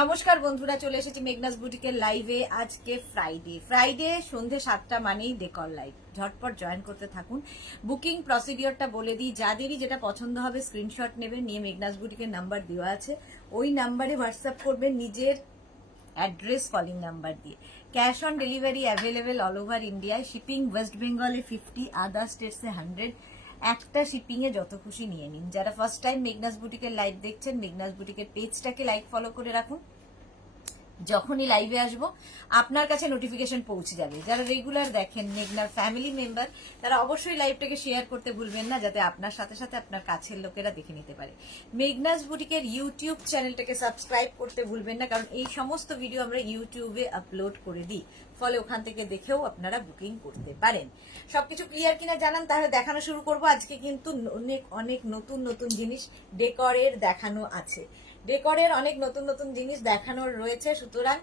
নমস্কার বন্ধুরা, চলে এসেছি মেঘনাস বুটিকের লাইভে। আজকে ফ্রাইডে সন্ধে 7টা মানেই ডেকর লাইভ। ঝটপট জয়েন করতে থাকুন। বুকিং প্রসিডিওরটা বলে দিই, যাদেরই যেটা পছন্দ হবে স্ক্রিনশট নেবেন, নিয়ে মেঘনাস বুটিকের নাম্বার দেওয়া আছে, ওই নাম্বারে হোয়াটসঅ্যাপ করবেন নিজের অ্যাড্রেস কলিং নাম্বার দিয়ে। Cash on delivery available all over ইন্ডিয়ায়। শিপিং ওয়েস্ট বেঙ্গলে 50, আদার স্টেটসে 100। একটা শিপিং এ যত খুশি নিয়ে নিন। যারা ফার্স্ট টাইম মেঘনাস বুটিকের লাইভ দেখছেন, মেঘনাস বুটিকের পেজটাকে লাইক ফলো করে রাখুন। যখনই লাইভে আসবো আপনার কাছে নোটিফিকেশন পৌঁছে যাবে। যারা রেগুলার দেখেন, মেঘনার ফ্যামিলি মেম্বার, তারা অবশ্যই লাইভটাকে শেয়ার করতে ভুলবেন না, যাতে আপনার সাথে সাথে আপনার কাছের লোকেরা দেখে নিতে পারে। মেঘনাস বুটিকের ইউটিউব চ্যানেলটাকে সাবস্ক্রাইব করতে ভুলবেন না, কারণ এই সমস্ত ভিডিও আমরা ইউটিউবে আপলোড করে দিই, ফলে ওখান থেকে দেখেও আপনারা বুকিং করতে পারেন। সবকিছু ক্লিয়ার কিনা জানান, তাহলে দেখানো শুরু করব। আজকে কিন্তু অনেক নতুন নতুন জিনিস ডেকরের দেখানো আছে। ডেকরের অনেক নতুন নতুন জিনিস দেখানোর রয়েছে, সুতরাং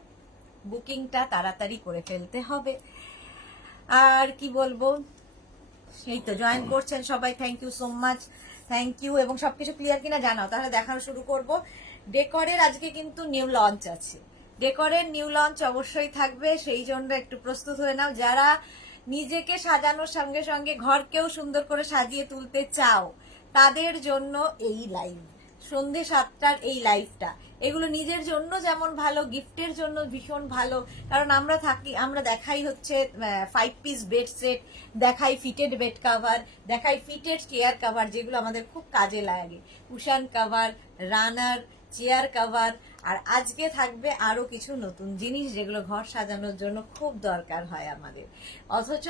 বুকিংটা তাড়াতাড়ি করে ফেলতে হবে। আর কি বলবো, এই তো জয়েন করছেন সবাই, thank you so much, thank you. এবং সবকিছু ক্লিয়ার কিনা জানাও, তাহলে দেখানো শুরু করব। ডেকরের আজকে কিন্তু নিউ লঞ্চ আছে। ডেকরের নিউ লঞ্চ অবশ্যই থাকবে, সেই জন্য একটু প্রস্তুত হয়ে নাও। যারা নিজেকে সাজানোর সঙ্গে সঙ্গে ঘরকেও সুন্দর করে সাজিয়ে তুলতে চাও, তাদের জন্য এই লাইভ, সন্ধে 7টার এই লাইভটা। এগুলো নিজের জন্য যেমন ভালো, গিফটের জন্য ভীষণ ভালো। কারণ আমরা দেখাই হচ্ছে 5 পিস বেড সেট, দেখাই ফিটেড বেড কাভার, দেখাই ফিটেড চেয়ার কাভার, যেগুলো আমাদের খুব কাজে লাগে, কুশন কাভার, রানার, চেয়ার কাভার। আর আজকে থাকবে আরো কিছু নতুন জিনিস, যেগুলো ঘর সাজানোর জন্য খুব দরকার হয় আমাদের। অথচ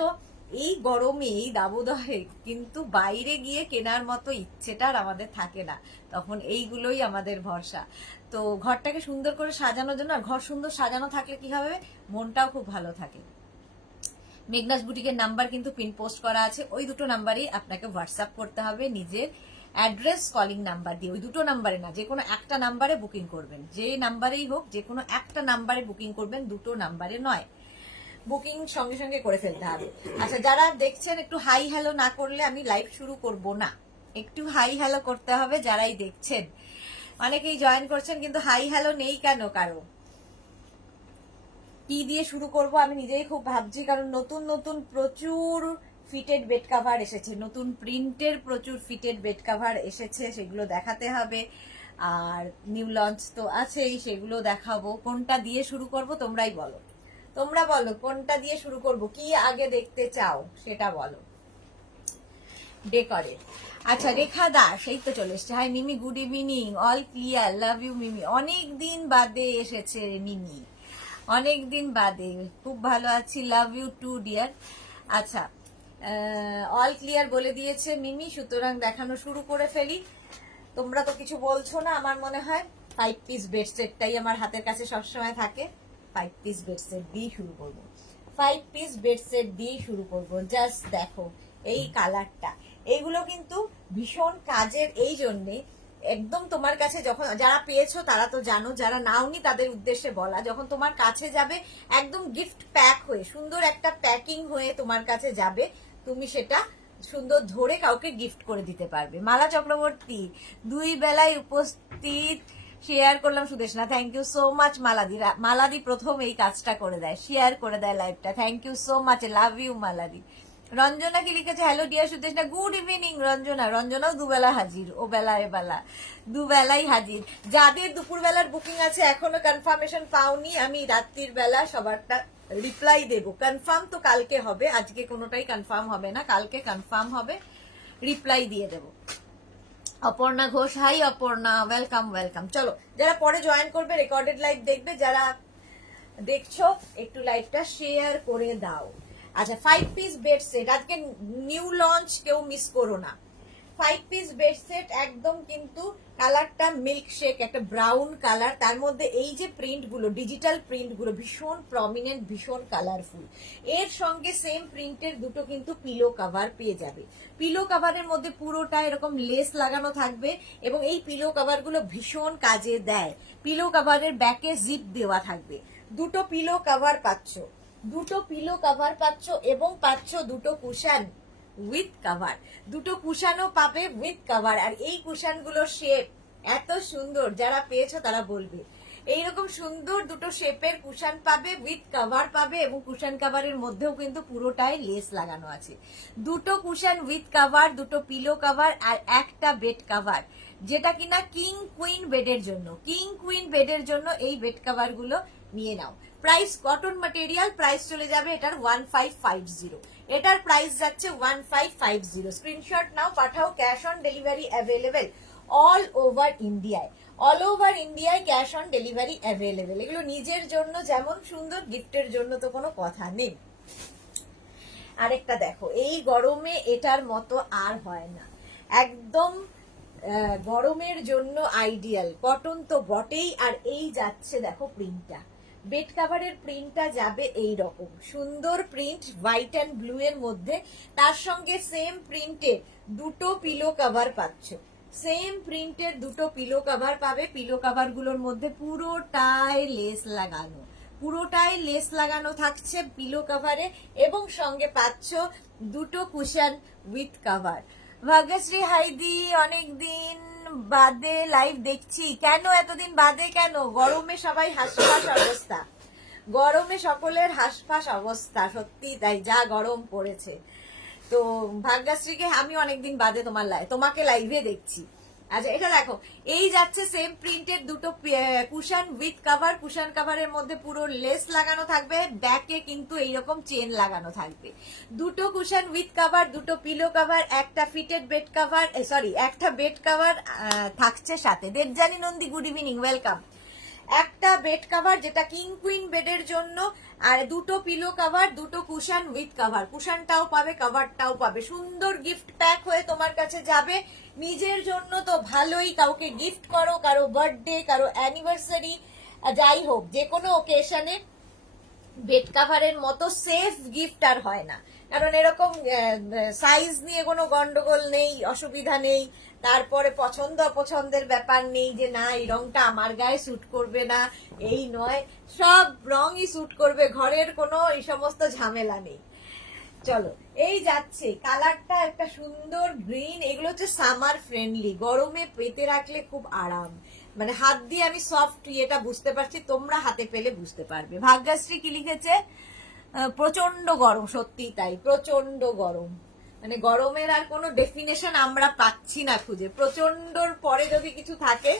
এই গরমে, এই দাবদাহে কিন্তু বাইরে গিয়ে কেনার মতো ইচ্ছেটার আমাদের থাকে না, তখন এইগুলোই আমাদের ভরসা। তো ঘরটাকে সুন্দর করে সাজানোর জন্য, আর ঘর সুন্দর সাজানো থাকলে কি হবে, মনটাও খুব ভালো থাকে। মেঘনাস বুটিকের নাম্বার কিন্তু পিন পোস্ট করা আছে, ওই দুটো নাম্বারেই আপনাকে হোয়াটসঅ্যাপ করতে হবে নিজের অ্যাড্রেস কলিং নাম্বার দিয়ে। ওই দুটো নাম্বারে না, যে কোনো একটা নাম্বারে বুকিং করবেন, যে নাম্বারেই হোক, যে কোনো একটা নাম্বারে বুকিং করবেন, দুটো নাম্বারে নয়। বুকিং সঙ্গে সঙ্গে করে ফেলতে হবে। আচ্ছা, যারা দেখছেন একটু হাই হ্যালো না করলে আমি লাইভ শুরু করব না। একটু হাই হ্যালো করতে হবে যারাই দেখছেন। অনেকেই জয়েন করছেন কিন্তু হাই হ্যালো নেই কেন কারো? কি দিয়ে শুরু করব আমি নিজেই খুব ভাবছি, কারণ নতুন নতুন প্রচুর ফিটেড বেড কাভার এসেছে, নতুন প্রিন্টের প্রচুর ফিটেড বেড কাভার এসেছে, সেগুলো দেখাতে হবে। আর নিউ লঞ্চ তো আছেই, সেগুলো দেখাবো। কোনটা দিয়ে শুরু করব তোমরাই বলো, তোমরা বলো কোনটা দিয়ে শুরু করব, কি আগে দেখতে চাও সেটা বলো। ডেকরে আচ্ছা, রেখা দাস এই তো চলে এসছে। Hi Mimi, good evening, all clear, love you Mimi. অনেক দিন বাদে এসেছে মিমি, অনেক দিন বাদে, খুব ভালো আছি, লাভ ইউ টু ডিয়ার। আচ্ছা, অল ক্লিয়ার বলে দিয়েছে মিমি, সুতরাং দেখানো শুরু করে ফেলি। তোমরা তো কিছু বলছো না, আমার মনে হয় 5 পিস বেড সেটটাই আমার হাতের কাছে সবসময় থাকে। 5 পিস বেড সেট দিয়ে শুরু করবো, 5 পিস বেড সেট দিয়ে শুরু করবো। জাস্ট দেখো এই কালারটা, এইগুলো কিন্তু ভীষণ কাজের। এই জন্যে একদম তোমার কাছে যখন, যারা পেয়েছো তারা তো জানো, যারা নাওনি তাদের উদ্দেশ্যে বলা, যখন তোমার কাছে যাবে একদম গিফট প্যাক হয়ে, সুন্দর একটা প্যাকিং হয়ে তোমার কাছে যাবে, তুমি সেটা সুন্দর ধরে কাউকে গিফট করে দিতে পারবে। মালা চক্রবর্তী, 2 বেলায় উপস্থিত, শেয়ার করলাম Sudeshna, thank you so much. মালাদি প্রথম এই কাজটা করে দেয়, শেয়ার করে দেয় লাইভটা, thank you so much, love you মালাদি। রঞ্জনা কি লিখেছে, hello dear Sudeshna, good evening Ranjana. রঞ্জনাও দুবেলা হাজির, ও বেলা এ বেলা দুবেলাই হাজির। যাদের দুপুর বেলার বুকিং আছে এখনো কনফার্মেশন পাওনি, আমি রাত্রির বেলা সবারটা রিপ্লাই দেব। কনফার্ম তো কালকে হবে, আজকে কোনোটাই কনফার্ম হবে না, কালকে কনফার্ম হবে, রিপ্লাই দিয়ে দেব। Aparna Ghosh, hi Aparna, welcome welcome. চলো, যারা পরে জয়েন করবে, রেকর্ডেড লাইভ দেখবে, যারা দেখছো একটু লাইভটা শেয়ার করে দাও। আচ্ছা, 5 পিস বেড সেট আজকে নিউ লঞ্চ, কেউ মিস করো না। 5 পিস বেড সেট একদম কিন্তু কালারটা মিল্ক শেক, একটা ব্রাউন কালার, তার মধ্যে এই যে প্রিন্ট গুলো, ডিজিটাল প্রিন্ট গুলো ভীষণ প্রমিনেন্ট, ভীষণ কালারফুল। এর সঙ্গে সেম প্রিন্টের দুটো কিন্তু পিলো কভার পেয়ে যাবে। পিলো কভারের মধ্যে পুরোটা এরকম লেস লাগানো থাকবে, এবং এই পিলো কভার গুলো ভীষণ কাজে দেয়। পিলো কভারের ব্যাকে জিপ দেওয়া থাকবে। দুটো পিলো কভার পাচ্ছ, দুটো পিলো কভার পাচ্ছ, এবং পাচ্ছ দুটো কুশন উইথ কভার। দুটো কুশানও পাবে উইথ কভার। আর এই কুশানগুলোর শেপ এত সুন্দর, যারা পেয়েছো তারা বলবে এইরকম সুন্দর দুটো শেপের কুশন পাবে, উইথ কভার পাবে, এবং কুশন কভারের মধ্যেও কিন্তু পুরোটাই লেস লাগানো আছে। দুটো কুশন উইথ কভার, দুটো পিলো কভার আর একটা বেড কভার, যেটা কিনা কিং কুইন বেডের জন্য। কিং কুইন বেডের জন্য এই বেড কভার গুলো নিয়ে নাও। প্রাইস কটন ম্যাটেরিয়াল, প্রাইস চলে যাবে এটার 1550। এটার প্রাইস যাচ্ছে 1550। স্ক্রিনশট নাও, পাঠাও। Cash on delivery available all over ইন্ডিয়ায়। অল ওভার ইন্ডিয়ায় ক্যাশ অন ডেলিভারি অ্যাভেলেবেল। এগুলো নিজের জন্য যেমন সুন্দর, গিফটের জন্য তো কোনো কথা নেই। আরেকটা দেখো, এই গরমে এটার মতো আর হয় না, একদম গরমের জন্য আইডিয়াল। কটন তো বটেই, আর এই যাচ্ছে দেখো প্রিন্টটা, বেড কাভারের প্রিন্টটা যাবে এই রকম সুন্দর প্রিন্ট, হোয়াইট অ্যান্ড ব্লু এর মধ্যে। তার সঙ্গে সেম প্রিন্টের দুটো পিলো কভার পাচ্ছ, সেম প্রিন্টের দুটো পিলো কভার পাবে। পিলো কভার গুলোর মধ্যে পুরোটাই লেস লাগানো, পুরোটাই লেস লাগানো থাকছে পিলো কভারে, এবং সঙ্গে পাচ্ছ দুটো কুশন উইথ কভার। ভাগ্যশ্রী হাইদি, অনেকদিন বাদে লাইভ দেখছি, কেন এতদিন বাদে কেন? গরমে সবাই হাসফাস অবস্থা, গরমে সকলের হাসফাস অবস্থা, সত্যি তাই, যা গরম পড়েছে। তো ভাগ্যশ্রীকে আমি অনেকদিন বাদে তোমাকে লাইভে দেখছি। আচ্ছা, এটা দেখো, এই যাচ্ছে সেম প্রিন্টের দুটো কুশন উইথ কভার। কুশন কভারের মধ্যে পুরো লেস লাগানো থাকবে, ব্যাকে কিন্তু এইরকম চেন লাগানো থাকবে। দুটো কুশন উইথ কভার, দুটো পিলো কভার, একটা ফিটেড বেড কভার, সরি একটা বেড কভার থাকছে সাথে। Debjani Nandi, good evening, welcome. একটা বেড কভার যেটা কিং কুইন বেডের জন্য, আর দুটো পিলো কভার, দুটো কুশন উইথ কভার। কুশনটাও পাবে, কভারটাও পাবে। সুন্দর গিফট প্যাক হয়ে তোমার কাছে যাবে। নিজের জন্য তো ভালোই, কাউকে গিফট করো, কারো বার্থডে, কারো অ্যানিভার্সারি, যাই হোক, যে কোনো ওকেশনে বেড কাভারের মতো সেফ গিফট আর হয় না। কারণ এরকম সাইজ নিয়ে কোনো গন্ডগোল নেই, অসুবিধা নেই, তারপরে পছন্দ অপছন্দের ব্যাপার নেই, যে না এই রংটা আমার গায়ে স্যুট করবে না, এই নয়, সব রঙই স্যুট করবে, ঘরের কোনো এই সমস্ত ঝামেলা নেই। চলো, এই যাচ্ছে কালারটা একটা সুন্দর গ্রিন। এগুলো হচ্ছে সামার ফ্রেন্ডলি, গরমে পেতে রাখলে খুব আরাম। মানে হাত দিয়ে আমি সফট এটা বুঝতে পারছি, তোমরা হাতে পেলে বুঝতে পারবে। ভাগ্যশ্রী কি লিখেছে? প্রচন্ড গরম, সত্যি তাই, প্রচন্ড গরম। মানে গরমের আর কোনো ডেফিনেশন আমরা পাচ্ছি না খুঁজে। প্রচন্ডর পরে যদি কিছু থাকে,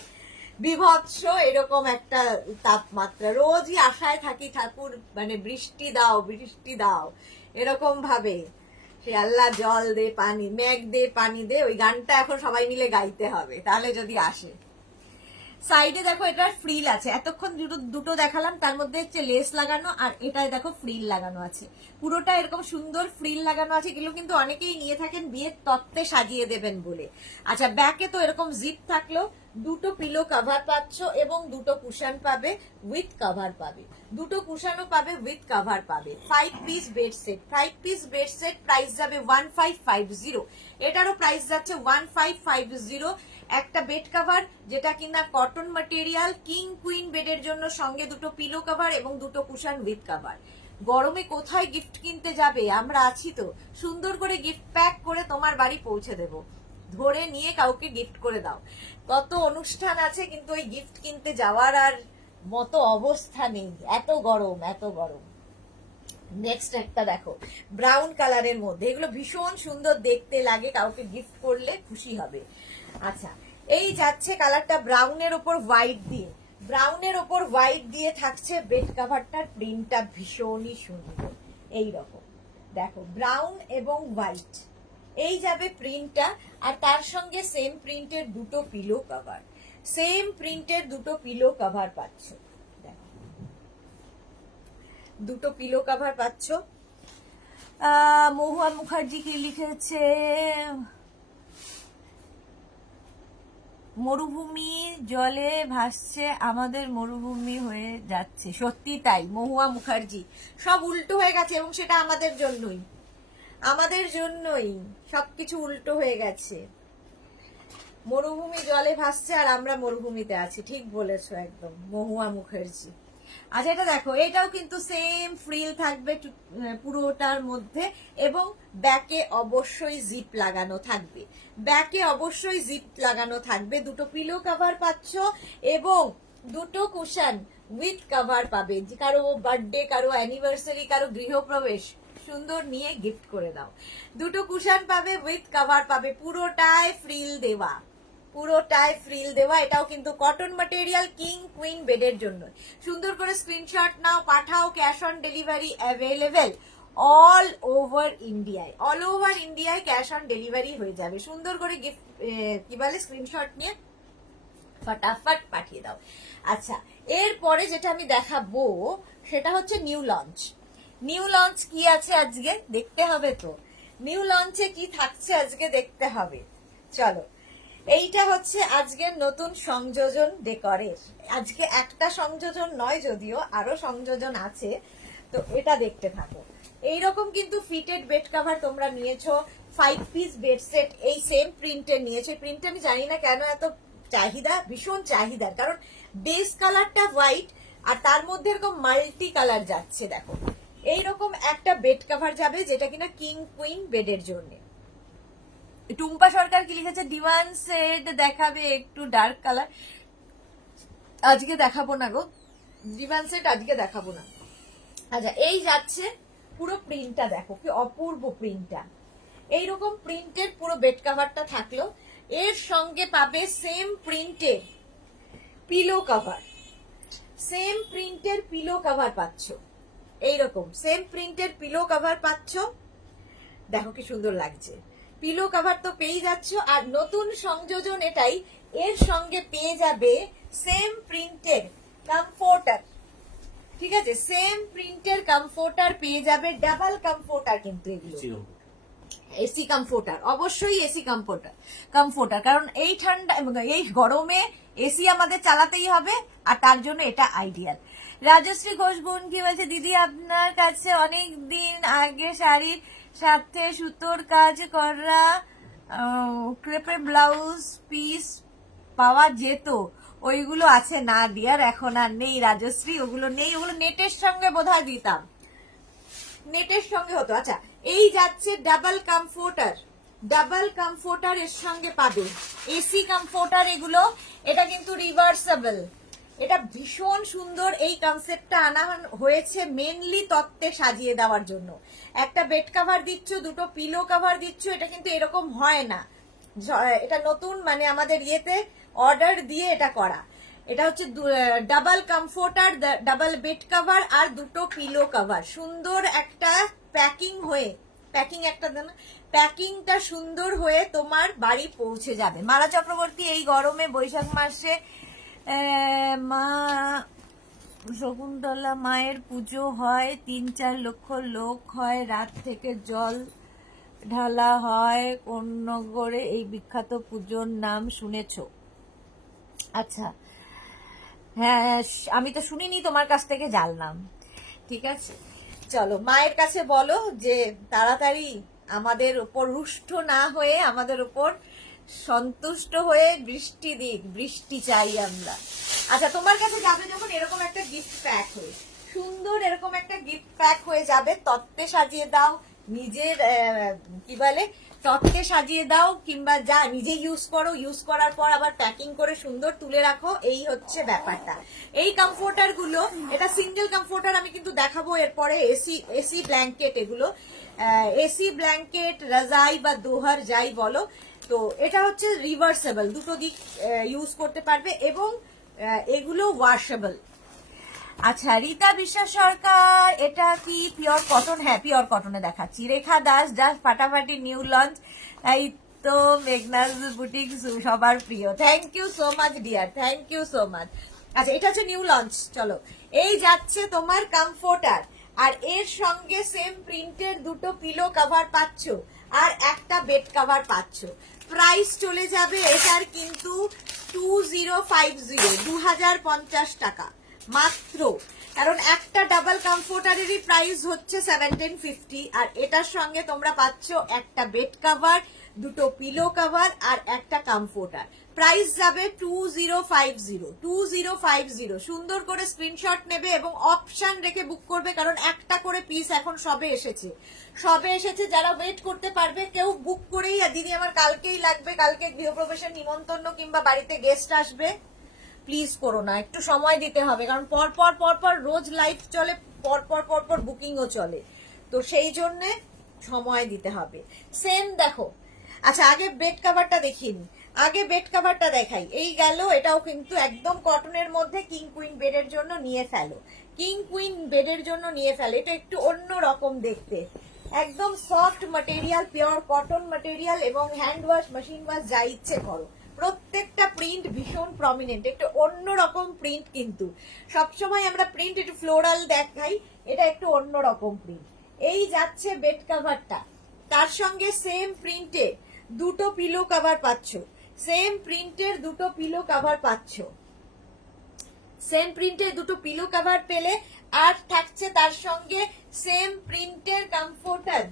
বিভৎস এরকম একটা তাপমাত্রা। রোজই আশায় থাকি, ঠাকুর মানে বৃষ্টি দাও, বৃষ্টি দাও, এরকম ভাবে। সে আল্লাহ জল দে, পানি, মেঘ দে, পানি দে, ওই গানটা এখন সবাই মিলে গাইতে হবে, তাহলে যদি আসে। সাইডে দেখো এটার ফ্রিল আছে, এতক্ষণ দুটো দেখালাম, তার মধ্যে হচ্ছে লেস লাগানো, আর এটায় দেখো ফ্রিল লাগানো আছে। পুরোটা এরকম সুন্দর ফ্রিল লাগানো আছে। এগুলো কিন্তু অনেকেই নিয়ে থাকেন বিয়ের তত্ত্বে সাজিয়ে দেবেন বলে। আচ্ছা, ব্যাকে তো এরকম জিপ থাকলো, দুটো পিলো কভার পাচ্ছ, এবং দুটো কুশন পাবে, উইথ কভার পাবে। দুটো কুশনও পাবে, উইথ কভার পাবে। 5 piece bed set, 5 piece bed set, price যাবে 1550। এটারও প্রাইস যাচ্ছে 1550। একটা বেড কভার যেটা কিনা কটন ম্যাটেরিয়াল, কিং কুইন বেডের জন্য, সঙ্গে দুটো পিলো কভার এবং দুটো কুশন উইথ কভার। গরমে কোথায় গিফট কিনতে যাবে, আমরা আছি তো, সুন্দর করে গিফট প্যাক করে তোমার বাড়ি পৌঁছে দেব। ধরে নিয়ে কাউকে গিফট করে দাও। কত অনুষ্ঠান আছে, কিন্তু ওই গিফট কিনতে যাওয়ার আর মতো অবস্থা নেই, এত গরম, এত গরম। নেক্সট একটা দেখো, ব্রাউন কালারের মধ্যে, এগুলো ভীষণ সুন্দর দেখতে লাগে, কাউকে গিফট করলে খুশি হবে। আচ্ছা, এই যাচ্ছে কালারটা ব্রাউনের ওপর হোয়াইট দিয়ে, ব্রাউনের ওপর হোয়াইট দিয়ে থাকছে বেড কাভারটার প্রিন্টটা ভীষণই সুন্দর। এই রকম দেখো, ব্রাউন এবং হোয়াইট, এই যাবে প্রিন্টটা। আর তার সঙ্গে সেম প্রিন্টের দুটো পিলো কভার, সেম প্রিন্টের দুটো পিলো কভার পাচ্ছ। দেখো, দুটো পিলো কভার পাচ্ছ। মহুয়া মুখার্জি কি লিখেছে? মরুভূমি জলে ভাসছে, আমাদের মরুভূমি হয়ে যাচ্ছে। সত্যি তাই মহুয়া মুখার্জি, সব উল্টো হয়ে গেছে, এবং সেটা আমাদের জন্যই, আমাদের জন্যই সবকিছু উল্টো হয়ে গেছে। মরুভূমি জলে ভাসছে আর আমরা মরুভূমিতে আছি, ঠিক বলেছো একদম মহুয়া মুখার্জি। আচ্ছা, এটা দেখো, এটাও কিন্তু সেম ফ্রিল থাকবে পুরোটার মধ্যে, এবং ব্যাকে অবশ্যই জিপ লাগানো থাকবে, ব্যাকে অবশ্যই জিপ লাগানো থাকবে। দুটো পিলো কভার পাচ্ছ, এবং দুটো কুশন উইথ কভার পাবে, যে কারো বার্থডে, কারো অ্যানিভার্সারি, কারো গৃহপ্রবেশ সুন্দর নিয়ে গিফট করে দাও। দুটো কুশন পাবে উইথ কভার পাবে, পুরোটাই ফ্রিল দেওয়া, পুরোটাই ফ্রিল দেওয়া। এটাও কিন্তু কটন ম্যাটেরিয়াল, কিং কুইন বেডের জন্য। সুন্দর করে স্ক্রিনশট নাও, পাঠাও, cash on delivery available all over ইন্ডিয়ায়, অল ওভার ইন্ডিয়ায় ক্যাশ অন ডেলিভারি হয়ে যাবে। সুন্দর করে গিফট কি বলে স্ক্রিনশট নিয়ে ফটাফট পাঠিয়ে দাও। আচ্ছা, এরপরে যেটা আমি দেখাবো সেটা হচ্ছে নিউ লঞ্চ। নিউ লঞ্চ কি আছে আজকে দেখতে হবে তো, নিউ লঞ্চে কি থাকছে আজকে দেখতে হবে। চলো, এইটা হচ্ছে আজকের নতুন সংযোজন ডেকরের। আজকে একটা সংযোজন নয়, যদিও আরো সংযোজন আছে, তো এটা দেখতে থাকো। এইরকম কিন্তু ফিটেড বেড কভার তোমরা নিয়েছো, 5 পিস বেড সেট এই সেম প্রিন্টের নিয়েছো। প্রিন্ট আমি জানি না কেন এত চাহিদা, ভীষণ চাহিদার, কারণ বেস কালারটা হোয়াইট আর তার মধ্যে এরকম মাল্টি কালার যাচ্ছে। দেখো, এইরকম একটা বেড কভার যাবে যেটা কিনা কিং কুইন বেডের জন্য। টুম্পা সরকার কি লিখেছে, ডিভান সেট দেখাবে একটু ডার্ক কালার। আজকে দেখাবো না গো, ডিভান সেট আজকে দেখাবো না। আচ্ছা, এই যাচ্ছে পুরো প্রিন্টটা, দেখো কি অপূর্ব প্রিন্টটা। এইরকম প্রিন্টের পুরো বেড কভারটা থাকলো, এর সঙ্গে পাবে সেম প্রিন্টের পিলো কভার, সেম প্রিন্টের পিলো কভার পাচ্ছ। এইরকম সেম প্রিন্টের পিলো কভার পাচ্ছ, দেখো কি সুন্দর লাগছে। পিলো কভার তো পেয়ে যাচ্ছ, আর নতুন সংযোজন এটাই, এর সঙ্গে পেয়ে যাবে সেম প্রিন্টের কমফোর্টার। ঠিক আছে, সেম প্রিন্টের কমফোর্টার পেয়ে যাবে, ডাবল কমফোর্টার কিন্তু এগুলো, এসি কমফোর্টার, অবশ্যই এসি কমফোর্টার, কারণ এই ঠান্ডা এই গরমে এসি আমাদের চালাতেই হবে, আর তার জন্য এটা আইডিয়াল। রাজশ্রী ঘোষ বোন কি বলছে, দিদি আপনার কাছে অনেক দিন আগে শাড়ির সাথে সুতোর কাজ করা ক্রেপের ব্লাউজ পিস পাওয়া যেত, ওইগুলো আছে না ডিয়ার, এখন আর নেই রাজশ্রী, ওগুলো নেই, ওগুলো নেটের সঙ্গে বোধহয় দিতাম, নেটের সঙ্গে হতো। আচ্ছা, এই যাচ্ছে ডাবল কমফোর্টার, ডাবল কমফোর্টার এর সঙ্গে পাবে, এসি কমফোর্টার এগুলো। এটা কিন্তু রিভার্সেবল, এটা ভীষণ সুন্দর। এই কনসেপ্টটা আনা হয়েছে মেনলি তত্ত্বে সাজিয়ে দেওয়ার জন্য। একটা বেড কভার দিচ্ছ, দুটো পিলো কভার দিচ্ছ, এটা কিন্তু এরকম হয় না, এটা নতুন মানে আমাদের ইয়েতে অর্ডার দিয়ে এটা করা। এটা হচ্ছে double comforter, double bed cover আর দুটো পিলো কভার, সুন্দর একটা প্যাকিং হয়ে, প্যাকিং একটা প্যাকিংটা সুন্দর হয়ে তোমার বাড়ি পৌঁছে যাবে। মালা চক্রবর্তী, এই গরমে বৈশাখ মাসে মা শকুন্তলা মায়ের পুজো হয়, 3-4 লক্ষ লোক হয়, রাত থেকে জল ঢালা হয় কোন নগরে, এই বিখ্যাত পুজোর নাম শুনেছো? আচ্ছা, হ্যাঁ আমি তো শুনিনি, তোমার কাছ থেকে জানলাম। ঠিক আছে, চলো মায়ের কাছে বলো যে তাড়াতাড়ি আমাদের উপর রুষ্ট না হয়ে, আমাদের উপর সন্তুষ্ট হয়ে বৃষ্টি দিক, বৃষ্টি চাই আমরা। আচ্ছা, তোমার কাছে যাবে যখন এরকম একটা গিফট প্যাক হয়ে, সুন্দর এরকম একটা গিফট প্যাক হয়ে যাবে, তত্ত্বে সাজিয়ে দাও, নিজের কি বলে তত্ত্বে সাজিয়ে দাও, কিংবা যা নিজে ইউজ করো, ইউজ করার পর আবার প্যাকিং করে সুন্দর তুলে রাখো, এই হচ্ছে ব্যাপারটা। এই কমফোর্টার গুলো, এটা সিঙ্গেল কমফোর্টার আমি কিন্তু দেখাবো এরপরে। এসি এসি ব্ল্যাঙ্কেট এগুলো, এসি ব্ল্যাঙ্কেট, রাজাই বা দোহার যাই বলো, তো এটা হচ্ছে রিভার্সেবল, দুটো দিক ইউজ করতে পারবে, এবং এগুলো ওয়াশেবল। আচ্ছা, রীতা বিশ্বাস সরকার, এটা কি পিওর কটন? হ্যাঁ, পিওর কটনে দেখাচ্ছি। রেখা দাস, জাস্ট ফাটাফাটি নিউ লঞ্চ, তাই তো মেঘনাজ বুটিক সবার প্রিয়। Thank you so much dear, thank you so much. আচ্ছা, এটা হচ্ছে নিউ লঞ্চ। চলো, এই যাচ্ছে তোমার কমফোর্টার, আর এর সঙ্গে সেম প্রিন্টের দুটো পিলো কভার পাচ্ছ, আর একটা বেড কভার পাচ্ছ। প্রাইস চলে যাবে এটার কিন্তু 2050, 2050 টাকা মাত্র, কারণ একটা ডাবল কমফোর্টারেরই প্রাইস হচ্ছে 1750, আর এটার সঙ্গে তোমরা পাচ্ছ একটা বেড কভার, দুটো পিলো কভার আর একটা কমফোর্টার। প্রাইস যাবে 2050, 2050। সুন্দর করে স্ক্রিনশট নেবে এবং অপশন রেখে বুক করবে, কারণ একটা করে পিস এখন সবে এসেছে, সবে এসেছে। যারা ওয়েট করতে পারবে কেউ বুক করেই, দিদি আমার কালকেই লাগবে, কালকে গৃহপ্রবেশের নিমন্ত্রণ কিংবা বাড়িতে গেস্ট আসবে, প্লিজ করো না, একটু সময় দিতে হবে, কারণ পর রোজ লাইভ চলে, পর বুকিংও চলে, তো সেই জন্যে সময় দিতে হবে। সেম দেখো, আচ্ছা আগে বেড কাভারটা দেখিয়ে নি, আগে বেড কাভারটা দেখাই। এই গেল, এটাও কিন্তু একদম কটনের মধ্যে, কিং কুইন বেডের জন্য নিয়ে ফেলো, কিং কুইন বেডের জন্য নিয়ে ফেলো। এটা একটু অন্য রকম দেখতে, একদম soft material, pure cotton material, এবং হ্যান্ড ওয়াশ, মেশিন ওয়াশ যা ইচ্ছে করো। প্রত্যেকটা প্রিন্ট ভীষণ প্রমিনেন্ট, একটু অন্য রকম প্রিন্ট, কিন্তু সবসময় আমরা প্রিন্ট একটু ফ্লোরাল দেখাই, এটা একটু অন্য রকম প্রিন্ট। এই যাচ্ছে বেড কাভারটা, তার সঙ্গে সেম প্রিন্টে দুটো পিলো কভার পাচ্ছ, সেম প্রিন্টের দুটো পিলো কভার পাচ্ছ, সেম প্রিন্টের দুটো পিলো কভার পেলে, আর থাকছে তার সঙ্গে সেম প্রিন্টের comforter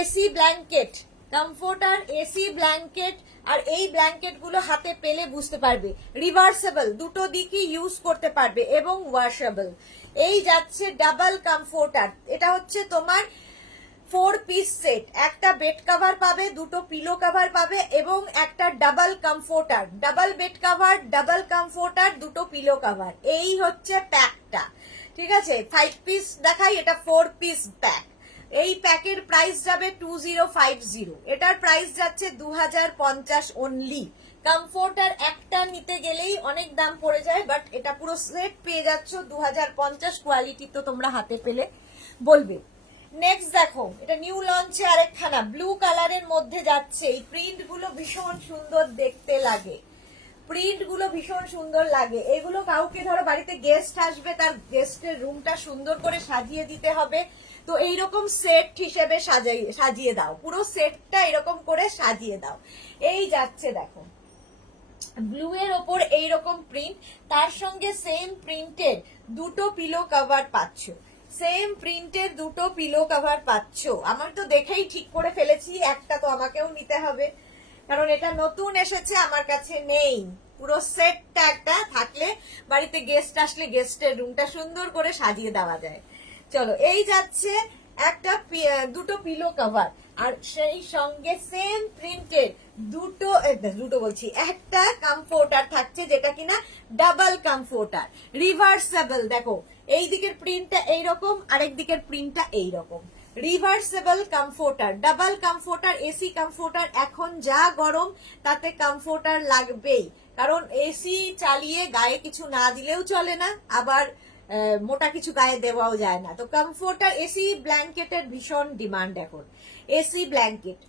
AC blanket, comforter AC blanket. আর এই ব্ল্যাঙ্কেট গুলো হাতে পেলে বুঝতে পারবে রিভার্সেবল, দুটো দিকই ইউজ করতে পারবে এবং ওয়াশেবল। এই যাচ্ছে ডাবল কমফোর্টার, এটা হচ্ছে তোমার 4 পিস সেট, একটা বেড কভার পাবে, দুটো পিলো কভার পাবে এবং একটা double comforter, double bed cover, double comforter, দুটো পিলো কভার। এই হচ্ছে প্যাকটা, ঠিক আছে। 5 পিস দেখাই, এটা 4 পিস প্যাক। এই প্যাকের প্রাইস যাবে 2050, এটার প্রাইস যাচ্ছে 2050 অনলি। কমফোর্টার একটা নিতে গেলেই অনেক দাম পড়ে যায়, বাট এটা পুরো সেট পেয়ে যাচ্ছ 2050। কোয়ালিটি তো তোমরা হাতে পেলে বলবে। নেক্সট দেখো, এটা নিউ লঞ্চে আরেকখানা ব্লু কালারের মধ্যে যাচ্ছে। এই প্রিন্ট গুলো ভীষণ সুন্দর দেখতে লাগে, প্রিন্ট গুলো ভীষণ সুন্দর লাগে। এগুলো কাউকে ধরো বাড়িতে গেস্ট আসবে, তার গেস্টের রুমটা সুন্দর করে সাজিয়ে দিতে হবে, তো এইরকম সেট হিসেবে সাজিয়ে দাও, পুরো সেটটা এরকম করে সাজিয়ে দাও। এই যাচ্ছে দেখো ব্লু এর ওপর এইরকম প্রিন্ট, তার সঙ্গে সেম প্রিন্টের দুটো পিলো কভার পাচ্ছ, সেম প্রিন্টের দুটো পিলো কভার পাচ্ছ। আমার তো দেখেই ঠিক করে ফেলেছি, একটা তো আমাকেও নিতে হবে, কারণ এটা নতুন এসেছে, আমার কাছে নেই। পুরো সেটটা একটা থাকলে বাড়িতে গেস্ট আসলে গেস্টের রুমটা সুন্দর করে সাজিয়ে দেওয়া যায়। চলো, এই যাচ্ছে একটা দুটো পিলো কভার, আর সেই সঙ্গে সেম প্রিন্টের দুটো বলছি, একটা কমফোর্টার থাকছে, যেটা কিনা ডাবল কমফোর্টার রিভার্সেবল। দেখো এই দিকের প্রিন্টটা এইরকম, আরেক দিকের প্রিন্টটা এইরকম। Reversible comforter, double comforter, AC comforter. এখন যা গরম, তাতে কমফোর্টার লাগবেই, কারণ এসি চালিয়ে গায়ে কিছু না দিলেও চলে না, আবার মোটা কিছু গায়ে দেওয়াও যায় না। তো কমফোর্টার এসি ব্ল্যাঙ্কেটের ভীষণ ডিমান্ড এখন। এসি ব্ল্যাঙ্কেট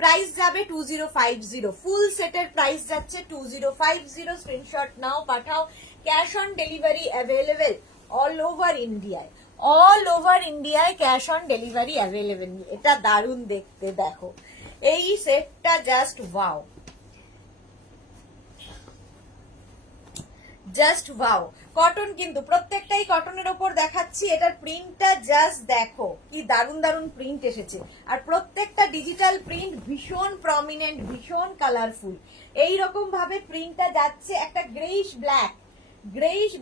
প্রাইস যাবে 2050, ফুল সেটের প্রাইস যাচ্ছে 2050। স্ক্রিনশট নাও, পাঠাও। Cash on delivery available all over ইন্ডিয়ায়, অল ওভার ইন্ডিয়ায় ক্যাশ অন ডেলিভারি অ্যাভেলেবেল। এটা দারুণ দেখতে, দেখো এই সেটটা just wow, just wow. Cotton, কিন্তু প্রত্যেকটাই কটনের ওপর দেখাচ্ছি। এটার প্রিন্টটা জাস্ট দেখো কি দারুণ দারুণ প্রিন্ট এসেছে, আর প্রত্যেকটা ডিজিটাল প্রিন্ট ভীষণ প্রমিনেন্ট, ভীষণ কালারফুল। এইরকম ভাবে প্রিন্টটা যাচ্ছে, একটা গ্রেইশ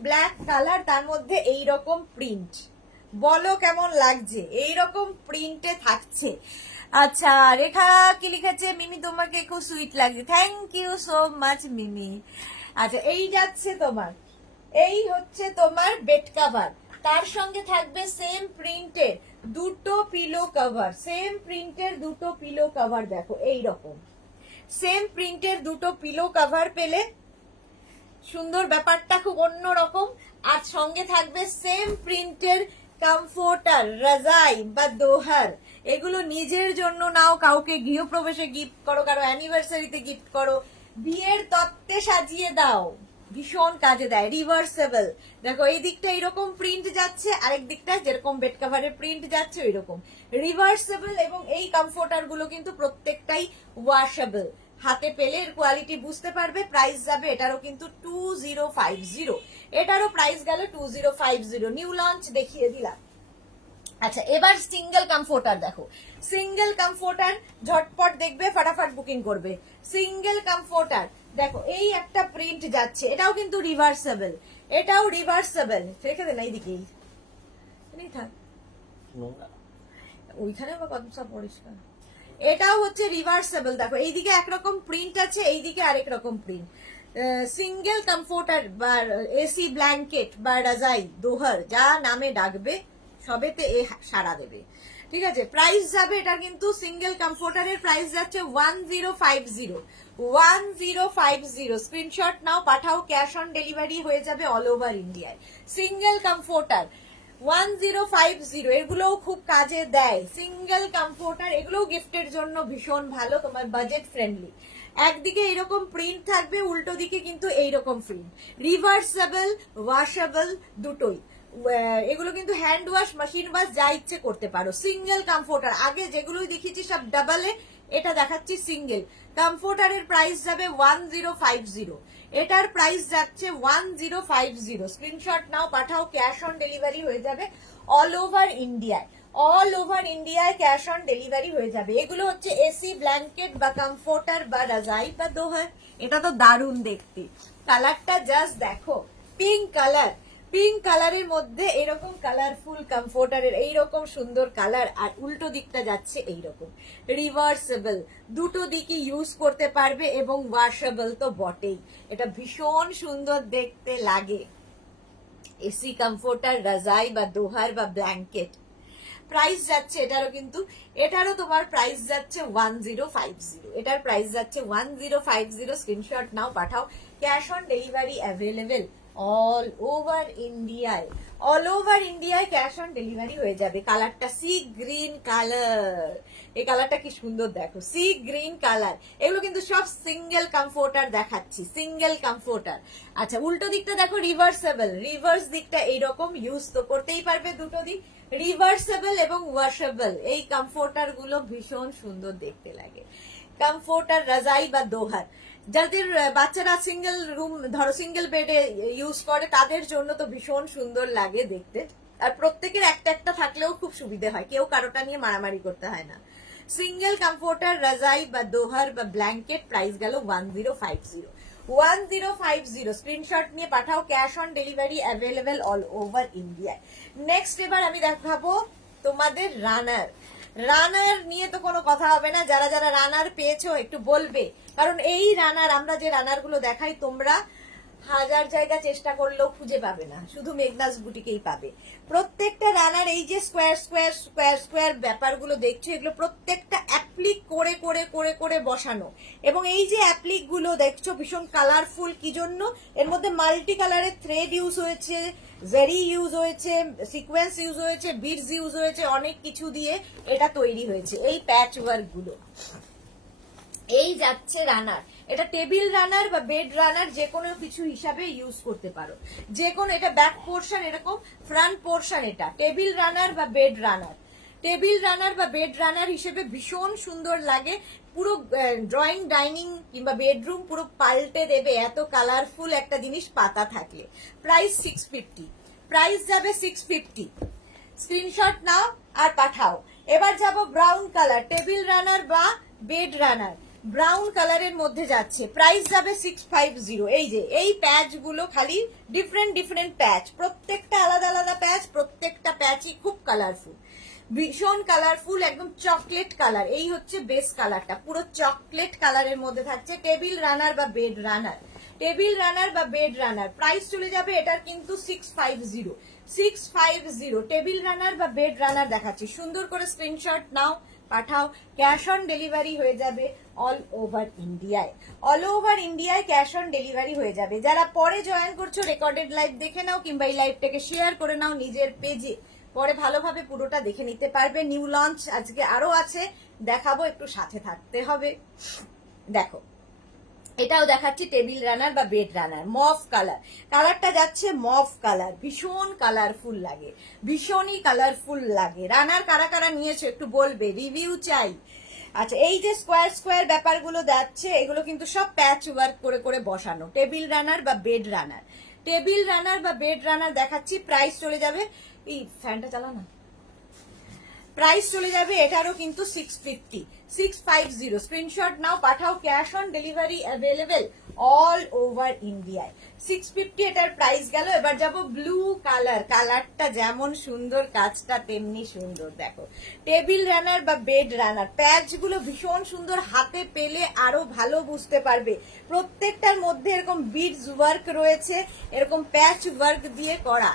ব্ল্যাক কালার, তার মধ্যে এইরকম প্রিন্ট। বলো কেমন লাগছে, এইরকম প্রিন্টে থাকছে। আচ্ছা, রেখা কি লিখেছে, মিমি তোমাকে খুব সুইট লাগছে, থ্যাংক ইউ সো মাচ মিমি। আচ্ছা, এই যাচ্ছে তোমার, এই হচ্ছে তোমার বেড কভার, তার সঙ্গে থাকবে সেম প্রিন্টের দুটো পিলো কভার, সেম প্রিন্টের দুটো পিলো কভার। দেখো এইরকম সেম প্রিন্টের দুটো পিলো কভার পেলে সুন্দর, ব্যাপারটা খুব অন্য রকম। আর সঙ্গে থাকবে সেম প্রিন্টের কমফোর্টার, রাজাই বা দোহার। এগুলো নিজের জন্য নাও, কাউকে গৃহপ্রবেশে গিফট করো, কারো অ্যানিভার্সারিতে গিফট করো, বিয়ের তত্ত্বে সাজিয়ে দাও, ভীষণ কাজে দেয়। রিভার্সেবল, দেখো এই দিকটা এরকম প্রিন্ট যাচ্ছে, আরেক দিকটা যেরকম বেড কভারের প্রিন্ট যাচ্ছে ওইরকম রিভার্সেবল। এবং এই কমফোর্টার গুলো কিন্তু প্রত্যেকটাই ওয়াশেবল, হাতে পেলে এর কোয়ালিটি বুঝতে পারবে। প্রাইস যাবে এটারও কিন্তু 2050, এটারও প্রাইস গেল 2050। নিউ লঞ্চ দেখিয়ে দিলাম। আচ্ছা, এবার সিঙ্গেল কমফোর্টার দেখো, সিঙ্গেল কমফোর্টার ঝটপট দেখবে, ফাটাফাট বুকিং করবে। সিঙ্গেল কমফোর্টার দেখো, এই একটা প্রিন্ট যাচ্ছে, এটাও কিন্তু রিভার্সেবল, এটাও রিভার্সেবল। রেখে দেন এইদিকেই, থাক ওইখানে বা কত সব পরিষ্কার। এটাও হচ্ছে রিভার্সেবল, দেখো এইদিকে একরকম প্রিন্ট আছে, এইদিকে আরেক রকম প্রিন্ট। সিঙ্গেল কমফোর্টার বা এসি ব্ল্যাঙ্কেট বা রাজাই দোহার যা নামে ডাকবে সবেতে এ সাড়া দেবে। ঠিক আছে, প্রাইস যাবে এটার কিন্তু সিঙ্গেল কমফোর্টারের প্রাইস যাচ্ছে 1050 1050। স্ক্রিনশট নাও, পাঠাও, ক্যাশ অন ডেলিভারি হয়ে যাবে অল ওভার ইন্ডিয়ায়। সিঙ্গেল কমফোর্টার 1050, এগুলোও খুব কাজে দেয়। সিঙ্গেল কমফোর্টার এগুলোও গিফটের জন্য ভীষণ ভালো, তোমার বাজেট ফ্রেন্ডলি। একদিকে এরকম প্রিন্ট থাকবে, উল্টো দিকে কিন্তু এইরকম প্রিন্ট, রিভার্সেবল ওয়াশেবল দুটোই। এগুলো কিন্তু হ্যান্ড ওয়াশ, মেশিন ওয়াশ যা ইচ্ছে করতে পারো। সিঙ্গেল কমফোর্টার, আগে যেগুলোই দেখিয়েছি সব ডাবলে, এটা দেখাচ্ছি সিঙ্গেল কমফোর্টারের প্রাইস যাবে 1050, এটার প্রাইস যাচ্ছে 1050। স্ক্রিনশট নাও, পাঠাও, ক্যাশ অন ডেলিভারি হয়ে যাবে অল ওভার ইন্ডিয়ায়। অল ওভার ইন্ডিয়ায় ক্যাশ অন ডেলিভারি হয়ে যাবে। এগুলো হচ্ছে এসি ব্ল্যাঙ্কেট বা কমফোর্টার বা রাজাই বা দোহার। এটা তো দারুণ দেখতে, কালারটা জাস্ট দেখো, পিঙ্ক কালার, পিঙ্ক কালারের মধ্যে এরকম কালারফুল কমফোর্টারের এইরকম সুন্দর কালার, আর উল্টো দিকটা যাচ্ছে এইরকম রিভার্সেবল, দুটো দিকে ইউজ করতে পারবে এবং ওয়াশেবল তো বটেই। এটা ভীষণ সুন্দর দেখতে লাগে। এসি কমফোর্টার, রাজাই বা দোহার বা ব্ল্যাঙ্কেট। প্রাইস যাচ্ছে এটারও কিন্তু, এটারও তোমার প্রাইস যাচ্ছে 1050, এটার প্রাইস যাচ্ছে 1050। স্ক্রিনশট নাও, পাঠাও, cash on delivery available all over ইন্ডিয়ায়। অল ওভার ইন্ডিয়ায় ক্যাশ অন ডেলিভারি হয়ে যাবে। কালারটা সি গ্রিন কালার, এই কালারটা কি সুন্দর দেখো, সি গ্রিন কালার। এগুলো কিন্তু সব সিঙ্গেল কমফোর্টার দেখাচ্ছি, সিঙ্গেল কমফোর্টার। আচ্ছা, উল্টো দিকটা দেখো রিভার্সেবল, রিভার্স দিকটা এইরকম ইউজ তো করতেই পারবে দুটো দিক, রিভার্সেবল এবং ওয়াশেবল। এই কমফোর্টার গুলো ভীষণ সুন্দর দেখতে লাগে। কমফোর্টার, রাজাই বা দোহার, যাদের বাচ্চারা সিঙ্গেল রুম, ধরো সিঙ্গেল বেডে ইউজ করে, তাদের জন্য তো ভীষণ সুন্দর লাগে দেখতে। আর প্রত্যেকের একটা একটা থাকলেও খুব সুবিধে হয়, কেউ কারোটা নিয়ে মারামারি করতে হয় না। সিঙ্গেল কমফোর্টার, রাজাই বা দোহার বা ব্ল্যাঙ্কেট, প্রাইস গেল 1050। 1050। স্ক্রিনশট নিয়ে পাঠাও, cash on delivery available all over ইন্ডিয়ায়। নেক্সট এবার আমি দেখাবো তোমাদের রানার। রানার নিয়ে তো কোনো কথা হবে না, যারা যারা রানার পেয়েছো একটু বলবে, কারণ এই রানার, আমরা যে রানার গুলো দেখাই, তোমরা হাজার জায়গা চেষ্টা করলেও খুঁজে পাবে না, শুধু মেঘনাস বুটিকেই পাবে। প্রত্যেকটা রানার এই যে স্কোয়ার স্কোয়ার স্কোয়ার স্কোয়ার ব্যাপারগুলো দেখছো, এগুলো প্রত্যেকটা অ্যাপ্লিক করে করে করে করে বসানো। এবং এই যে অ্যাপ্লিক গুলো দেখছো ভীষণ কালারফুল, কি জন্য? এর মধ্যে মাল্টি কালারের থ্রেড ইউজ হয়েছে, জেরি ইউজ হয়েছে, সিকোয়েন্স ইউজ হয়েছে, বিডস ইউজ হয়েছে, অনেক কিছু দিয়ে এটা তৈরি হয়েছে এই প্যাচ ওয়ার্ক গুলো। এই যাচ্ছে রানার, এটা টেবিল রানার বা বেড রানার যে কোনো কিছু হিসাবে ইউজ করতে পারো। যে কোনো, এটা ব্যাক পোর্শন এরকম, ফ্রন্ট পোর্শন এটা টেবিল রানার বা বেড রানার। টেবিল রানার বা বেড রানার হিসেবে ভীষণ সুন্দর লাগে, পুরো ড্রয়িং, ডাইনিং কিংবা বেডরুম পুরো পাল্টে দেবে এত কালারফুল একটা জিনিস পাতা থাকলে। প্রাইস 650, প্রাইস যাবে 650। স্ক্রিনশট নাও আর পাঠাও। এবার যাব ব্রাউন কালার, টেবিল রানার বা বেড রানার, ব্রাউন কালারের মধ্যে যাচ্ছে, প্রাইস যাবে 650। এই যে এই প্যাচ গুলো খালি ডিফারেন্ট ডিফারেন্ট প্যাচ, প্রত্যেকটা আলাদা আলাদা প্যাচ, প্রত্যেকটা প্যাচই খুব কালারফুল, ভীষণ কালারফুল, একদম চকলেট কালার। এই হচ্ছে বেস কালারটা, পুরো চকলেট কালারের মধ্যে থাকছে টেবিল রানার বা বেড রানার। টেবিল রানার বা বেড রানার প্রাইস চলে যাবে এটার কিন্তু 650, 650। টেবিল রানার বা বেড রানার দেখাচ্ছি, সুন্দর করে স্ক্রিনশট নাও, পাঠাও, ক্যাশ অন ডেলিভারি হয়ে যাবে অল ওভার ইন্ডিয়ায়। অল ওভার ইন্ডিয়ায় ক্যাশ অন ডেলিভারি হয়ে যাবে। যারা পরে জয়েন করছো, রেকর্ডেড লাইভ দেখে নাও, কিংবা এই লাইভটাকে শেয়ার করে নাও নিজের পেজে, পরে ভালোভাবে পুরোটা দেখে নিতে পারবে। নিউ লঞ্চ আজকে আরো আছে, দেখাবো, একটু সাথে থাকতে হবে। দেখো, এটাও দেখাচ্ছি টেবিল রানার বা বেড রানার, মফ কালার, কালারটা যাচ্ছে মফ কালার, ভীষণ কালারফুল লাগে, ভীষণই কালারফুল লাগে। রানার কারা কারা নিয়েছো একটু বলবে, রিভিউ চাই। আচ্ছা, এই যে স্কোয়ার স্কোয়ার ব্যাপারগুলো যাচ্ছে, এগুলো কিন্তু সব প্যাচ ওয়ার্ক করে করে বসানো। টেবিল রানার বা বেড রানার, টেবিল রানার বা বেড রানার দেখাচ্ছি, প্রাইস চলে যাবে, এই ফ্যানটা চালা না, প্রাইস চলে যাবে এটারও কিন্তু 650 স্ক্রিনশট নাও, পাঠাও, cash on delivery available all over ইন্ডিয়ায়। 650 এটার প্রাইস গেল। এবার যাব ব্লু কালার, কালারটা যেমন সুন্দর কাজটা তেমনি সুন্দর। দেখো টেবিল রানার বা বেড রানার, প্যাচ গুলো ভীষণ সুন্দর, হাতে পেলে আরো ভালো বুঝতে পারবে। প্রত্যেকটার মধ্যে এরকম বিডস ওয়ার্ক রয়েছে, এরকম প্যাচ ওয়ার্ক দিয়ে করা।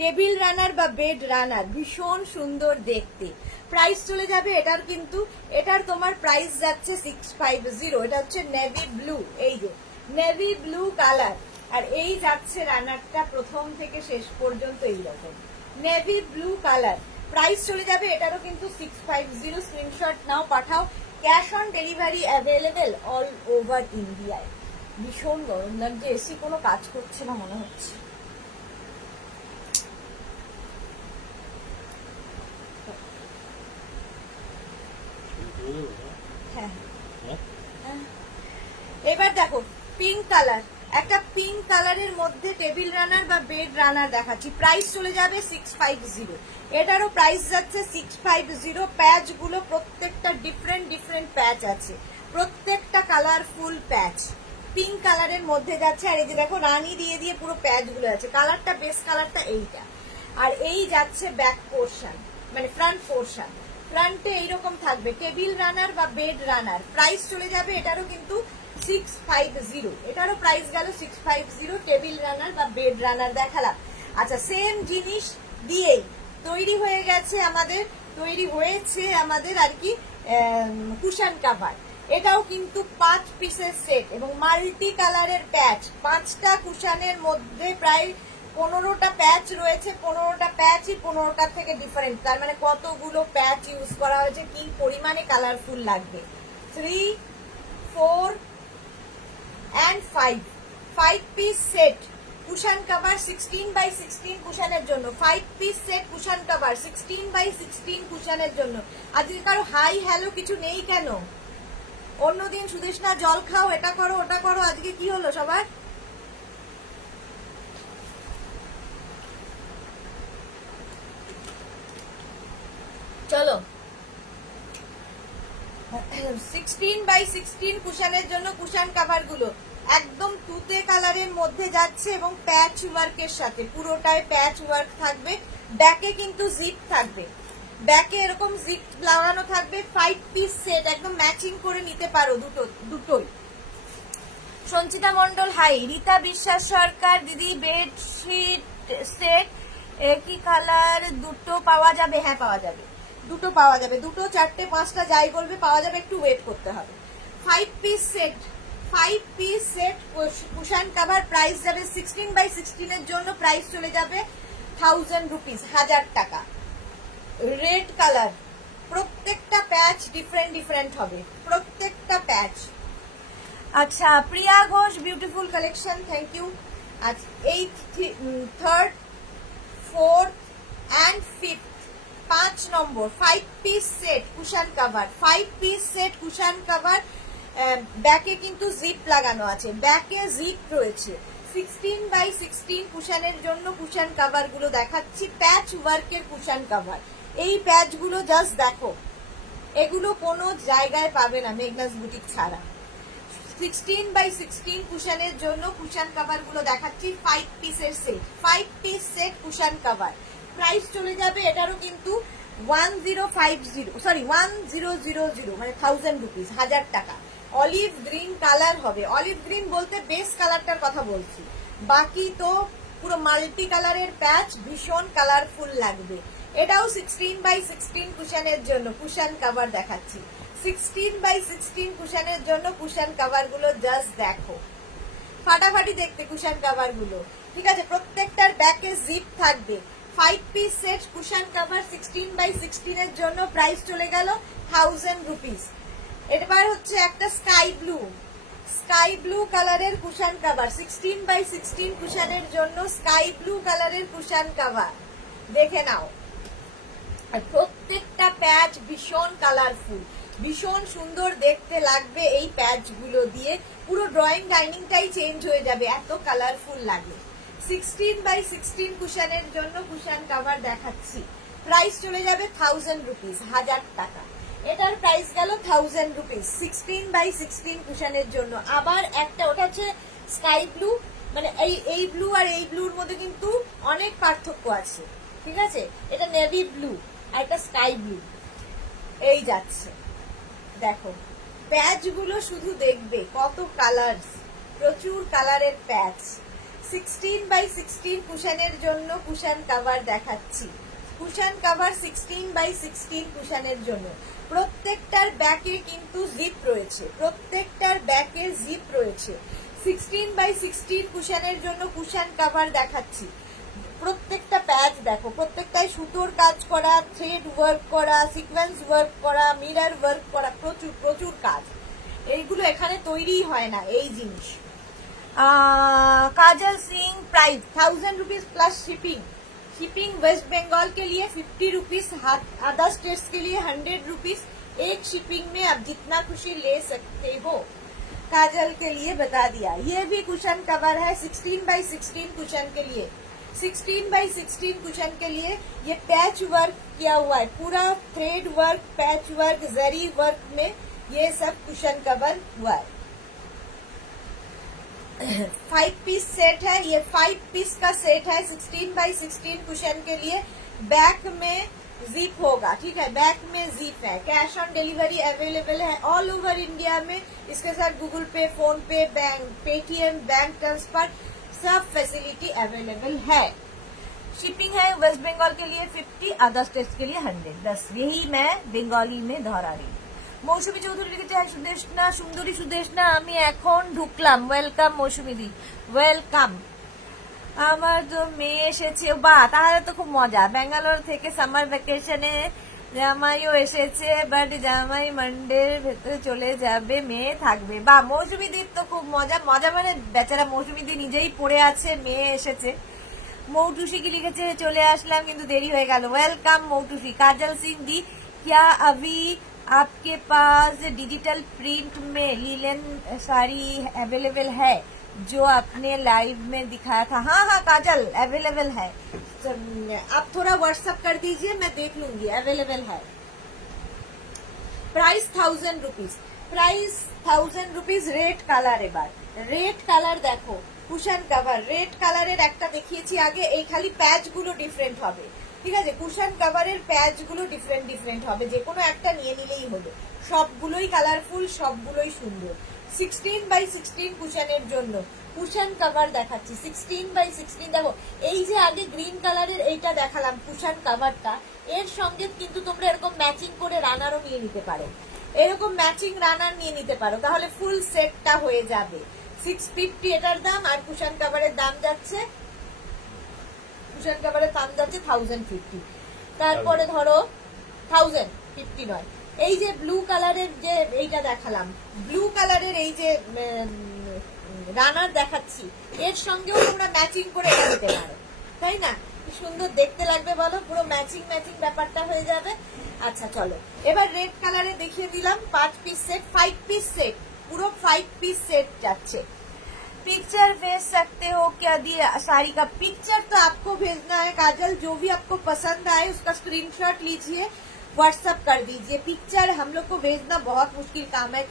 টেবিল রানার বা বেড রানার ভীষণ সুন্দর দেখতে। প্রাইস চলে যাবে এটার কিন্তু, এটার তোমার প্রাইস যাচ্ছে 650। এটা হচ্ছে নেভি ব্লু, এই যে নেভি ব্লু কালার, আর এই যাচ্ছে রানারটা প্রথম থেকে শেষ পর্যন্ত এইরকম নেভি ব্লু কালার। প্রাইস চলে যাবে এটারও কিন্তু 650। স্ক্রিনশট নাও, পাঠাও, cash on delivery available all over ইন্ডিয়ায়। ভীষণ গরম লাগছে, এসি কোনো কাজ করছে না মনে হচ্ছে। হ্যাঁ, এবার দেখো পিঙ্ক কালার, একটা পিঙ্ক কালারের মধ্যে টেবিল রানার বা বেড রানার দেখাচ্ছি। প্রাইস চলে যাবে 650। এটারও প্রাইস যাচ্ছে 650। প্যাচ গুলো প্রত্যেকটা ডিফারেন্ট ডিফারেন্ট প্যাচ আছে, প্রত্যেকটা কালারফুল প্যাচ পিঙ্ক কালারের মধ্যে যাচ্ছে। আর এই যে দেখো রানী দিয়ে দিয়ে পুরো প্যাচ গুলো আছে। কালারটা বেস্ট কালারটা এইটা। আর এই যাচ্ছে ব্যাক পোর্শন, মানে ফ্রন্ট পোর্শন, ফ্রন্টে এইরকম থাকবে টেবিল রানার বা বেড রানার। প্রাইস চলে যাবে এটারও কিন্তু 650। এটারও প্রাইস গেল 650। টেবিল রানার বা বেড রানার দেখালাম। আচ্ছা, সেম জিনিস দিয়েই তৈরি হয়ে গেছে আমাদের, তৈরি হয়েছে আমাদের আর কি কুশন কাভার। এটাও কিন্তু 5 পিসের সেট এবং মাল্টি কালারের প্যাচ। 5টা কুশনের মধ্যে প্রায় 15টা প্যাচ রয়েছে। 15টা প্যাচই 15টা থেকে ডিফারেন্ট, তার মানে কতগুলো প্যাচ ইউজ করা হয়েছে, কি পরিমাণে কালারফুল লাগবে। 3, 4 and 5 piece set cushion cover 16x16 কুশনের জন্য। 5 piece set cushion cover 16x16 কুশনের জন্য। আজকে কারো হাই হ্যালো কিছু নেই কেন? অন্যদিন সুদেশনা জল খাও, এটা করো ওটা করো, আজকে কি হলো সবার? চলো 16x16 কুশনের জন্য কুশন কাভার গুলো একদম তুতে কালারের মধ্যে যাচ্ছে এবং প্যাচ ওয়ার্কের সাথে, পুরোটাই প্যাচ ওয়ার্ক থাকবে। ব্যাকে কিন্তু জিপ থাকবে, ব্যাকে এরকম জিপ লাগানো থাকবে। 5 পিস সেট একদম ম্যাচিং করে নিতে পারো দুটোই। সঞ্চিতা মন্ডল হাই, রীতা বিশ্বাস সরকার দিদি বেডশিট সেট একই কালার দুটো পাওয়া যাবে? হ্যাঁ পাওয়া যাবে, দুটো পাওয়া যাবে, দুটো 4টে 5টা যাই বলবে পাওয়া যাবে, একটু ওয়েট করতে হবে। 5 piece set, 5 piece set cushion cover price যাবে 16x16 এর জন্য প্রাইস চলে যাবে 1000 রুপিস, 1000 টাকা। রেড কালার, প্রত্যেকটা প্যাচ ডিফারেন্ট ডিফারেন্ট হবে, প্রত্যেকটা প্যাচ। আচ্ছা, Priya Ghosh beautiful collection, thank you. আচ্ছা, এই 3rd, 4th and 5th 5 নম্বর 5 piece set cushion cover, 5 piece set cushion cover. ব্যাকে কিন্তু জিপ লাগানো আছে, ব্যাকে জিপ রয়েছে। 16x16 কুশনের জন্য কুশন কভার গুলো দেখাচ্ছি, প্যাচ ওয়ার্কের কুশন কভার। এই প্যাচ গুলো জাস্ট দেখো, এগুলো কোনো জায়গায় পাবে না মেঘনাস বুটিক ছাড়া। 16x16 কুশনের জন্য কুশন কভার গুলো দেখাচ্ছি, 5 পিসের set, 5 piece set cushion cover. Price চলে যাবে এটারও কিন্তু 1000 মানে 1000 রুপিস, 1000 টাকা। অলিভ গ্রিন কালার হবে, অলিভ গ্রিন বলতে বেস কালারটার কথা বলছি, বাকি তো পুরো মাল্টি কালারের প্যাচ, ভীষণ কালারফুল লাগবে। এটাও 16x16 কুশনের জন্য কুশন কভার দেখাচ্ছি। 16x16 কুশনের জন্য কুশন কভার গুলো জাস্ট দেখো, ফাটাফাটি দেখতে কুশন কভার গুলো, ঠিক আছে। প্রত্যেকটার ব্যাকে জিপ থাকবে। 5 piece set cushion cover 16x16 এর জন্য প্রাইস চলে গেল 1000 রুপিস। এবার হচ্ছে একটা স্কাই ব্লু কালারের কুশন কভার, 16x16 কুশনের জন্য স্কাই ব্লু কালারের কুশন কভার, দেখে নাও। আর প্রত্যেকটা প্যাচ ভীষণ কালারফুল, ভীষণ সুন্দর দেখতে লাগবে। এই প্যাচ গুলো দিয়ে পুরো ড্রয়িং ডাইনিংটাই চেঞ্জ হয়ে যাবে, এত কালারফুল লাগে। 16x16 কুশনের জন্য কুশন কভার দেখাচ্ছি, প্রাইস চলে যাবে 1000 রুপিস, 1000 টাকা। এটার প্রাইস গেল 1000 রুপিস 16x16 কুশনের জন্য। আবার একটা ওটা হচ্ছে স্কাই ব্লু, মানে এই ব্লু আর এই ব্লুর মধ্যে কিন্তু অনেক পার্থক্য আছে, ঠিক আছে? এটা নেভি ব্লু আর এটা স্কাই ব্লু। এই যাচ্ছে, দেখো প্যাচ গুলো শুধু দেখবে কত কালার, প্রচুর কালারের প্যাচ। 16x16 কুশনের জন্য কুশন কভার দেখাচ্ছি। কুশন কভার 16x16 কুশনের জন্য। প্রত্যেকটার ব্যাকে কিন্তু জিপ রয়েছে, প্রত্যেকটার ব্যাকে জিপ রয়েছে। 16x16 কুশনের জন্য কুশন কভার দেখাচ্ছি। প্রত্যেকটা প্যাচ দেখো, প্রত্যেকটাই সুতোর কাজ করা, থ্রেড ওয়ার্ক করা, সিকোয়েন্স ওয়ার্ক করা, মিরর ওয়ার্ক করা, প্রচুর প্রচুর কাজ। এইগুলো এখানে তৈরি হয় না এই জিনিস। Kajal Singh price 1000 rupees plus shipping. Shipping West Bengal के लिए 50 रुपीज, अदर स्टेट्स के लिए 100 रुपीज। एक शिपिंग में आप जितना खुशी ले सकते हो। काजल के लिए बता दिया। ये भी कुशन कवर है 16x16 कुशन के लिए। 16x16 कुशन के लिए ये पैच वर्क किया हुआ है, पूरा थ्रेड वर्क, पैच वर्क, जरी वर्क में ये सब कुशन कवर हुआ है। 5 पीस सेट है, ये 5 पीस का सेट है 16x16 कुशन के लिए। बैक में जिप होगा, ठीक है, बैक में जिप है। कैश ऑन डिलीवरी अवेलेबल है ऑल ओवर इंडिया में। इसके साथ गूगल पे, फोन पे, बैंक, पेटीएम, बैंक ट्रांसफर सब फैसिलिटी अवेलेबल है। शिपिंग है वेस्ट बंगाल के लिए 50, अदर स्टेट्स के लिए 100। बस यही मैं बंगाली में दोहरा रही हूँ। মৌসুমী চৌধুরী লিখেছে, সুদেশনা সুন্দরী সুদেশনা আমি এখন ঢুকলাম। ওয়েলকাম মৌসুমী দি, ওয়েলকাম। আমার তো মেয়ে এসেছে, বা তাহলে তো খুব মজা। ব্যাঙ্গালোর থেকে সামার ভ্যাকেশনে জামাইও এসেছে, বাট জামাই মান্ডের ভেতরে চলে যাবে, মেয়ে থাকবে। বা মৌসুমী দির তো খুব মজা, মজা মানে বেচারা মৌসুমী দি নিজেই পড়ে আছে, মেয়ে এসেছে। মৌটুসি কি লিখেছে, চলে আসলাম কিন্তু দেরি হয়ে গেল। ওয়েলকাম মৌটুসি। কাজল সিং দি, क्या अभी आपके पास डिजिटल प्रिंट में लीलन साड़ी अवेलेबल है जो आपने लाइव में दिखाया था? हाँ हाँ काजल, अवेलेबल है। आप थोड़ा व्हाट्सएप कर दीजिए, मैं देख लूंगी, अवेलेबल है। Price 1000 rupees, price 1000 rupees. Red colour, এবার রেড কালার দেখো, কুশন কভার রেড কালারের একটা দেখিয়েছি আগে। এই খালি প্যাচ গুলো ডিফারেন্ট হবে, ঠিক আছে? কুশন কভারের প্যাচ গুলো ডিফারেন্ট ডিফারেন্ট হবে, যে কোনো একটা নিয়ে নিলেই হলো। সবগুলোই কালারফুল, সবগুলোই সুন্দর। 16x16 কুশনের জন্য কুশন কভার দেখাচ্ছি। 16x16 দেখো, এই যে আগে গ্রিন কালারের এইটা দেখালাম কুশন কভারটা, এর সঙ্গে কিন্তু তোমরা এরকম ম্যাচিং করে রানারও নিয়ে নিতে পারো, এরকম ম্যাচিং রানার নিয়ে নিতে পারো, তাহলে ফুল সেটটা হয়ে যাবে। 650 এটার দাম, আর কুশন কভারের দাম যাচ্ছে, কুশন কভারের দাম যাচ্ছে 1050। তারপরে ধরো 1050 নয়, এই যে ব্লু কালারের যে এইটা দেখালাম, ব্লু কালারের এই যে রানার দেখাচ্ছি, এর সঙ্গেও তোমরা ম্যাচিং করে নিতে পারো, তাই না? কি সুন্দর দেখতে লাগবে বলো, পুরো ম্যাচিং ম্যাচিং ব্যাপারটা হয়ে যাবে। আচ্ছা চলো, এবার রেড কালারে দেখিয়ে দিলাম 5 পিস সেট, 5 পিস सेट, पूरा 5 पीस सेट जाच्छे। पिक्चर भेज सकते हो क्या दिया साड़ी का? पिक्चर तो आपको भेजना है काजल, जो भी आपको पसंद आए उसका स्क्रीनशॉट लीजिए, व्हाट्सएप कर दीजिए। पिक्चर हम लोग को भेजना बहुत मुश्किल काम है,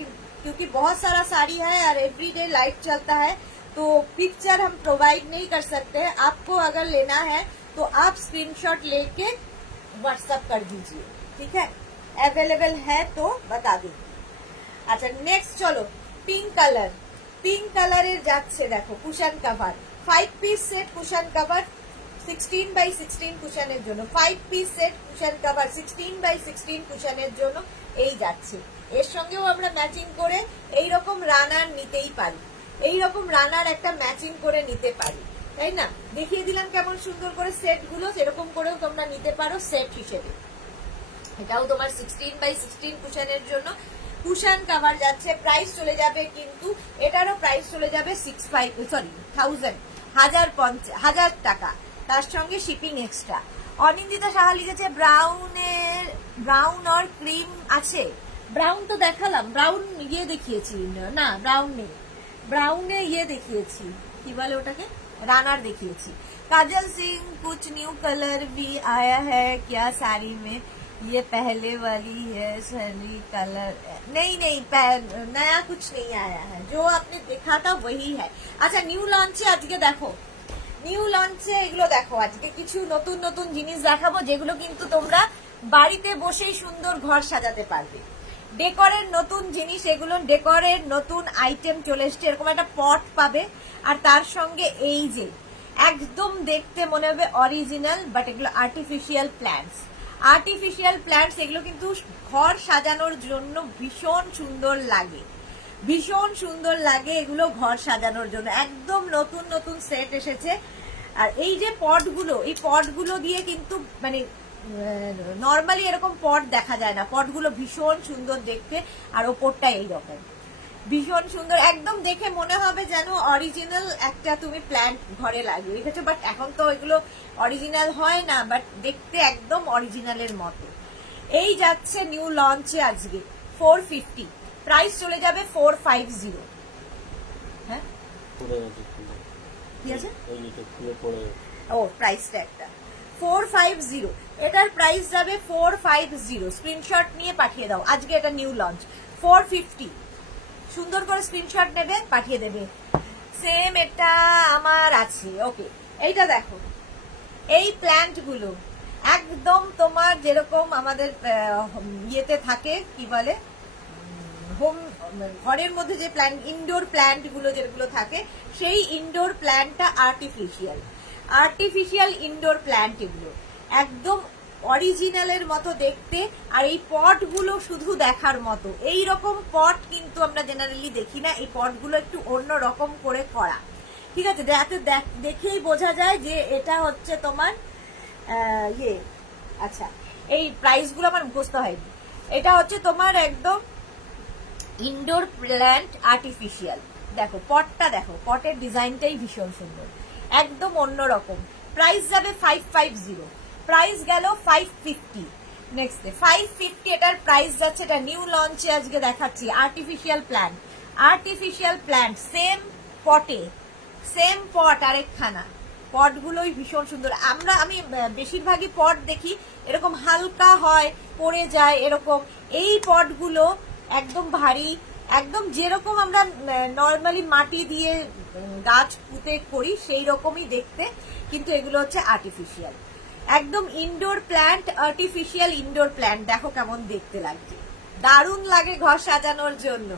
क्योंकि बहुत सारा साड़ी है और एवरीडे लाइट चलता है, तो पिक्चर हम प्रोवाइड नहीं कर सकते हैं। आपको अगर लेना है तो आप स्क्रीनशॉट लेके व्हाट्सएप कर दीजिए, ठीक है? अवेलेबल है तो बता दीजिए। আচ্ছা নেক্সট চলো, পিঙ্ক কালার, পিঙ্ক কালারের যাচ্ছে দেখো cushion cover, 5 piece set cushion cover 16x16 কুশনের জন্য। 5 piece set cushion cover 16x16 কুশনের জন্য এই যাচ্ছে। এর সঙ্গেও আমরা ম্যাচিং করে এই রকম রানার নিতেই পারি, এই রকম রানার একটা ম্যাচিং করে নিতে পারি, তাই না? দেখিয়ে দিলাম কেমন সুন্দর করে সেট গুলো, সেরকম করেও তোমরা নিতে পারো সেট হিসেবে। এটাও তোমার 16x16 কুশনের জন্য কুশন কভার যাচ্ছে। প্রাইস চলে যাবে কিন্তু এটারও প্রাইস চলে যাবে 1000 টাকা, তার সঙ্গে শিপিং এক্সট্রা। অনিন্দিতা সাহা লিখেছে ব্রাউনের, ব্রাউন আর ক্রিম আছে। ব্রাউন তো দেখালাম, ব্রাউন ইয়ে দেখিয়েছি না, ব্রাউন নেই, ব্রাউনে ইয়ে দেখিয়েছি, কি বলে ওটাকে, রানার দেখিয়েছি। काजल सिंह कुछ न्यू कलर भी आया है क्या साड़ी में? ये पहले वाली है साड़ी कलर नहीं नहीं नया कुछ नहीं आया है, जो आपने देखा था वही है। अच्छा নিউ লঞ্চে আজকে দেখো, নিউ লঞ্চে এগুলো দেখো, আজকে কিছু নতুন নতুন জিনিস দেখাবো যেগুলো কিন্তু তোমরা বাড়িতে বসেই সুন্দর ঘর সাজাতে পারবে। ডেকোরের নতুন জিনিস, এগুলো ডেকোরের নতুন আইটেম চলে এসছে। এরকম একটা পট পাবে আর তার সঙ্গে এই যে একদম দেখতে মনে হবে অরিজিনাল, বাট এগুলো আর্টিফিশিয়াল প্ল্যান্টস। আর্টিফিশিয়াল প্ল্যান্টস এগুলো কিন্তু ঘর সাজানোর জন্য ভীষণ সুন্দর লাগে, ভীষণ সুন্দর লাগে এগুলো ঘর সাজানোর জন্য। একদম নতুন নতুন সেট এসেছে। আর এই যে পটগুলো, এই পটগুলো দিয়ে কিন্তু মানে নর্মালি এরকম পট দেখা যায় না। পটগুলো ভীষণ সুন্দর দেখতে, আর ওপরটা এইরকম ভীষণ সুন্দর, একদম দেখে মনে হবে যেন অরিজিনাল একটা তুমি প্ল্যান্ট ঘরে লাগিয়ে রেখেছো। বাট এখন তো এগুলো অরিজিনাল হয় না, বাট দেখতে একদম অরিজিনালের মতো। এই যাচ্ছে নিউ লঞ্চে আজকে 450, প্রাইস চলে যাবে 450। হ্যাঁ কি আছে ও প্রাইসটা একটা 450, এটার প্রাইস যাবে 450। স্ক্রিনশট নিয়ে পাঠিয়ে দাও, আজকে এটা নিউ লঞ্চ 450। সুন্দর করে স্ক্রিনশট নেবে, পাঠিয়ে দেবে। সেম এটা আমার আছে। ওকে, এইটা দেখো, এই প্ল্যান্ট গুলো একদম তোমার যেরকম আমাদের ইয়েতে থাকে, কি বলে হোম, ঘরের মধ্যে যে প্ল্যান্ট, ইনডোর প্ল্যান্ট গুলো যেগুলো থাকে, সেই ইনডোর প্ল্যান্টটা আর্টিফিশিয়াল, আর্টিফিশিয়াল ইনডোর প্ল্যান্ট এগুলো একদম অরিজিনালের মতো দেখতে। আর এই পটগুলো শুধু দেখার মতো। এই রকম পট কিন্তু আমরা জেনারেলি দেখি না, এই পটগুলো একটু অন্য রকম করে করা, ঠিক আছে? যাতে দেখেই বোঝা যায় যে এটা হচ্ছে তোমার ইয়ে। আচ্ছা, এই প্রাইসগুলো আমার মুখস্থ হয়নি। এটা হচ্ছে তোমার একদম ইনডোর প্ল্যান্ট আর্টিফিশিয়াল। দেখো পটটা, দেখো পটের ডিজাইনটাই ভীষণ সুন্দর, একদম অন্যরকম। প্রাইস যাবে 550, প্রাইস গেল 550। নেক্সট 550 এটার প্রাইস যাচ্ছে, এটা নিউ লঞ্চে আজকে দেখাচ্ছি। Artificial plant, artificial plant, same পটে, সেম পট আরেকখানা। পটগুলোই ভীষণ সুন্দর। আমি বেশিরভাগই পট দেখি এরকম হালকা হয়, পড়ে যায় এরকম। এই পটগুলো একদম ভারী, একদম যেরকম আমরা নর্মালি মাটি দিয়ে গাছ পুঁতে করি সেই রকমই দেখতে, কিন্তু এগুলো হচ্ছে আর্টিফিশিয়াল। একদম indoor plant, artificial indoor plant. দেখো কেমন দেখতে লাগছে, দারুণ লাগে ঘর সাজানোর জন্য,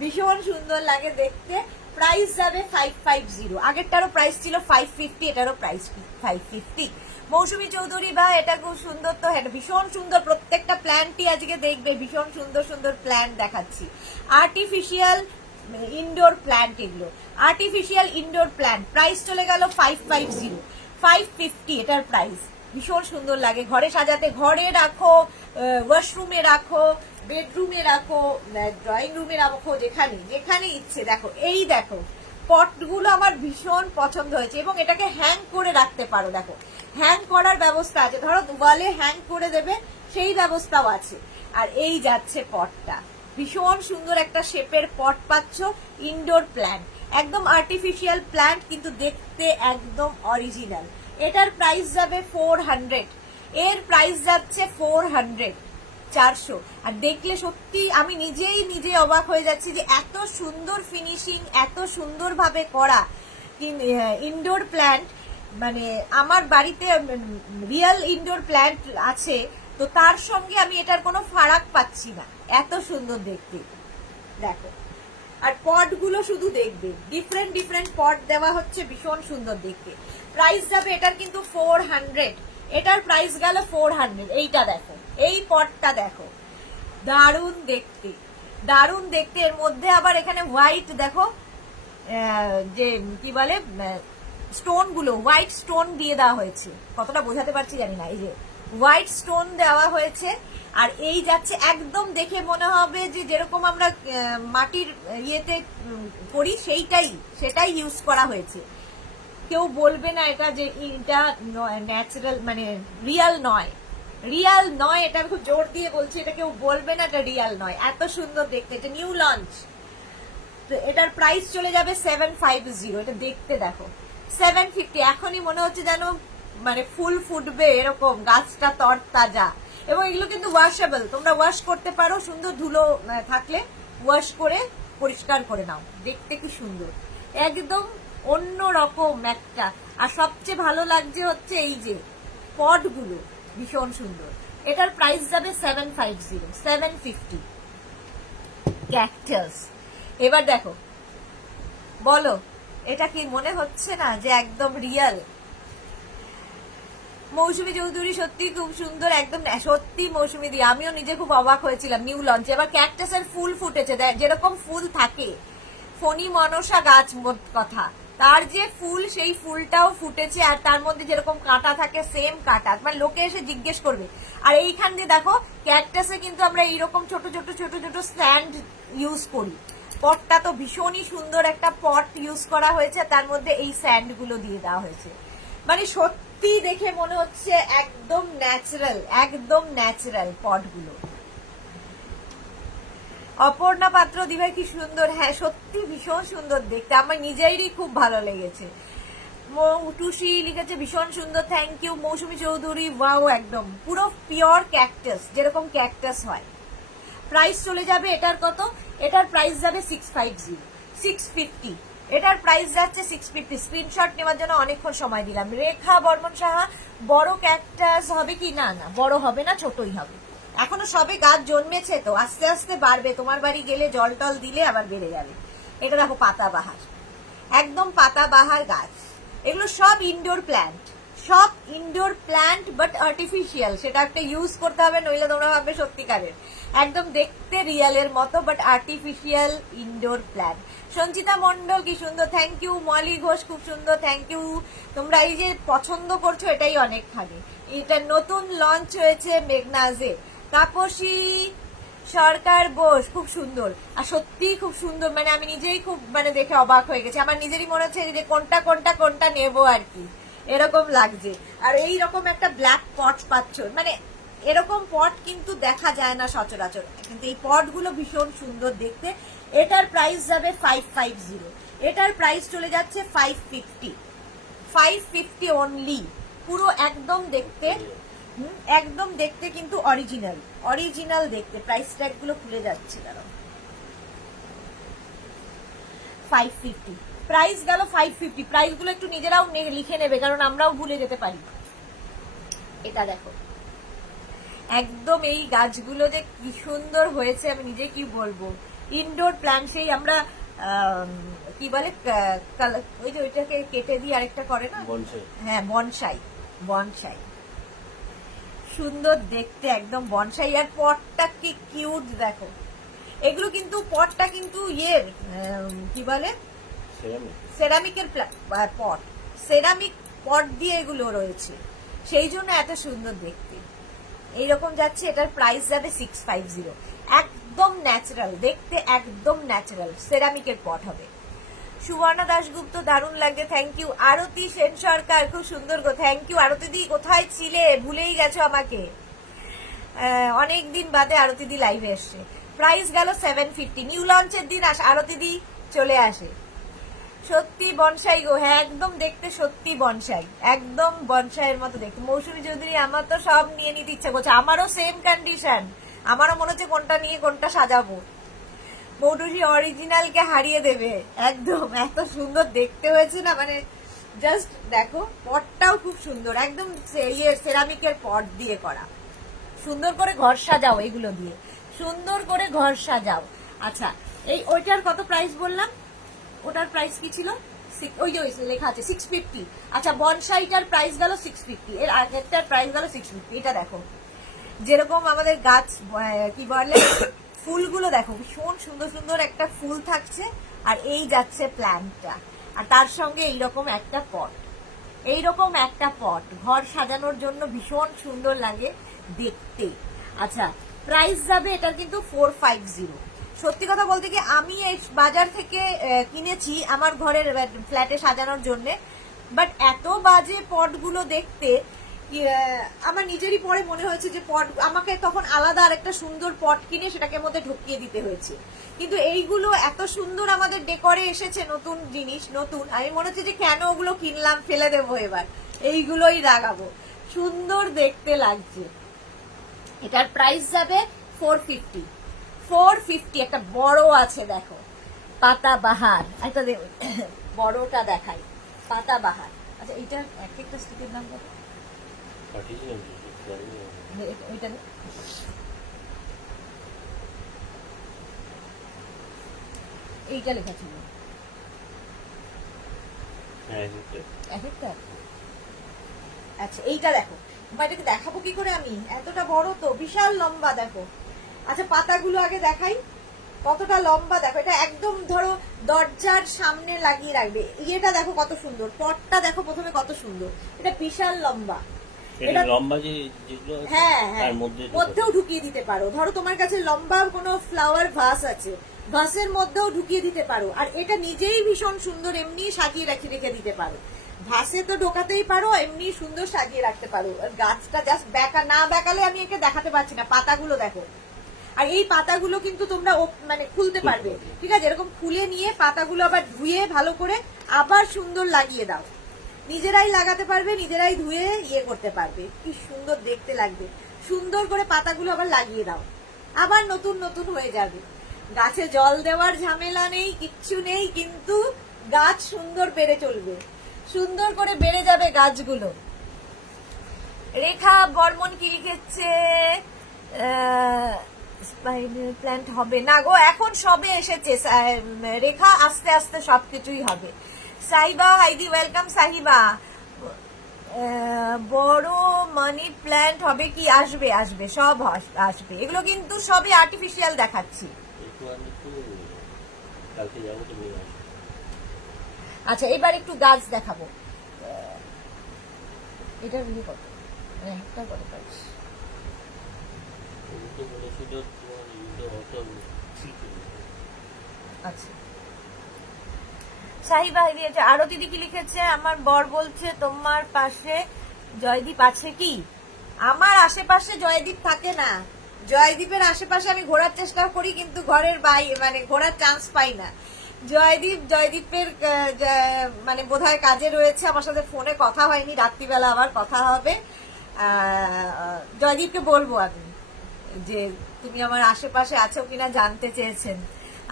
ভীষণ সুন্দর লাগে দেখতে। প্রাইস যাবে 550। আগেরটারও প্রাইস ছিল 550, এটারও প্রাইস 550। মৌসুমী চৌধুরী বা এটা খুব সুন্দর, তো এটা ভীষণ সুন্দর। প্রত্যেকটা প্ল্যান্টই আজকে দেখবে ভীষণ সুন্দর সুন্দর প্ল্যান্ট দেখাচ্ছি। আর্টিফিশিয়াল ইনডোর প্ল্যান্ট এগুলো, আর্টিফিশিয়াল ইনডোর প্ল্যান্ট। প্রাইস চলে গেল 550, 550 এটার প্রাইস। ভীষণ সুন্দর লাগে ঘরে সাজাতে, ঘরে রাখো, ওয়াশরুমে রাখো, বেডরুমে রাখো, ড্রয়িং রুমে রাখো, যেখানে যেখানে ইচ্ছে। দেখো এই দেখো পটগুলো আমার ভীষণ পছন্দ হয়েছে, এবং এটাকে হ্যাং করে রাখতে পারো। দেখো হ্যাং করার ব্যবস্থা আছে, ধরো ওয়ালে হ্যাং করে দেবে সেই ব্যবস্থাও আছে। আর এই যাচ্ছে পটটা, ভীষণ সুন্দর একটা শেপের পট পাচ্ছ, ইনডোর প্ল্যান্ট, একদম আর্টিফিশিয়াল প্ল্যান্ট কিন্তু দেখতে একদম অরিজিনাল। এটার প্রাইস যাবে 400, এর প্রাইস যাচ্ছে 400, 400। আর দেখলে সত্যি আমি নিজে অবাক হয়ে যাচ্ছি যে এত সুন্দর ফিনিশিং, এত সুন্দরভাবে করা ইনডোর প্ল্যান্ট। মানে আমার বাড়িতে রিয়েল ইনডোর প্ল্যান্ট আছে, তো তার সঙ্গে আমি এটার কোনো ফারাক পাচ্ছি না, এত সুন্দর দেখতে। দেখো, আর পটগুলো শুধু দেখবে, ডিফারেন্ট ডিফারেন্ট পট দেওয়া হচ্ছে, ভীষণ সুন্দর দেখতে। প্রাইস যাবে এটার কিন্তু 400, এটার প্রাইস গেল 400। এইটা দেখো, এই পটটা দেখো, দারুণ দেখতে, দারুণ দেখতে। এর মধ্যে আবার এখানে হোয়াইট দেখো, যে কি বলে স্টোন গুলো, হোয়াইট স্টোন দিয়ে দেওয়া হয়েছে। কতটা বোঝাতে পারছি জানি না, এই যে হোয়াইট স্টোন দেওয়া হয়েছে। আর এই যাচ্ছে একদম দেখে মনে হবে যে যেরকম আমরা মাটির ইয়েতে করি সেটাই ইউজ করা হয়েছে। কেউ বলবে না এটা যে এটা ন্যাচারাল, মানে রিয়াল নয়, রিয়াল নয়। এটা আমি খুব জোর দিয়ে বলছি, এটা কেউ বলবে না এটা রিয়াল নয়, এত সুন্দর দেখতে। এটা নিউ লঞ্চ, তো এটার প্রাইস চলে যাবে 750। এটা দেখতে দেখো 750। এখনই মনে হচ্ছে যেন মানে ফুল ফুটবে এরকম, গাছটা তরতাজা। এবং এগুলো কিন্তু ওয়াশেবল, তোমরা ওয়াশ করতে পারো, সুন্দর ধুলো থাকলে ওয়াশ করে পরিষ্কার করে নাও। দেখতে কি সুন্দর, একদম অন্য রকম একটা। আর সবচেয়ে ভালো লাগছে হচ্ছে এই যে পটগুলো, ভীষণ সুন্দর। এটার প্রাইস যাবে 750, 750 ক্যাকটাস। এবার দেখো, বলো এটা কি মনে হচ্ছে না যে একদম রিয়েল? মৌসুমী চৌধুরী সত্যি খুব সুন্দর, একদম সত্যি মৌসুমী দি, আমিও নিজে খুব অবাক হয়েছিলাম নিউ লঞ্চে। এবার ক্যাকটাসের ফুল ফুটেছে, যেরকম ফুল থাকে ফণি মনসা গাছ, মোট কথা তার যে ফুল, সেই ফুলটাও ফুটেছে। আর তার মধ্যে যেরকম কাঁটা থাকে সেম কাঁটা, মানে লোকে এসে জিজ্ঞেস করবে। আর এইখান দিয়ে দেখো ক্যাকটাসে কিন্তু আমরা এইরকম ছোট ছোট ছোট ছোট স্ট্যান্ড ইউজ করি। পটটা তো ভীষণই সুন্দর একটা পট ইউজ করা হয়েছে, তার মধ্যে এই স্যান্ড গুলো দিয়ে দেওয়া হয়েছে। মানে সত্যি দেখে মনে হচ্ছে একদম ন্যাচারাল, একদম ন্যাচারাল পটগুলো। অপর্ণা পাত্র দিভাই কি সুন্দর, হ্যাঁ সত্যি ভীষণ সুন্দর দেখতে, আমার নিজেরই খুব ভালো লেগেছে। টুসি লিখেছে ভীষণ সুন্দর, thank you. Mousumi Chowdhury wow, একদম পুরো পিওর ক্যাকটাস, যেরকম ক্যাকটাস হয়। প্রাইস চলে যাবে এটার কত? এটার প্রাইস যাবে 650, 650। এটার প্রাইস যাচ্ছে 650। স্ক্রিনশট নেওয়ার জন্য অনেকক্ষণ সময় দিলাম। রেখা বর্মন সাহা, বড় ক্যাকটাস হবে কি? না না, বড় হবে না, ছোটই হবে। এখনো সবে গাছ জন্মেছে তো, আস্তে আস্তে বাড়বে। তোমার বাড়ি গেলে জল টল দিলে আবার বেড়ে যাবে। এটা দেখো পাতাবাহার, একদম পাতাবাহার গাছ। এগুলো সব ইনডোর প্ল্যান্ট, সব ইনডোর প্ল্যান্ট, বাট আর্টিফিশিয়াল। সেটা একটা ইউজ করতে হবে, নইলে তোমরা ভাববে সত্যিকারের। একদম দেখতে রিয়ালের মতো, but artificial indoor plant. Sanchita Mondal কি সুন্দর, থ্যাংক ইউ। মলি ঘোষ খুব সুন্দর, থ্যাংক ইউ। তোমরা এই যে পছন্দ করছো এটাই অনেকখানি। এটা নতুন লঞ্চ হয়েছে মেঘনাজে। তাপসী সরকার বোস খুব সুন্দর, আর সত্যি খুব সুন্দর। মানে আমি নিজেই খুব মানে দেখে অবাক হয়ে গেছি, আমার নিজেরই মনে হচ্ছে যে কোনটা কোনটা কোনটা নেবো আর কি, এরকম লাগছে। আর এই রকম একটা ব্ল্যাক পট পাচ্ছ, মানে এরকম পট কিন্তু দেখা যায় না সচরাচর, কিন্তু এই পট গুলো ভীষণ সুন্দর দেখতে। এটার প্রাইস যাবে 550, এটার প্রাইস চলে যাচ্ছে 550, 550 অনলি। পুরো একদম দেখতে, একদম দেখতে কিন্তু অরিজিনাল, অরিজিনাল দেখতে। প্রাইস ট্যাগ গুলো খুলে যাচ্ছে, দাঁড়াও। 550 প্রাইস গেল, 550। প্রাইস গুলো একটু নিজেরাও লিখে নেবে, কারণ আমরাও ভুলে যেতে পারি। এটা দেখো, একদম এই গাছগুলো যে কি সুন্দর হয়েছে, আমি নিজে কি বলবো। ইনডোর প্ল্যান্ট, সেই আমরা কি বলে ওই যে ওইটাকে কেটে দিয়ে আরেকটা করে না, হ্যাঁ বনসাই, বনসাই। সুন্দর দেখতে একদম বনসাই। আর পটটা কি কিউট দেখো। এগুলো কিন্তু পটটা কিন্তু ইয়ের কি বলে, সেরামিকের পট, সেরামিক পট দিয়ে এগুলো রয়েছে, সেই জন্য এত সুন্দর দেখতে। এইরকম যাচ্ছে। এটার প্রাইস যাবে 650, একদম ন্যাচারাল দেখতে, একদম ন্যাচারাল সেরামিকের পট হবে। সুবর্ণা দাশগুপ্ত দারুণ লাগে, থ্যাংক ইউ। আরতি সেন সরকার খুব সুন্দর গো, থ্যাংক ইউ। আরতি দি কোথায় ছিলে, ভুলেই গেছো আমাকে, অনেকদিন বাদে আরতি দি লাইভে এসছে। প্রাইস গেল 750, নিউ লঞ্চের দিন আরতি দি চলে আসে। সত্যি বনসাই গো, হ্যাঁ একদম দেখতে সত্যি বনসাই, একদম বনসাইয়ের মতো দেখতে। মৌসুমী চৌধুরী, আমার তো সব নিয়ে নিতে ইচ্ছা করছে, আমারও সেম কন্ডিশন, আমারও মনে হচ্ছে কোনটা নিয়ে কোনটা সাজাবো। মৌটুসি অরিজিনালকে হারিয়ে দেবে একদম, এত সুন্দর দেখতে হয়েছে না, মানে জাস্ট দেখো। পটটাও খুব সুন্দর, একদম সেরামিকের পট দিয়ে করা। সুন্দর করে ঘর সাজাও এগুলো দিয়ে, সুন্দর করে ঘর সাজাও। আচ্ছা, এই ওইটার কত প্রাইস বললাম, ওটার প্রাইস কি ছিল, ওই যে লেখা আছে 650। আচ্ছা, বনসাইটার প্রাইস গেল 650, এর আগেরটার প্রাইস গেল 650। এটা দেখো, যেরকম আমাদের গাছ কি বলে, ফুলগুলো দেখো ভীষণ সুন্দর সুন্দর একটা ফুল থাকছে, আর এই যাচ্ছে প্ল্যান্টটা, আর তার সঙ্গে এইরকম একটা পট, এইরকম একটা পট ঘর সাজানোর জন্য ভীষণ সুন্দর লাগে দেখতে। আচ্ছা, প্রাইস যাবে এটার কিন্তু 450। সত্যি কথা বলতে কি, আমি এই বাজার থেকে কিনেছি আমার ঘরের ফ্ল্যাটে সাজানোর জন্য, বাট এত বাজে পটগুলো দেখতে, আমার নিজেরই পরে মনে হয়েছে যে পট আমাকে তখন আলাদা আর একটা সুন্দর পট কিনে সেটাকে মধ্যে ঢুকিয়ে দিতে হয়েছে। কিন্তু এইগুলো এত সুন্দর আমাদের ডেকোরে এসেছে, নতুন জিনিস, নতুন, আমি মনে হচ্ছে যে কেন ওগুলো কিনলাম, ফেলে দেবো, এবার এইগুলোই লাগাবো। সুন্দর দেখতে লাগছে। এটার প্রাইস যাবে 450। 450। একটা বড় আছে দেখো, পাতাবাহার, একটা বড়টা দেখাই, পাতাবাহার। আচ্ছা এইটার এক একটা স্টিকের দাম কত? এইটা লেখা ছিল এক একটা। আচ্ছা এইটা দেখো, এটাকে দেখাবো কি করে আমি, এতটা বড় তো, বিশাল লম্বা দেখো। আচ্ছা পাতাগুলো আগে দেখাই কতটা লম্বা দেখো। এটা একদম ধরো দরজার সামনে লাগিয়ে রাখবে। ইয়েটা দেখো কত সুন্দর, পটটা দেখো প্রথমে কত সুন্দর, এটা বিশাল লম্বা। এটা লম্বা যে যেগুলো হ্যাঁ হ্যাঁ মধ্যেও ঢুকিয়ে দিতে পারো। ধরো তোমার কাছে লম্বা কোনো ফ্লাওয়ার ভাস আছে, ভাসের মধ্যেও ঢুকিয়ে দিতে পারো। আর এটা নিজেই ভীষণ সুন্দর, এমনি সাজিয়ে রেখে দিতে পারো। ভাসে তো ঢোকাতেই পারো, এমনি সুন্দর সাজিয়ে রাখতে পারো। আর গাছটা জাস্ট বেঁকালে আমি একে দেখাতে পারছি না। পাতাগুলো দেখো, আর এই পাতাগুলো কিন্তু তোমরা মানে খুলতে পারবে, ঠিক আছে? এরকম খুলে নিয়ে পাতাগুলো আবার ধুয়ে ভালো করে আবার সুন্দর লাগিয়ে দাও। নিজেরাই লাগাতে পারবে, নিজেরাই ধুয়ে ইয়ে করতে পারবে, কি সুন্দর দেখতে লাগবে। সুন্দর করে পাতাগুলো আবার লাগিয়ে দাও, আবার নতুন নতুন হয়ে যাবে। গাছে জল দেওয়ার ঝামেলা নেই, কিচ্ছু নেই, কিন্তু গাছ সুন্দর বেড়ে চলবে, সুন্দর করে বেড়ে যাবে গাছগুলো। রেখা বর্মন কি লিখেছে, প্ল্যান্ট হবে না গো, এখন সবে এসেছে রেখা, আস্তে আস্তে সবকিছুই হবে। সাহিবা হাইদি ওয়েলকাম। সাহিবা বড় মানি প্ল্যান্ট হবে কি? আসবে আসবে, সব আসবে। এগুলো কিন্তু সবই আর্টিফিশিয়াল দেখাচ্ছি। আচ্ছা এবার একটু গাছ দেখাবো। এটার বিয়ে কত, একটা কত প্রাইস? আচ্ছা সাহিবা দিয়েছে। আরো দিদি কি লিখেছে, আমার বর বলছে তোমার পাশে জয়দীপ আছে কি? আমার আশেপাশে জয়দীপ থাকে না। জয়দীপের আশেপাশে আমি ঘোরার চেষ্টা করি, কিন্তু ঘরের বাইরে মানে ঘোরার চান্স পাই না। জয়দীপের মানে বোধহয় কাজে রয়েছে, আমার সাথে ফোনে কথা হয়নি, রাত্রিবেলা আবার কথা হবে। জয়দীপকে বলবো আমি যে তুমি আমার আশেপাশে আছো কিনা জানতে চেয়েছেন,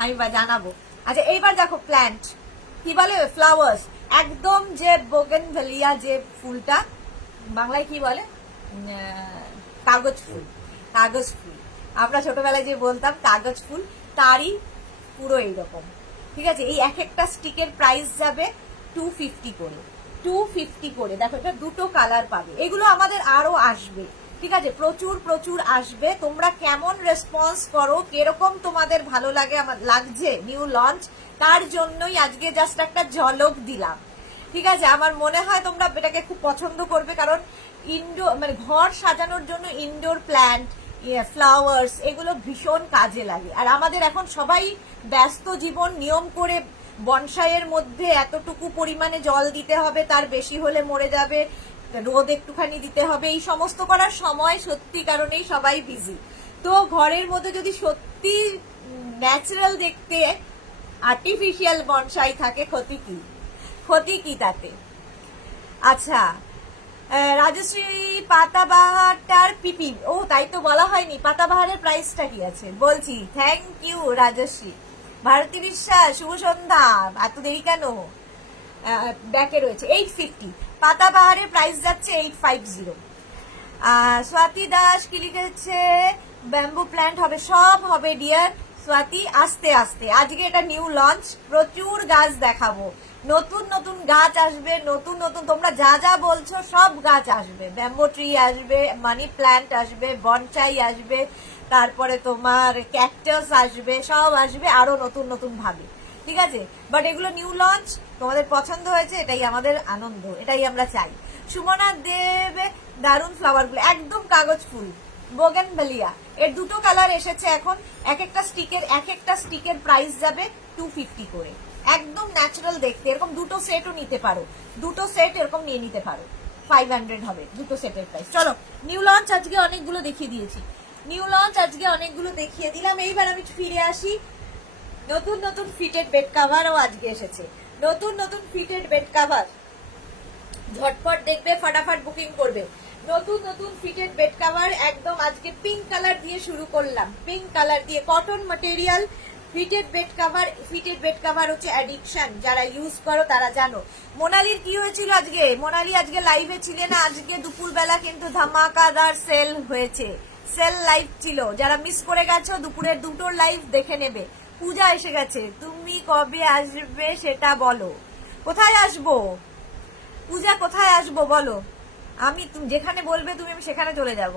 আমি জানাবো। আচ্ছা এইবার দেখো প্ল্যান্ট কি বলে, ফ্লাওয়ার্স, একদম যে বোগেনভেলিয়া যে ফুলটা, বাংলায় কি বলে, কাগজ ফুল। কাগজ ফুল আমরা ছোটবেলায় যে বলতাম কাগজ ফুল, তারই পুরো এইরকম, ঠিক আছে? এই এক একটা স্টিকের প্রাইস যাবে 250 করে। 250 করে। দেখো এটা দুটো কালার পাবে। এগুলো আমাদের আরো আসবে, ঠিক আছে? প্রচুর প্রচুর আসবে। তোমরা কেমন রেসপন্স করো, কিরকম তোমাদের ভালো লাগে, আমার লাগছে নিউ লঞ্চ, তার জন্যই আজকে জাস্ট একটা ঝলক দিলাম, ঠিক আছে? আমার মনে হয় তোমরা এটাকে খুব পছন্দ করবে, কারণ ইনডোর মানে ঘর সাজানোর জন্য ইনডোর প্ল্যান্ট, ফ্লাওয়ার্স, এগুলো ভীষণ কাজে লাগে। আর আমাদের এখন সবাই ব্যস্ত জীবন, নিয়ম করে বনসাইয়ের মধ্যে এতটুকু পরিমাণে জল দিতে হবে, তার বেশি হলে মরে যাবে, রোদ একটুখানি দিতে হবে, এই সমস্ত করার সময় সত্যি কারণেই সবাই বিজি। তো ঘরের মধ্যে যদি সত্যি ন্যাচারাল দেখতে আর্টিফিশিয়াল বনসাই থাকে, ক্ষতি কি? ক্ষতি কি তাতে? আচ্ছা রাজশ্রী পাতাবাহারটার পিপি, ও তাই তো বলা হয়নি, পাতাবাহারের প্রাইসটা কি আছে বলছি। Thank you Rajshri. ভারতী বিশ্বাস শুভ সন্ধ্যা, এত দেরি কেন? ব্যাকে রয়েছে 850। পাতাবাহারের প্রাইস যাচ্ছে 850। স্বাতি দাস কি লিখেছে, ব্যাম্বু প্ল্যান্ট হবে, সব হবে ডিয়ার স্বাতি, আস্তে আস্তে। আজকে এটা নিউ লঞ্চ, প্রচুর গাছ দেখাবো, নতুন নতুন গাছ আসবে, নতুন নতুন তোমরা যা যা বলছো সব গাছ আসবে। ব্যাম্বো ট্রি আসবে, মানি প্ল্যান্ট আসবে, বনসাই আসবে, তারপরে তোমার ক্যাকটাস আসবে, সব আসবে আরো নতুন নতুন ভাবে, ঠিক আছে? বাট এগুলো নিউ লঞ্চ, তোমাদের পছন্দ হয়েছে, এটাই আমাদের আনন্দ, এটাই আমরা চাই। সুমনা দেবে দারুণ ফ্লাওয়ারগুলো, একদম কাগজ ফুল, বোগেনভেলিয়া, এর দুটো কালার এসেছে এখন। এক একটা স্টিকের প্রাইস যাবে 250 করে। একদম ন্যাচারাল দেখতে, এরকম দুটো সেটও নিতে পারো, দুটো সেট এরকম নিয়ে নিতে পারো, 500 হবে দুটো সেটের প্রাইস। চলো নিউ লঞ্চ আজকে অনেকগুলো দেখিয়ে দিয়েছি, নিউ লঞ্চ আজকে অনেকগুলো দেখিয়ে দিলাম। এইবার আমি ফিরে আসি, নতুন নতুন ফিটেড বেড কাভারও আজকে এসেছে, নতুন নতুন ফিটেড বেড কাভার ঝটপট দেখবে, ফাটাফাট বুকিং করবে। নতুন নতুন ফিটেড বেড কাভার একদম আজকে পিঙ্ক কালার দিয়ে শুরু করলাম, পিঙ্ক কালার দিয়ে cotton material fitted bed cover. Fitted bed cover হচ্ছে অ্যাডিকশন, যারা ইউজ করো তারা জানো। মোনালির কি হয়েছিল আজকে, মোনালি আজকে লাইভে ছিলে না, আজকে দুপুরবেলা কিন্তু ধামাকাদার সেল হয়েছে, সেল লাইভ ছিল, যারা মিস করে গেছো দুপুরের দুটোর লাইভ দেখে নেবে। পূজা এসে গেছে, তুমি কবে আসবে সেটা বলো। কোথায় আসবো পূজা, কোথায় আসবো বলো, আমি তুমি যেখানে বলবে তুমি আমি সেখানে চলে যাব।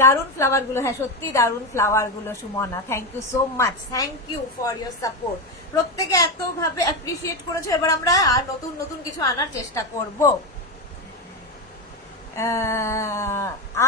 দারুন ফ্লাওয়ার গুলো, হ্যাঁ সত্যি দারুন ফ্লাওয়ার গুলো Sumana, thank you so much, thank you for your support. প্রত্যেকে এত ভাবে অ্যাপ্রিসিয়েট করেছো, এবার আমরা আর নতুন নতুন কিছু আনার চেষ্টা করব।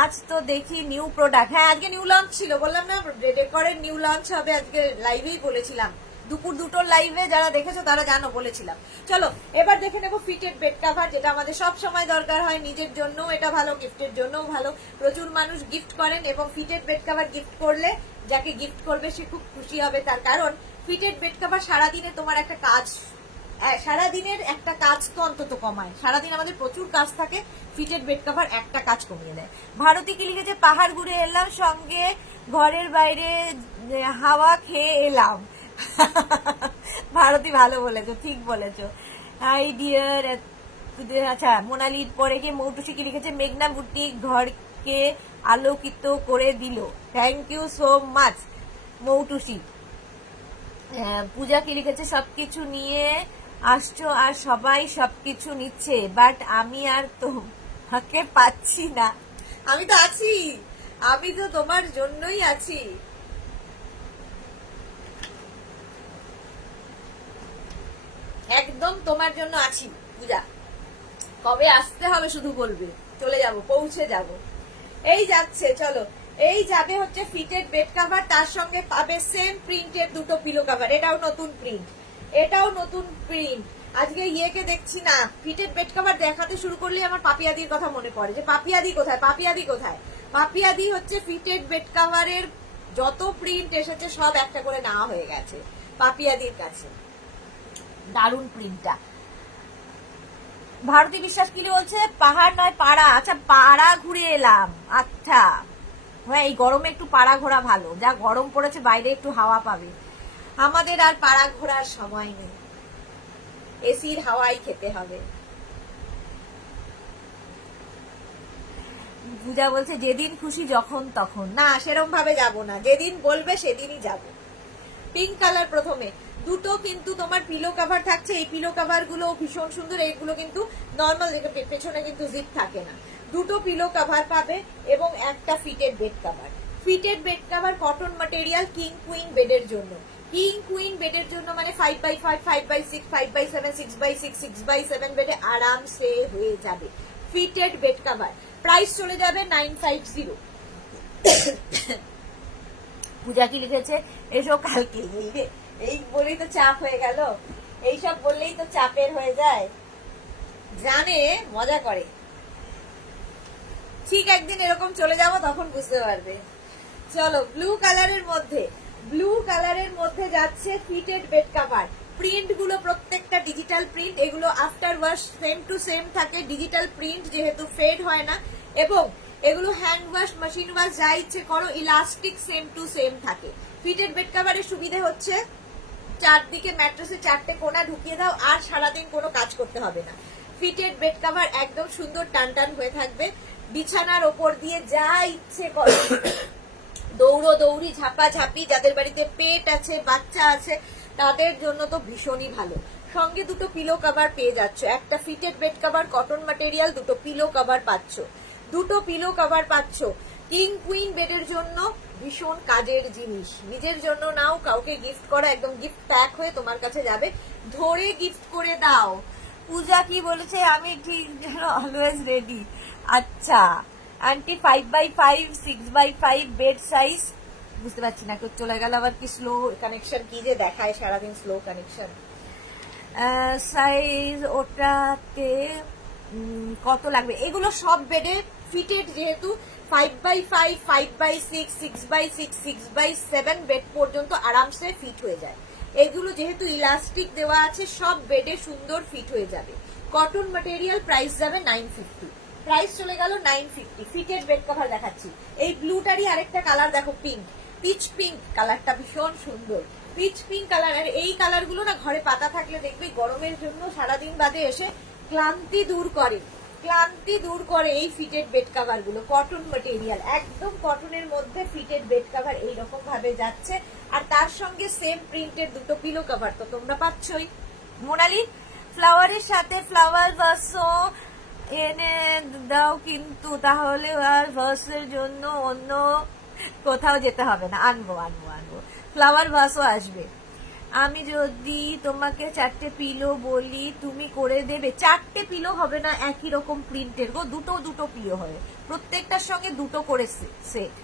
আজ তো দেখি নিউ প্রোডাক্ট, হ্যাঁ আজকে নিউ লঞ্চ ছিল, বললাম না ডেকরের নিউ লঞ্চ হবে আজকে, লাইভেই বলেছিলাম, দুপুর দুটোর লাইভে যারা দেখেছো তারা জানো বলেছিলাম। চলো এবার দেখে নেবো ফিটেড বেড কাভার, যেটা আমাদের সব সময় দরকার হয়, নিজের জন্য এটা ভালো, গিফটের জন্য ভালো, প্রচুর মানুষ গিফট করেন এবং ফিটেড বেড কাভার গিফট করলে যাকে গিফট করবে সে খুব খুশি হবে, তার কারণ ফিটেড বেড কাভার সারাদিনে তোমার একটা কাজ, সারাদিনের একটা কাজ তো অন্তত কমায়, সারাদিন আমাদের প্রচুর কাজ থাকে, ফিটেড বেড কাভার একটা কাজ কমিয়ে দেয়। ভারতী কি লিখেছে, পাহাড় ঘুরে এলাম, সঙ্গে ঘরের বাইরে হাওয়া খেয়ে এলাম। ভারতী ভালো বলেছো, ঠিক বলেছো। হাই ডিয়ার, আচ্ছা মোনালির পরে গিয়ে মৌটুসি কি লিখেছে, মেঘনা বুটিক ঘরকে আলোকিত করে দিল, thank you so much Moutushi. Puja কি লিখেছে, সবকিছু নিয়ে আসছো আর সবাই সবকিছু নিচ্ছে, বাট আমি আর তোমাকে পাচ্ছি না। আমি তো আছি, আমি তো তোমার জন্যই আছি। একদম তোমার জন্য আছি পূজা, কবে আসতে হবে শুধু বলবে, চলে যাব, পৌঁছে যাব। এই যাচ্ছে, চলো এই যাবে হচ্ছে ফিটেড বেড কাভার, তার সঙ্গে পাবে সেম প্রিন্টের দুটো পিলো কাভার, এটাও নতুন প্রিন্ট, এটাও নতুন প্রিন্ট। আজকে ইয়েকে দেখছি না, ফিটেড বেড কাভার দেখাতে শুরু করলে আমার পাপিয়াদির কথা মনে পড়ে, যে পাপিয়াদি কোথায়, পাপিয়াদি কোথায়। পাপিয়াদি হচ্ছে ফিটেড বেড কাভারের যত প্রিন্ট এসেছে সব একটা করে নেওয়া হয়ে গেছে পাপিয়াদির কাছে, দারুণ প্রিন্টটা। ভারতী বিশ্বাস কি বলছে, পাহাড় নয় পাড়া, আচ্ছা পাড়া ঘুরে এলাম, আচ্ছা হ্যাঁ এই গরমে একটু পাড়া ঘোরা ভালো, যা গরম পড়েছে বাইরে একটু হাওয়া পাবে। আমাদের আর পাড়া ঘোরার সময় নেই, এসির হাওয়াই খেতে হবে। পূজা বলছে যেদিন খুশি যখন তখন, না সেরম ভাবে যাবো না, যেদিন বলবে সেদিনই যাব। পিঙ্ক কালার প্রথমে দুটো কিন্তু তোমার পিলো কাভার থাকছে, এই পিলো কাভার গুলো ভীষণ সুন্দর, এইগুলো কিন্তু নর্মাল, পেছনে কিন্তু জিপ থাকে না, দুটো পিলো কাভার পাবে এবং একটা fitted bed cover. Fitted bed cover cotton material, king queen বেডের জন্য, কিং কুইন বেডের জন্য মানে 5x5, 5x6, 5x7, 6x6, 6x7 বেডে আরামসে হয়ে যাবে ফিটেড বেড কাভার। প্রাইস চলে যাবে 950। পূজা কি লিখেছে, এসো কালকে, এই বলেই তো চাপ হয়ে গেল, এইসব বললেই তো চাপের হয়ে যায়, জানে মজা করে। ঠিক একদিন এরকম চলে যাব, তখন বুঝতে পারবে। চলো ব্লু কালারের মধ্যে, ব্লু কালারের মধ্যে যাচ্ছে ফিটেড বেড কাভার। প্রিন্ট গুলো প্রত্যেকটা ডিজিটাল প্রিন্ট, এগুলো after wash same to same থাকে, ডিজিটাল প্রিন্ট যেহেতু ফেড হয় না, এবং এগুলো হ্যান্ড ওয়াশ মেশিন ওয়াশ যা ইচ্ছে করো, ইলাস্টিক সেম টু সেম থাকে। ফিটেড বেড কাভারের সুবিধা হচ্ছে চারদিকে ম্যাট্রেসে চারটে কোনা ঢুকিয়ে দাও, আর সারাদিন কোনো কাজ করতে হবে না। ফিটেড বেড কাভার একদম সুন্দর টান টান হয়ে থাকবে, বিছানার ওপর দিয়ে যা ইচ্ছে করো দৌড়ো দৌড়ি ঝাপা ঝাপি, যাদের বাড়িতে পেট আছে বাচ্চা আছে তাদের জন্য তো ভীষণই ভালো। সঙ্গে দুটো পিলো কাভার পেয়ে যাচ্ছ, একটা fitted bed cover cotton material, দুটো পিলো কাভার পাচ্ছ, দুটো পিলো কাভার পাচ্ছ। কিং কুইন বেডের জন্য ভীষণ কাজের জিনিস, নিজের জন্য নাও, কাউকে গিফট করা, একদম গিফট প্যাক হয়ে তোমার কাছে যাবে, ধরে গিফট করে দাও। পূজা কি বলেছে, আমি ঠিক অলওয়েজ রেডি। আচ্ছা aunty 5x5, 6x5 bed size, বুঝতে পারছি না, চলে গেল আবার কি স্লো কানেকশন, কি যে দেখায় সারাদিন স্লো কানেকশন। সাইজ ওটাতে কত লাগবে, এগুলো সব বেডে ফিটেড, যেহেতু 5x5, 5x6, 6x6, 6x7 bed পর্যন্ত আরামসে ফিট হয়ে যায়। এগুলো যেহেতু ইলাস্টিক দেওয়া আছে, সব বেডে সুন্দর ফিট হয়ে যাবে। কটন ম্যাটেরিয়াল, প্রাইস যাবে 950, প্রাইস চলে গেল 950। ফিটেড বেড কভার দেখাচ্ছি। এই ব্লুটারই আরেকটা কালার দেখো, পিঙ্ক, পিচ পিঙ্ক কালারটা ভীষণ সুন্দর, পিচ পিঙ্ক কালার। আর এই কালার গুলো না ঘরে পাতা থাকলে দেখবে গরমের জন্য সারাদিন বাদে এসে ক্লান্তি দূর করে, ক্লান্তি দূর করে এই ফিটেড বেড কাভার গুলো। কটন ম্যাটেরিয়াল, একদম কটনের মধ্যে ফিটেড বেড কাভার এইরকম ভাবে যাচ্ছে। আর তার সঙ্গে সেম প্রিন্টের দুটো পিলো কাভার তো তোমরা পাচ্ছই। মোনালি, ফ্লাওয়ারের সাথে ফ্লাওয়ার ভাসও এনে দাও, কিন্তু তাহলে আর ভাসের জন্য অন্য কোথাও যেতে হবে না। আনবো আনবো আনবো, ফ্লাওয়ার ভাসও আসবে। আমি যদি তোমাকে 4টে পিলো বলি, তুমি করে দেবে? 4টে পিলো হবে না একই রকম প্রিন্টের গো, দুটো দুটো পিলো হবে, প্রত্যেকটার সঙ্গে দুটো করে সেট।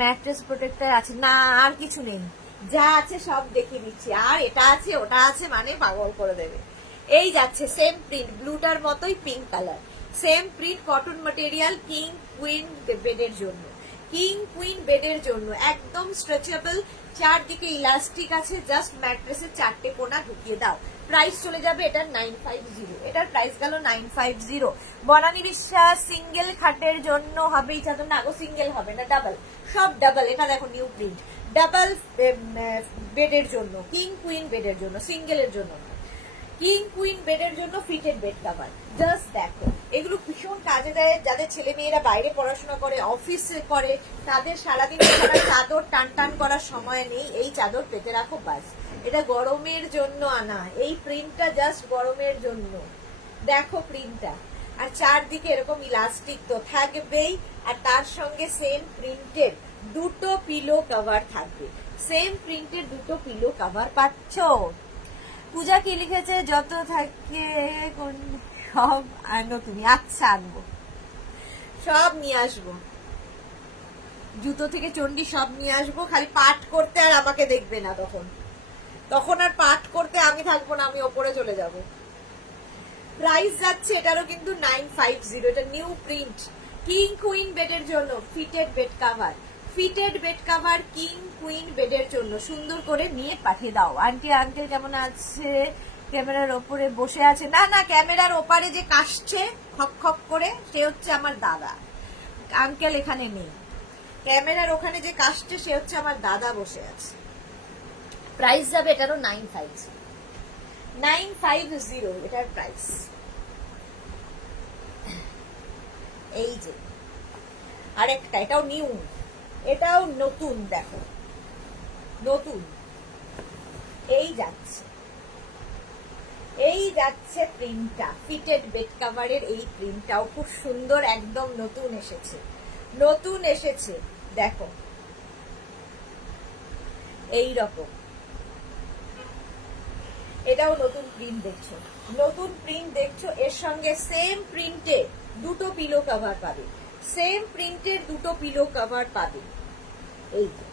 ম্যাট্রেস প্রোটেক্টর আছে না, আর কিছু নেই, যা আছে সব দেখিয়ে দিচ্ছি। আর এটা আছে ওটা আছে মানে পাগল করে দেবে। এই যাচ্ছে সেম প্রিন্ট, ব্লুটার মতোই pink colour, same print, cotton material, king queen বেডের জন্য, কিং কুইন বেডের জন্য একদম স্ট্রেচেবল, চারদিকে ইলাস্টিক আছে, জাস্ট ম্যাট্রেসে 4টে কোনা ঢুকিয়ে দাও। প্রাইস চলে যাবে এটার 950, এটার প্রাইস গেল 950। বনানী বিশ্বাস, সিঙ্গেল খাটের জন্য হবে এই চাদর? না গো, সিঙ্গেল হবে না, ডাবল, সব ডাবল। এটা দেখো নিউ প্রিন্ট, ডাবল বেডের জন্য, কিং কুইন বেডের জন্য, সিঙ্গেলের জন্য না। কিং কুইন বেডের জন্য ফিটেড বেড কভার, জাস্ট দেখো এগুলো ভীষণ কাজে দেয়। যাদের ছেলে মেয়েরা বাইরে পড়াশোনা করে, অফিসে করে, তাদের সারাদিন চাদর টান টান করার সময় নেই, এই চাদর পেতে রাখো বাস। এটা গরমের জন্য আনা, এই প্রিন্টটা জাস্ট গরমের জন্য, দেখো প্রিন্টটা। আর চারদিকে এরকম ইলাস্টিক তো থাকবেই, আর তার সঙ্গে সেম প্রিন্টের দুটো পিলো কভার থাকবে, সেম প্রিন্টের দুটো পিলো কভার পাচ্ছ। পূজা কি লিখেছে? যত থাকে সব আনো তুমি। আচ্ছা আনবো, সব নিয়ে আসবো, জুতো থেকে চন্ডি সব নিয়ে আসবো। খালি পাঠ করতে আর আমাকে দেখবে না, তখন তখন আর পাঠ করতে আমি থাকবো না, আমি ওপরে চলে যাব। প্রাইস যাচ্ছে এটারও কিন্তু 950, এটা নিউ প্রিন্ট, কিং কুইন বেডের জন্য fitted bed cover, fitted bed cover king queen বেডের জন্য। সুন্দর করে নিয়ে পাঠিয়ে দাও। আন্টি আঙ্কেল কেমন আছে? ক্যামেরার ওপরে বসে আছে? না না, ক্যামেরার ওপারে যে কাশছে খক খক করে, সে হচ্ছে আমার দাদা, আঙ্কেল এখানে নেই। ক্যামেরার ওখানে যে কাশছে সে হচ্ছে আমার দাদা বসে আছে। প্রাইস যাবে এটারও 950, এটার প্রাইস। এই যে আরেকটা, এটাও নিউ, এটাও নতুন, দেখো নতুন। এই যাচ্ছে, এই যাচ্ছে প্রিন্টটা, ফিটেড বেড কাভারের এই প্রিন্টটাও খুব সুন্দর, একদম নতুন এসেছে, নতুন এসেছে। দেখো এই রকম, এটাও নতুন প্রিন্ট দেখছো, নতুন প্রিন্ট দেখছো। এর সঙ্গে সেম প্রিন্টে দুটো পিলো কভার পাবে, সেম প্রিন্টের দুটো পিলো কভার পাবে। এই যে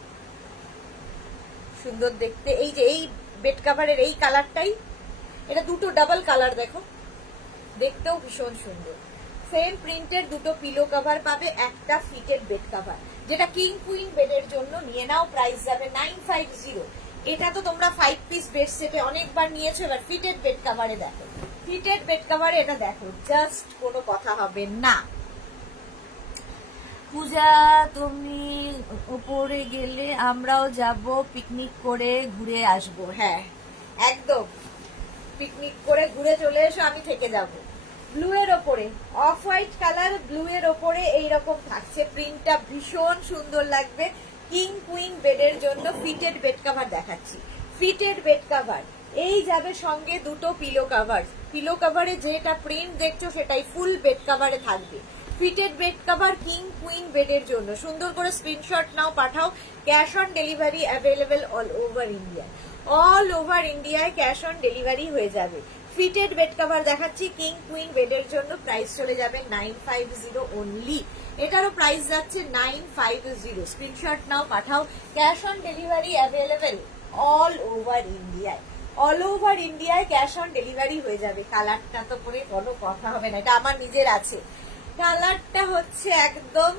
সুন্দর দেখতে, এই যে এই বেড কাভারের এই কালারটাই, এটা দুটো ডাবল কালার, দেখো দেখতেও ভীষণ সুন্দর। সেম প্রিন্টের দুটো পিলো কভার পাবে, একটা ফিটেড বেড কভার, যেটা কিং কুইন বেডের জন্য নিয়ে নাও। প্রাইস যাবে 950। এটা তো তোমরা 5 পিস বেড সেটে অনেকবার নিয়েছো, এবার ফিটেড বেড কভারে দেখো, ফিটেড বেড কভারে এটা দেখো, জাস্ট কোনো কথা হবে না। পূজা, তুমি উপরে গেলে আমরাও যাব, পিকনিক করে ঘুরে আসবো। হ্যাঁ একদম, পিকনিক করে ঘুরে চলে এসো, আমি থেকে যাব। ব্লু এর ওপরে, অফ হোয়াইট কালার, ব্লু এর ওপরে এইরকম থাকছে, প্রিন্টটা ভীষণ সুন্দর লাগবে। কিং কুইন বেডের জন্য ফিটেড বেড কভার দেখাচ্ছি, ফিটেড বেড কভার। এই যাবে সঙ্গে দুটো পিলো কভার, পিলো কভারে যেটা প্রিন্ট দেখছো সেটাই ফুল বেড কভারে থাকবে। Fitted bed cover king queen বেডের জন্য। সুন্দর করে স্ক্রিনশট নাও, পাঠাও। Cash on delivery available all over India, all over ইন্ডিয়ায় ক্যাশ অন ডেলিভারি হয়ে যাবে। ফিটেড বেড কভার দেখাচ্ছি কিং কুইন বেডের জন্য, প্রাইস চলে যাবে 950 অনলি। এটারও প্রাইস যাচ্ছে 950। স্ক্রিনশট নাও, পাঠাও। Cash on delivery available all over ইন্ডিয়ায়। অল ওভার ইন্ডিয়ায় ক্যাশ অন ডেলিভারি হয়ে যাবে। কালারটা তো পরে কোনো কথা হবে না, এটা আমার নিজের আছে। কালারটা হচ্ছে একদম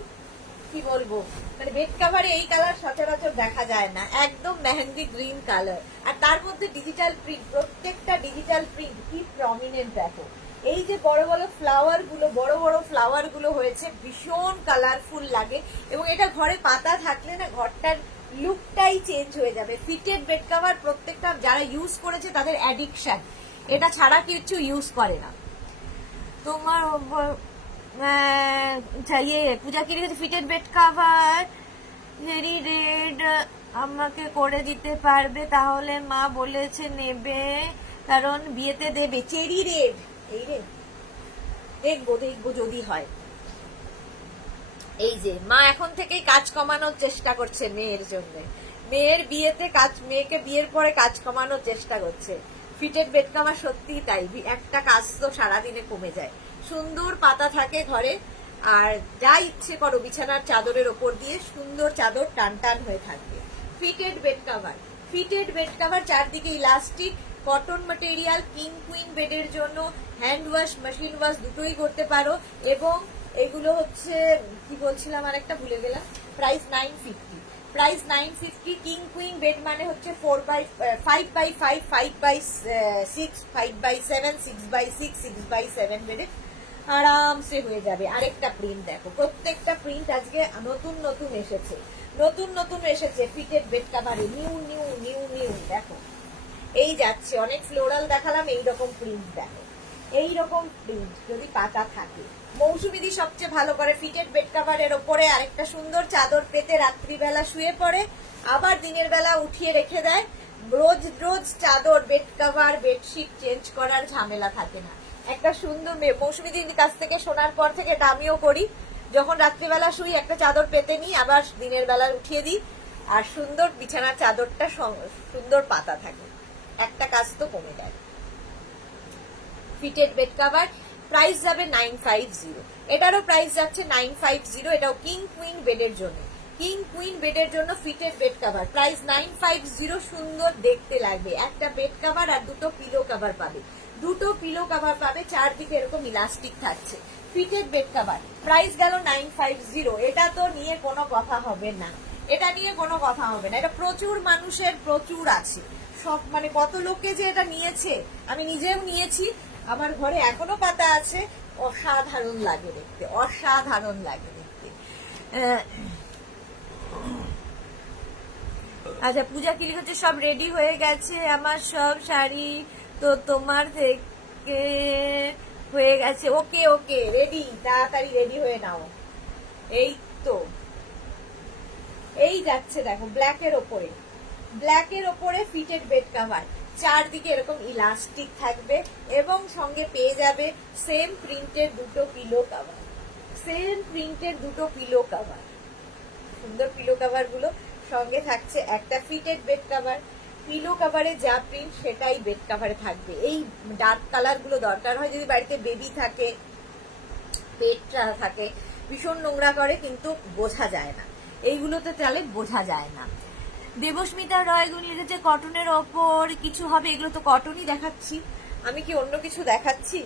কি বলবো, মানে বেড কাভারে এই কালার সচরাচর দেখা যায় না, একদম মেহেন্দি গ্রিন কালার, আর তার মধ্যে ডিজিটাল প্রিন্ট, প্রত্যেকটা ডিজিটাল প্রিন্ট কি প্রমিনেন্ট দেখো। এই যে বড় বড় ফ্লাওয়ার গুলো হয়েছে, ভীষণ কালারফুল লাগে, এবং এটা ঘরে পাতা থাকলে না ঘরটার লুকটাই চেঞ্জ হয়ে যাবে। ফিটেড বেড কাভার প্রত্যেকটা যারা ইউজ করেছে তাদের অ্যাডিকশন, এটা ছাড়া কিছু ইউজ করে না। তোমার পূজা কি রেখেছে? Fitted bed cover very red আমাকে করে দিতে পারবে? তাহলে মা বলেছে নেবে, কারণ বিয়েতে দেবে। চেরি রেড, এই রে দেখবো যদি হয়। এই যে মা এখন থেকেই কাজ কমানোর চেষ্টা করছে মেয়ের জন্য, মেয়ের বিয়েতে কাজ, মেয়েকে বিয়ের পরে কাজ কমানোর চেষ্টা করছে। ফিটেড বেড কাভার সত্যিই তাই, একটা কাজ তো সারাদিনে কমে যায়, সুন্দর পাতা থাকে ঘরে, আর যা ইচ্ছে করো বিছানার চাদরের ওপর দিয়ে সুন্দর চাদর টান টান হয়ে থাকবে। Fitted bed cover, fitted bed cover, চারদিকে elastic, cotton material, king queen বেডের জন্য হ্যান্ড ওয়াশ মেশিন ওয়াশ দুটোই করতে পারো। এবং এগুলো হচ্ছে কি বলছিলাম আরেকটা ভুলে গেলাম, price 950, price 950। King queen bed মানে হচ্ছে 5x5, 5x6, 5x7, 6x6, 6x7 বেডে আরামসে হয়ে যাবে। আরেকটা প্রিন্ট দেখো, প্রত্যেকটা প্রিন্ট আজকে নতুন নতুন এসেছে, নতুন নতুন এসেছে ফিটেড বেড কাভারে, নিউ নিউ নিউ নিউ দেখো। এই যাচ্ছে, অনেক ফ্লোরাল দেখালাম, এইরকম প্রিন্ট দেখো, এইরকম প্রিন্ট যদি পাতা থাকে। মৌসুমিদি সবচেয়ে ভালো করে ফিটেড বেড কাভারের ওপরে আরেকটা সুন্দর চাদর পেতে রাত্রিবেলা শুয়ে পড়ে, আবার দিনের বেলা উঠিয়ে রেখে দেয়। রোজ রোজ চাদর, বেড কাভার, বেডশিট চেঞ্জ করার ঝামেলা থাকে না। একটা সুন্দর মৌসুমিদির কাছ থেকে শোনার পর থেকে এটা আমিও করি, যখন রাত্রিবেলা শুই একটা চাদর পেতে নিই, আবার দিনের বেলা উঠিয়ে দিই, আর সুন্দর বিছানার চাদরটা সুন্দর পাতা থাকে, একটা কাজ তো কমে যায়। ফিটেড বেড কাভার প্রাইস যাবে 950, এটারও প্রাইস যাচ্ছে 950। এটাও কিং কুইন বেডের জন্য, কিং কুইন বেডের জন্য ফিটেড বেড কাভার প্রাইস 950। সুন্দর দেখতে লাগবে, একটা বেড কাভার আর দুটো পিলো কাভার পাবে, দুটো পিলো কাভার পাবে, চারদিকে এরকম ইলাস্টিক থাকছে। ফিটেড বেড কাভার প্রাইস গেল 950। এটা তো নিয়ে কোনো কথা হবে না, এটা নিয়ে কোনো কথা হবে না, এটা প্রচুর মানুষের প্রচুর আছে, সব মানে কত লোকে যে এটা নিয়েছে, আমি নিজেও নিয়েছি, আমার ঘরে এখনো পাতা আছে, অসাধারণ লাগে দেখতে, অসাধারণ লাগে দেখতে। আচ্ছা, পূজা কি হচ্ছে? সব রেডি হয়ে গেছে আমার সব শাড়ি, তো তোমার থেকে হয়ে গেছে? ওকে ওকে, রেডি, তাড়াতাড়ি রেডি হয়ে নাও। এই তো এই যাচ্ছে দেখো, ব্ল্যাকের ওপরে, ব্ল্যাকের ওপরে ফিটেড বেড কাভার, চারদিকে এরকম ইলাস্টিক থাকবে, এবং সঙ্গে পেয়ে যাবে সেম প্রিন্টের দুটো পিলো কাভার, সেম প্রিন্টের দুটো পিলো কাভার, সুন্দর পিলো কাভার গুলো সঙ্গে থাকছে। একটা ফিটেড বেড কাভার, পিলো কাভারে যা প্রিন্ট সেটাই বেড কাভারে থাকবে। এই ডার্ক কালার গুলো দরকার হয় যদি বাড়িতে বেবি থাকে, পেটটা থাকে, ভীষণ নোংরা করে কিন্তু বোঝা যায় না, এইগুলোতে তাহলে বোঝা যায় না। দেবস্মিতা রয়গুন লিখেছে কটনের ওপর কিছু হবে, এগুলো তো কটনই দেখাচ্ছি, আমি কি অন্য কিছু দেখাচ্ছি?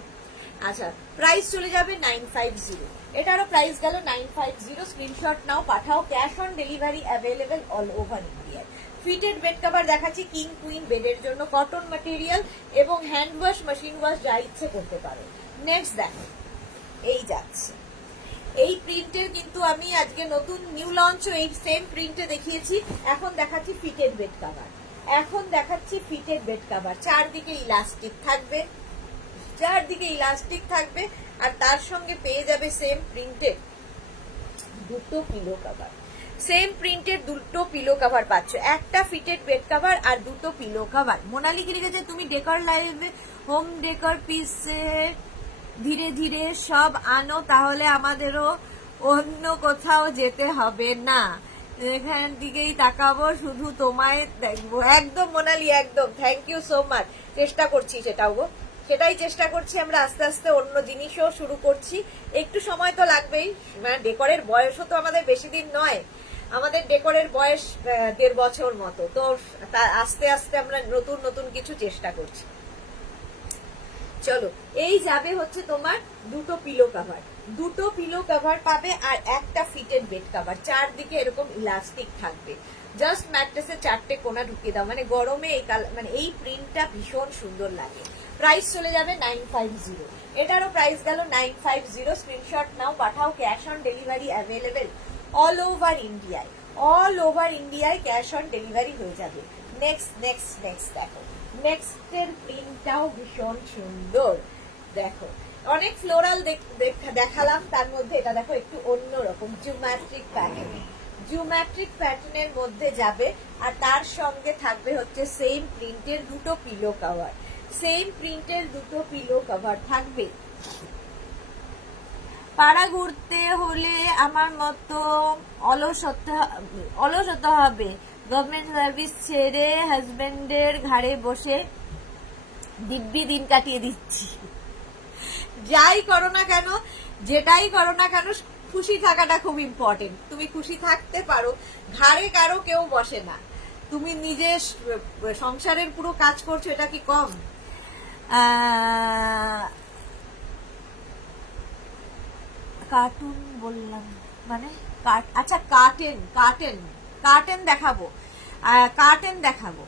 আচ্ছা, প্রাইস চলে যাবে 950, এটারও প্রাইস গেল 950। স্ক্রিনশট নাও, পাঠাও, cash on delivery available all over India. Fitted bed cover দেখাচ্ছি কিং কুইন বেডের জন্য, কটন ম্যাটেরিয়াল, এবং হ্যান্ড ওয়াশ মেশিন ওয়াশ যা ইচ্ছে করতে পারো। নেক্সট দেখো, এই যাচ্ছে, এই প্রিন্টের কিন্তু আমি আজকে নতুন নিউ লঞ্চ এই সেম প্রিন্টে দেখিয়েছি, এখন দেখাচ্ছি ফিটেড বেড কাভার, এখন দেখাচ্ছি ফিটেড বেড কাভার, চারদিকে ইলাস্টিক থাকবে, চারদিকে ইলাস্টিক থাকবে, আর তার সঙ্গে পেয়ে যাবে সেম প্রিন্টের দুটো পিলো কাভার, সেম প্রিন্টের দুটো পিলো কাভার পাচ্ছ, একটা ফিটেড বেড কাভার আর দুটো পিলো কাভার। মোনালি কি লিখেছে? তুমি ডেকর লাইভে হোম ডেকর পিসের ধীরে ধীরে সব আনো, তাহলে আমাদেরও অন্য কোথাও যেতে হবে না, এখান দিকেই তাকাবো, শুধু তোমায় দেখবো। একদম মোনালি, একদম, থ্যাংক ইউ সো মাচ, চেষ্টা করছি সেটাও গো, সেটাই চেষ্টা করছি আমরা, আস্তে আস্তে অন্য জিনিসও শুরু করছি, একটু সময় তো লাগবেই, মানে ডেকরের বয়সও তো আমাদের বেশি দিন নয়, আমাদের ডেকোরের বয়স 1.5 বছর মতো, তো আস্তে আস্তে আমরা নতুন নতুন কিছু চেষ্টা করছি। চলো, এই যাবে হচ্ছে তোমার দুটো পিলো কভার, দুটো পিলো কভার পাবে আর একটা ফিটেড বেড কভার, চারদিকে এরকম ইলাস্টিক থাকবে। জাস্ট ম্যাট্রেসে 4টে কোনা ঢুকিয়ে দাও, মানে গরমে এই মানে এই প্রিন্টটা ভীষণ সুন্দর লাগে। প্রাইস চলে যাবে 950, এটারও প্রাইস গেল 950। স্ক্রিনশট নাও, পাঠাও, cash on delivery available all over ইন্ডিয়ায়, অল ওভার ইন্ডিয়ায় ক্যাশ অন ডেলিভারি হয়ে যাবে। নেক্সট নেক্সট নেক্সট দেখো, নেক্সটের প্রিন্টটাও ভীষণ সুন্দর। দেখো, অনেক ফ্লোরাল দেখালাম, তার মধ্যে এটা দেখো একটু অন্যরকম জিওমেট্রিক প্যাটার্ন, জিওমেট্রিক প্যাটার্নের মধ্যে যাবে। আর তার সঙ্গে থাকবে হচ্ছে সেম প্রিন্টের দুটো পিলো কভার, সেম প্রিন্টের দুটো পিলো কভার থাকবে। পাড়া ঘুরতে হলে আমার মতো অলস হতে হবে, গভর্নমেন্ট সার্ভিস ছেড়ে হাজবেন্ডের ঘাড়ে বসে দিব্যি দিন কাটিয়ে দিচ্ছি। যাই করো না কেন, যেটাই করো না কেন, খুশি থাকাটা খুব ইম্পর্টেন্ট। তুমি খুশি থাকতে পারো, ঘাড়ে কারো কেউ বসে না, তুমি নিজে সংসারের পুরো কাজ করছো, এটা কি কম? কার্টুন বললাম মানে আচ্ছা, কার্টেন কার্টেন কার্টেন দেখাবো, কার্টেন দেখাবো,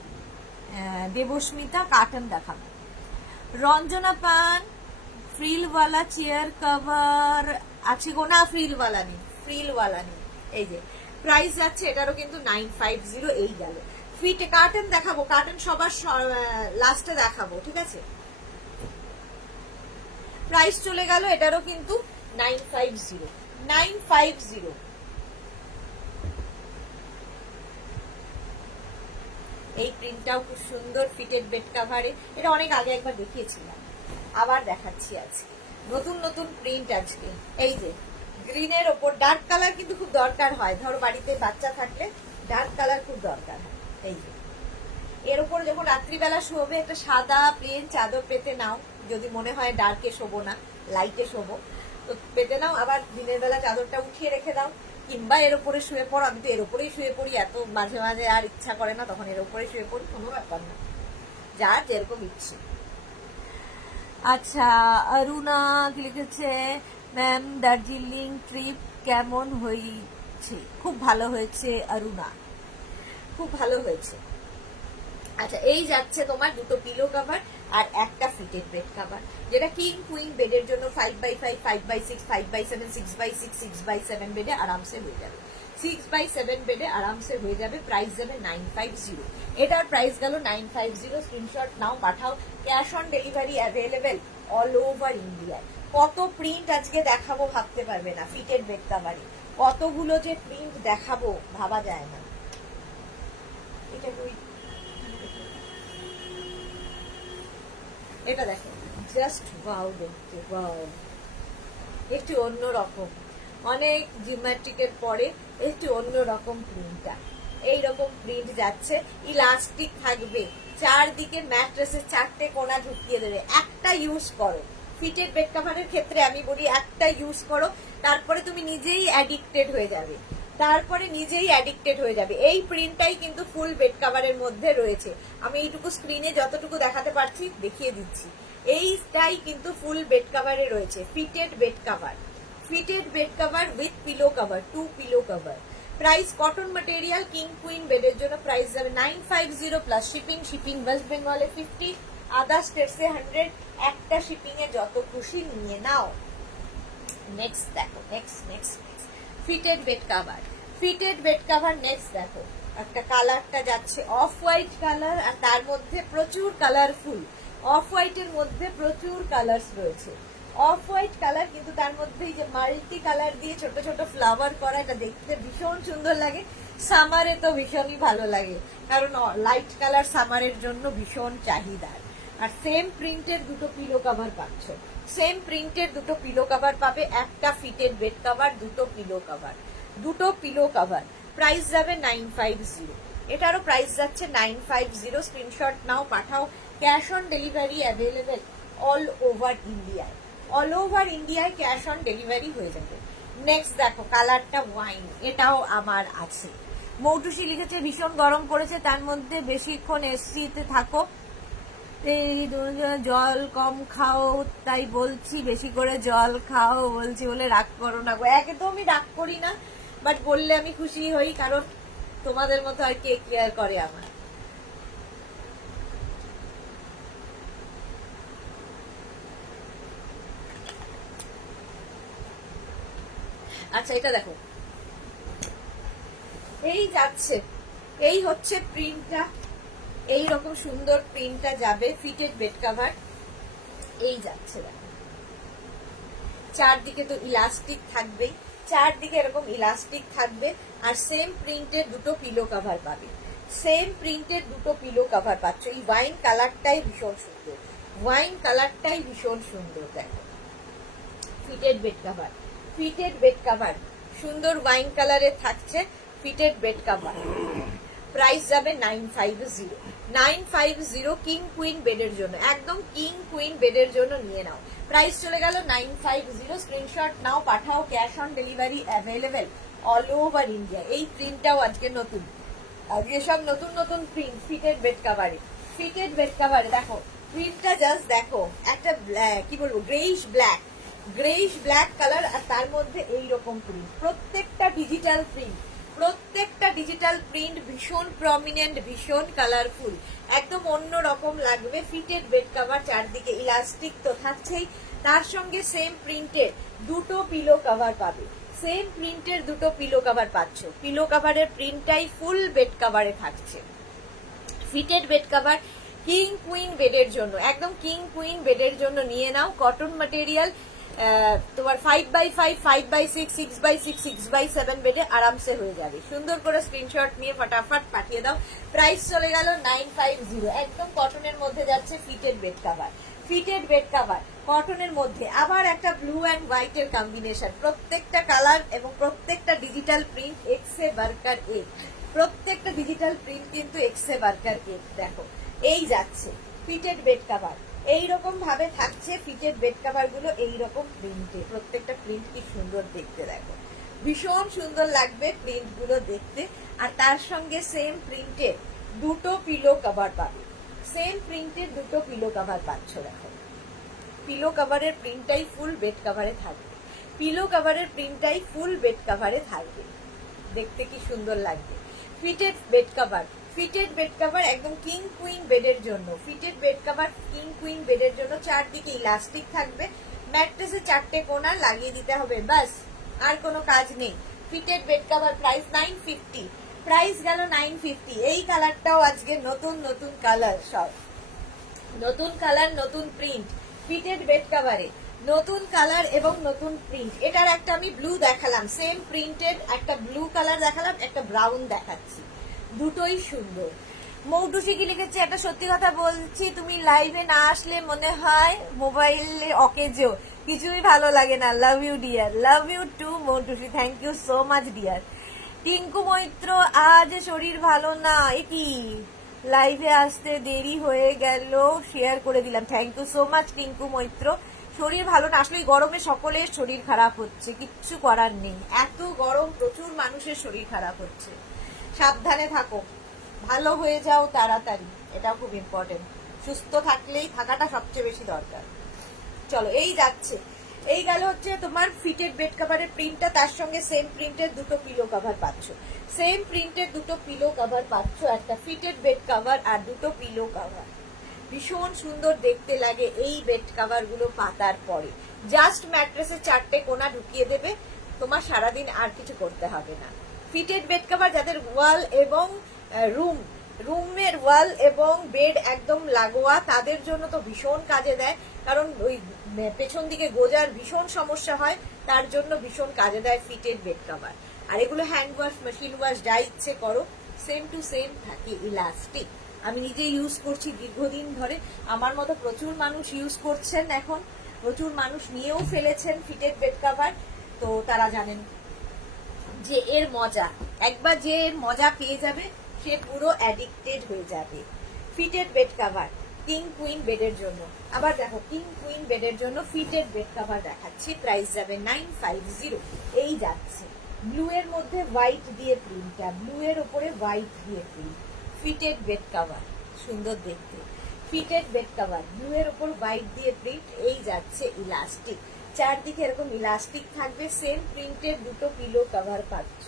দেবস্মিতা কার্টেন দেখাবো। রঞ্জনা পান ফ্রিলওয়ালা চেয়ার কভার আছে গো, না ফ্রিলওয়ালা নেই, ফ্রিলওয়ালা নেই। এই যে প্রাইস যাচ্ছে এটারও কিন্তু 950। এই গেল ফিট কার্টেন দেখাবো, কার্টেন সবার লাস্টে দেখাবো, ঠিক আছে? প্রাইস চলে গেল এটারও কিন্তু 950, 950। এই প্রিন্টটাও খুব সুন্দর, ফিটেড বেড কাভারে। এটা অনেক আগে একবার দেখিয়েছিলাম, আবার দেখাচ্ছি আজকে নতুন নতুন প্রিন্ট। আজকে এই যে গ্রিনের ওপর ডার্ক কালার কিন্তু খুব দরকার হয়, ধরো বাড়িতে বাচ্চা থাকলে ডার্ক কালার খুব দরকার হয়। এই যে এর উপর যখন রাত্রিবেলা শোবে একটা সাদা প্লেন চাদর পেতে নাও, যদি মনে হয় ডার্কে শোবো না, লাইটে শোবো, তো পেতে নাও। আবার দিনের বেলা চাদরটা উঠিয়ে রেখে দাও, কিংবা এর উপরে শুয়ে পড়ো। আমি তো এর উপরেই শুয়ে পড়ি, এত মাঝে মাঝে আর ইচ্ছা করে না, তখন এর উপরে শুয়ে পড়ি, কোনো ব্যাপার না, যার যেরকম ইচ্ছে। আচ্ছা, অরুণা কি লিখেছে, ম্যাম দার্জিলিং ট্রিপ কেমন হয়েছে? খুব ভালো হয়েছে অরুণা, খুব ভালো হয়েছে। আচ্ছা, এই যাচ্ছে তোমার দুটো পিলো কভার আর একটা ফিটেড বেড কভার, যেটা কিং কুইন বেডের জন্য 5x5, 5x6, 5x7, 6x6, 6x7 বেডে আরামসে হয়ে যাবে, 6x7 বেডে আরামসে হয়ে যাবে। প্রাইস যাবে 950, এটার প্রাইস গেল 950। স্ক্রিনশট নাও, পাঠাও, cash on delivery available all over ইন্ডিয়ায়। কত প্রিন্ট আজকে দেখাবো ভাবতে পারবে না, ফিটেড বেড কভারে কতগুলো যে প্রিন্ট দেখাবো ভাবা যায় না। এটা এটা দেখো, জাস্ট ওয়াও, দেখতে ওয়াও, একটু অন্যরকম, অনেক জিওমেট্রিকের পরে একটু অন্যরকম প্রিন্টটা। এইরকম প্রিন্ট যাচ্ছে, ইলাস্টিক থাকবে, চারদিকে ম্যাট্রেসের 4টে কোনা ঢুকিয়ে দেবে। একটা ইউজ করো, ফিটেড বেড কভারের ক্ষেত্রে আমি বলি একটা ইউজ করো, তারপরে তুমি নিজেই অ্যাডিক্টেড হয়ে যাবে, তারপরে নিজেই অ্যাডিক্টেড হয়ে যাবে। এই প্রিন্টটাই কিন্তু ফুল বেড কভারের মধ্যে রয়েছে, আমি এইটুকু স্ক্রিনে যতটুকু দেখাতে পারছি দেখিয়ে দিচ্ছি। এইটাই কিন্তু ফুল বেড কভারে রয়েছে, fitted bed cover, fitted bed cover with pillow cover, 2 pillow cover. Price cotton material, king queen বেডের জন্য প্রাইস যাবে 950 প্লাস শিপিং। শিপিং ওয়েস্ট বেঙ্গলে 50, আদার স্টেটসে 100। একটা শিপিং এ যত খুশি নিয়ে নাও। নেক্সট দেখো, next next fitted bed cover, fitted bed cover. Next দেখো, একটা কালারটা যাচ্ছে অফ হোয়াইট কালার, আর তার মধ্যে প্রচুর কালারফুল, অফ হোয়াইটের মধ্যে প্রচুর কালার্স রয়েছে। অফ হোয়াইট কালার কিন্তু তার মধ্যে যে মাল্টি কালার দিয়ে ছোট ছোট ফ্লাওয়ার করা, এটা দেখতে ভীষণ সুন্দর লাগে। সামারে তো ভীষণই ভালো লাগে, কারণ লাইট কালার সামারের জন্য ভীষণ চাহিদার। আর সেম প্রিন্টের দুটো পিলো কভার পাচ্ছ, সেম প্রিন্টের দুটো পিলো কভার পাবে, একটা ফিটেড বেড কভার, দুটো পিলো কভার, দুটো পিলো কভার। প্রাইস যাবে 950, এটারও প্রাইস যাচ্ছে 950। স্ক্রিনশট নাও, পাঠাও, cash on delivery available all over ইন্ডিয়ায়, অল ওভার ইন্ডিয়ায় ক্যাশ অন ডেলিভারি হয়ে যাবে। নেক্সট দেখো কালারটা ওয়াইন, এটাও আমার আছে। মৌটুসি লিখেছে ভীষণ গরম পড়েছে, তার মধ্যে বেশিক্ষণ এসিতে থাকো, এই জল কম খাও, তাই বলছি বেশি করে জল খাও বলছি বলে রাগ করো না গো। একদমই রাগ করি না, বাট বললে আমি খুশি হই, কারণ তোমাদের মতো আর কে কেয়ার করে আমার। আচ্ছা এটা দেখো, এই যাচ্ছে, এই হচ্ছে প্রিন্টটা, এই রকম সুন্দর প্রিন্টটা যাবে, ফিটেড বেড কভার, এই যাচ্ছে দেখো। চারদিকে তো ইলাস্টিক থাকবেই, চারদিকে এরকম ইলাস্টিক থাকবে, আর সেম প্রিন্টের দুটো পিলো কভার পাবে, সেম প্রিন্টের দুটো পিলো কভার পাচ্ছ। এই ওয়াইন কালারটাই ভীষণ সুন্দর, ওয়াইন কালারটাই ভীষণ সুন্দর। দেখো fitted bed cover, fitted bed cover সুন্দর ওয়াইন কালারে থাকছে, ফিটেড বেড কভার। প্রাইস যাবে 950, 950 কিং কুইন বেডের জন্য, একদম কিং কুইন বেডের জন্য নিয়ে নাও। প্রাইস চলে গেল 950, স্ক্রিনশট নাও, পাঠাও, cash on delivery available all over India. এই প্রিন্টটাও আজকে নতুন, আজকে সব নতুন নতুন প্রিন্ট ফিটেড বেড কভারে, ফিটেড বেড কভারে। দেখো প্রিন্টটা জাস্ট দেখো, একটা কি বলবো greyish black, greyish black colour, আর তার মধ্যে এইরকম প্রিন্ট, প্রত্যেকটা ডিজিটাল প্রিন্ট, প্রত্যেকটা ডিজিটাল প্রিন্ট ভীষণ প্রমিনেন্ট, ভীষণ কালারফুল, একদম অন্য রকম লাগবে। ফিটেড বেড কভার, চারদিকে ইলাস্টিক তো থাকছেই, তার সঙ্গে সেম প্রিন্টের দুটো পিলো কভার পাবে, সেম প্রিন্টের দুটো পিলো কভার পাচ্ছ। পিলো কভারের প্রিন্টটাই ফুল বেড কভারে থাকছে। Fitted bed cover king queen বেডের জন্য, একদম কিং কুইন বেডের জন্য নিয়ে নাও। কটন ম্যাটেরিয়াল, তোমার 5x5, 5x6, 6x6, 6x7 বেডে আরামসে হয়ে যাবে। সুন্দর করে স্ক্রিনশট নিয়ে ফটাফট পাঠিয়ে দাও। প্রাইস চলে গেল 950, একদম কটনের মধ্যে যাচ্ছে fitted bed cover, fitted bed cover কটনের মধ্যে, আবার একটা ব্লু অ্যান্ড হোয়াইট এর কম্বিনেশন, প্রত্যেকটা কালার এবং প্রত্যেকটা ডিজিটাল প্রিন্ট এক্সে বার্কার এক, প্রত্যেকটা ডিজিটাল প্রিন্ট কিন্তু এক্সে বার্কার এক। দেখো এই যাচ্ছে ফিটেড বেড কভার, এইরকম ভাবে থাকছে ফিটেড বেড কভার গুলো, এইরকম প্রিন্টে, প্রত্যেকটা প্রিন্ট কি সুন্দর দেখতে, দেখো ভীষণ সুন্দর লাগবে প্রিন্ট গুলো দেখতে। আর তার সঙ্গে সেম প্রিন্টের দুটো পিলো কভার পাবে, সেম প্রিন্টের দুটো পিলো কভার পাচ্ছ। দেখো পিলো কভারের প্রিন্টটাই ফুল বেড কভারে থাকবে, পিলো কভারের প্রিন্টটাই ফুল বেড কভারে থাকবে, দেখতে কি সুন্দর লাগবে। Fitted bed cover, fitted bed cover একদম কিং কুইন বেডের জন্য, fitted bed cover king queen বেডের জন্য, চারদিকে ইলাস্টিক থাকবে, ম্যাট্রেসে চারটে কোণা লাগিয়ে দিতে হবে, বাস আর কোনো কাজ নেই। Fitted bed cover price 950, price গেল 950। এই কালারটাও আজকে নতুন নতুন কালার, সব নতুন কালার, নতুন প্রিন্ট, ফিটেড বেড কভারে নতুন কালার এবং নতুন প্রিন্ট। এটার একটা আমি ব্লু দেখালাম, সেম প্রিন্টেড একটা ব্লু কালার দেখালাম, একটা ব্রাউন দেখাচ্ছি, দুটোই সুন্দর। মৌটুসি কি লিখেছে, একটা সত্যি কথা বলছি, তুমি লাইভে না আসলে মনে হয় মোবাইলে অকেজো, কিছুই ভালো লাগে না। Love you dear, love you too Moutusi, thank you so much dear. Tinku Maitra আজ শরীর ভালো না, এ কি লাইভে আসতে দেরি হয়ে গেল, শেয়ার করে দিলাম, thank you so much Tinku Maitra. শরীর ভালো না, আসলে গরমে সকলের শরীর খারাপ হচ্ছে, কিচ্ছু করার নেই, এত গরম প্রচুর মানুষের শরীর খারাপ হচ্ছে, সাবধানে থাকো, ভালো হয়ে যাও তাড়াতাড়ি, এটাও খুব ইম্পর্টেন্ট, সুস্থ থাকলেই থাকাটা সবচেয়ে বেশি দরকার। চলো এই যাচ্ছে, এই গেল হচ্ছে তোমার ফিটেড বেড কভারের প্রিন্টটা, তার সঙ্গে সেম প্রিন্টের দুটো পিলো কভার পাচ্ছ, সেম প্রিন্টের দুটো পিলো কভার পাচ্ছ, একটা ফিটেড বেড কভার আর দুটো পিলো কভার। ভীষণ সুন্দর দেখতে লাগে এই বেড কভার গুলো পাতার পরে, জাস্ট ম্যাট্রেসে চারটে কোণা ঢুকিয়ে দেবে, তোমার সারাদিন আর কিছু করতে হবে না। ফিটেড বেড কভার যাদের ওয়াল এবং রুমের ওয়াল এবং বেড একদম লাগোয়া, তাদের জন্য তো ভীষণ কাজে দেয়, কারণ ওই পেছন দিকে গোজার ভীষণ সমস্যা হয়, তার জন্য ভীষণ কাজে দেয় ফিটেড বেড কভার। আর এগুলো হ্যান্ড ওয়াশ, মেশিন ওয়াশ, যা ইচ্ছে করো, সেম টু সেম থাকে, ইলাস্টিক। আমি নিজে ইউজ করছি দীর্ঘদিন ধরে, আমার মতো প্রচুর মানুষ ইউজ করছেন এখন, প্রচুর মানুষ নিয়েও ফেলেছেন ফিটেড বেড কভার, তো তারা জানেন যে এর মজা, একবার যে এর মজা পেয়ে যাবে সে পুরো অ্যাডিক্টেড হয়ে যাবে। Fitted bed cover king queen বেডের জন্য। আবার দেখো কিং কুইন বেডের জন্য ফিটেড বেড কভার দেখাচ্ছি, প্রাইস যাবে 950। এই যাচ্ছে ব্লু এর মধ্যে হোয়াইট দিয়ে প্রিন্টটা, ব্লু এর উপরে হোয়াইট দিয়ে প্রিন্ট, ফিটেড বেড কভার, সুন্দর দেখতে ফিটেড বেড কভার, ব্লু এর উপর হোয়াইট দিয়ে প্রিন্ট। এই যাচ্ছে ইলাস্টিক, চারদিকে এরকম ইলাস্টিক থাকবে। সেম প্রিন্টের দুটো পিলো কভার পাচ্ছ,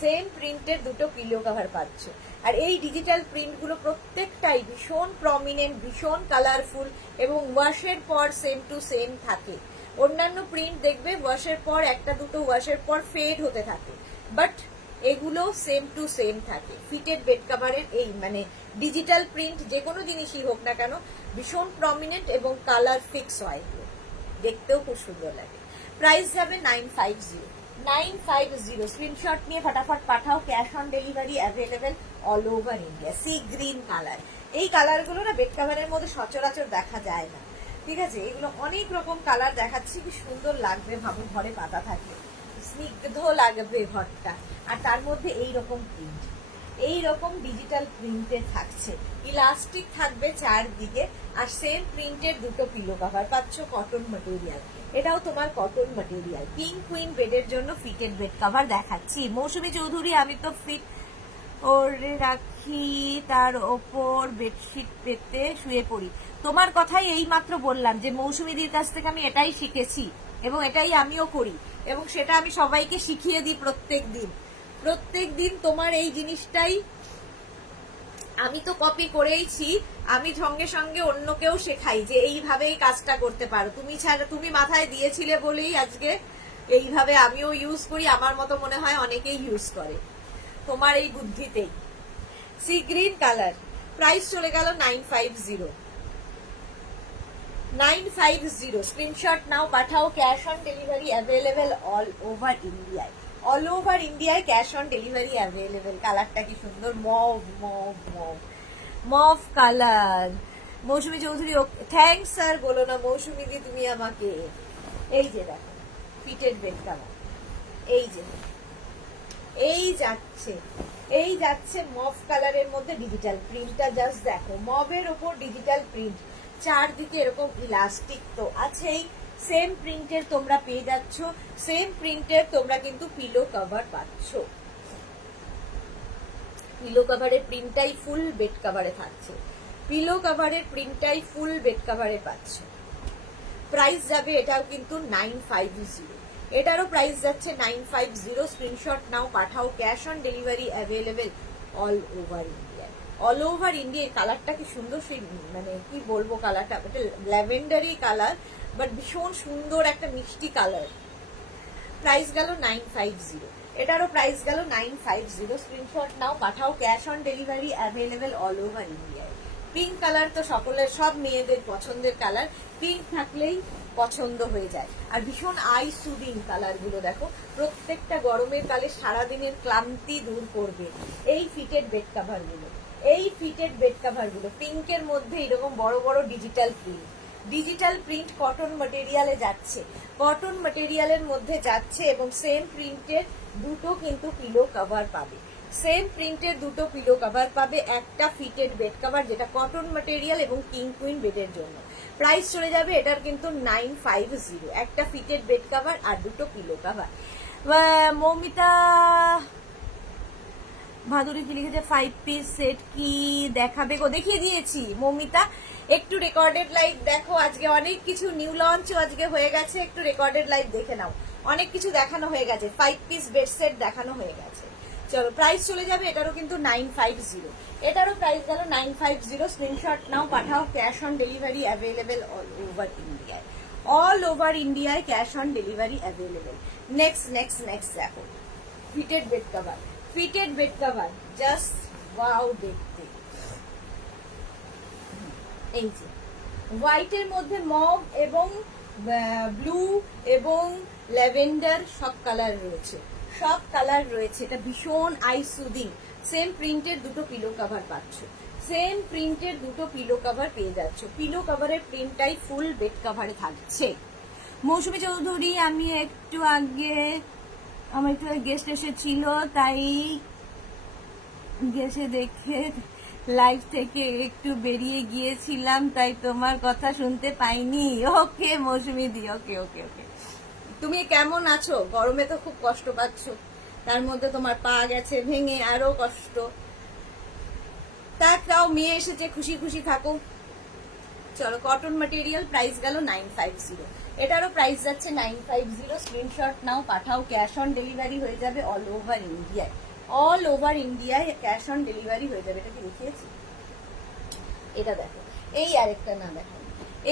সেম প্রিন্টের দুটো পিলো কভার পাচ্ছ। আর এই ডিজিটাল প্রিন্টগুলো প্রত্যেকটাই ভীষণ প্রমিনেন্ট, ভীষণ কালারফুল এবং ওয়াশের পর সেম টু সেম থাকে। অন্যান্য প্রিন্ট দেখবে ওয়াশের পর একটা দুটো ওয়াশের পর ফেড হতে থাকে, বাট এগুলো সেম টু সেম থাকে। ফিটেড বেড কভারের এই মানে ডিজিটাল প্রিন্ট যে কোনো জিনিসই হোক না কেন ভীষণ প্রমিনেন্ট এবং কালার ফিক্স হয়, দেখতেও খুব সুন্দর লাগে। প্রাইস যাবে 950। স্ক্রিনশট নিয়ে ফটাফট পাঠাও, cash on delivery available all over India. Sea green colour, এই কালারগুলো না বেড কাভারের মধ্যে সচরাচর দেখা যায় না, ঠিক আছে? এগুলো অনেক রকম কালার দেখাচ্ছি, কি সুন্দর লাগবে ভাবো, ঘরে পাতা থাকে, স্নিগ্ধ লাগবে ঘরটা। আর তার মধ্যে এই রকম প্রিন্ট, এই রকম ডিজিটাল প্রিন্টের থাকছে, ইলাস্টিক থাকবে চারদিকে। আর সেম প্রিন্টের দুটো পিলো কভার পাচ্ছ, কটন ম্যাটেরিয়াল, এটাও তোমার কটন ম্যাটেরিয়াল। কিং কুইন বেডের জন্য ফিটেড বেড কভার দেখাচ্ছি। মৌসুমী চৌধুরী, আমি তো ফিট ওরে রাখি, তার ওপর বেডশিট পেতে শুয়ে পড়ি। তোমার কথাই এই মাত্র বললাম যে মৌসুমীদির কাছ থেকে আমি এটাই শিখেছি এবং এটাই আমিও করি এবং সেটা আমি সবাইকে শিখিয়ে দিই প্রত্যেক দিন তোমার এই জিনিসটাই আমি তো কপি করেইছি, আমি সঙ্গে সঙ্গে অন্যকেও শেখাই যে এইভাবেই কাজটা করতে পারো। তুমি মাথায় দিয়েছিলে বলেই আজকে এইভাবে আমিও ইউজ করি, আমার মতো মনে হয় অনেকেই ইউজ করে তোমার এই বুদ্ধিতেই। সি গ্রিন কালার, প্রাইস চলে গেল 950। স্ক্রিনশট নাও, পাঠাও, cash on delivery available all over ইন্ডিয়ায়। অল ওভার ইন্ডিয়ায় ক্যাশ অন ডেলিভারি অ্যাভেলেবেল। কালারটা কি সুন্দর, mauve mauve mauve mauve colour. Mousumi Chowdhury, thanks sir বলো না মৌসুমী দি তুমি আমাকে। এই যে দেখো ফিটেড বেড কালার, এই যাচ্ছে মভ কালারের মধ্যে ডিজিটাল প্রিন্টটা, জাস্ট দেখো মবের ওপর ডিজিটাল প্রিন্ট, চারদিকে এরকম ইলাস্টিক তো আছেই। সেম প্রিন্টের তোমরা পেয়ে যাচ্ছ, সেম প্রিন্টের তোমরা কিন্তু পিলো কভার পাচ্ছ। পিলো কভারের প্রিন্টটাই ফুল বেড কভারে থাকছে, পিলো কভারের প্রিন্টটাই ফুল বেড কভারে পাচ্ছ। প্রাইস যাবে এটাও কিন্তু 950, এটারও প্রাইস যাচ্ছে 950। স্ক্রিনশট নাও, পাঠাও, cash on delivery available all over India. All over India. কালারটা কি সুন্দর, সেই মানে কি বলবো, কালারটা একটা ল্যাভেন্ডারি কালার, বাট ভীষণ সুন্দর একটা মিষ্টি কালার। প্রাইস গেল 950, এটারও প্রাইস গেল 950। স্ক্রিনশট নাও, পাঠাও, cash on delivery available all over ইন্ডিয়ায়। পিঙ্ক কালার তো সকলের, সব মেয়েদের পছন্দের কালার, পিঙ্ক থাকলেই পছন্দ হয়ে যায়। আর ভীষণ আই সুদিং কালার গুলো দেখো, প্রত্যেকটা গরমের কালে সারাদিনের ক্লান্তি দূর করবে এই ফিটেড বেড কাভার গুলো। এই ফিটেড বেড কাভার গুলো পিঙ্কের মধ্যে এরকম বড় বড় ডিজিটাল প্রিন্ট কটন ম্যাটেরিয়ালে যাচ্ছে, কটন ম্যাটেরিয়ালের মধ্যে যাচ্ছে এবং সেম প্রিন্টের দুটো কিন্তু পিলো কভার পাবে, সেম প্রিন্টের দুটো পিলো কভার পাবে। একটা ফিটেড বেড কভার যেটা কটন ম্যাটেরিয়াল এবং কিং কুইন বেডের জন্য। প্রাইস চলে যাবে এটার কিন্তু 950, একটা ফিটেড বেড কভার আর দুটো পিলো কভার। মৌমিতা ভাদুরী কি লিখেছে, 5 পিস সেট কি দেখাবে গো? দেখিয়ে দিয়েছি মৌমিতা, একটু রেকর্ডেড লাইভ দেখো, আজকে অনেক কিছু নিউ লঞ্চও আজকে হয়ে গেছে, একটু রেকর্ডেড লাইভ দেখে নাও, অনেক কিছু দেখানো হয়ে গেছে, 5 পিস বেড সেট দেখানো হয়ে গেছে। চলো প্রাইস চলে যাবে এটারও কিন্তু 950, এটারও প্রাইস গেল 950। স্ক্রিনশট নাও, পাঠাও, cash on delivery available all over ইন্ডিয়ায়। অল ওভার ইন্ডিয়ায় cash on delivery available. Next দেখো fitted bed cover, fitted bed cover just wow দেখতে। এই যে হোয়াইটের মধ্যে মভ এবং ব্লু এবং ল্যাভেন্ডার সব কালার রয়েছে, এটা ভীষণ আই সুদিং। সেম প্রিন্টের দুটো পিলো কভার পাচ্ছ, সেম প্রিন্টের দুটো পিলো কভার পেয়ে যাচ্ছ, পিলো কভারের প্রিন্টটাই ফুল বেড কভারে থাকছে। মৌসুমী চৌধুরী, আমি একটু আগে গেস্ট এসেছিল, তাই গেছে দেখে লাইভ থেকে একটু বেরিয়ে গিয়েছিলাম, তাই তোমার কথা শুনতে পাইনি। ওকে মৌসুমি দি, ওকে ওকে ওকে। তুমি কেমন আছো? গরমে তো খুব কষ্ট পাচ্ছ, তার মধ্যে তোমার পা গেছে ভেঙে, আরো কষ্ট। তাও মেয়ে এসেছে, খুশি খুশি থাকো। চলো, কটন ম্যাটেরিয়াল, প্রাইস গেল 950। এটারও প্রাইস যাচ্ছে 950। স্ক্রিনশট নাও, পাঠাও। ক্যাশ অন ডেলিভারি হয়ে যাবে অল ওভার ইন্ডিয়ায়। অল ওভার ইন্ডিয়ায় ক্যাশ অন ডেলিভারি হয়ে যাবে। এটা কি দেখিয়েছি? এটা দেখো, এই আরেকটা না, দেখো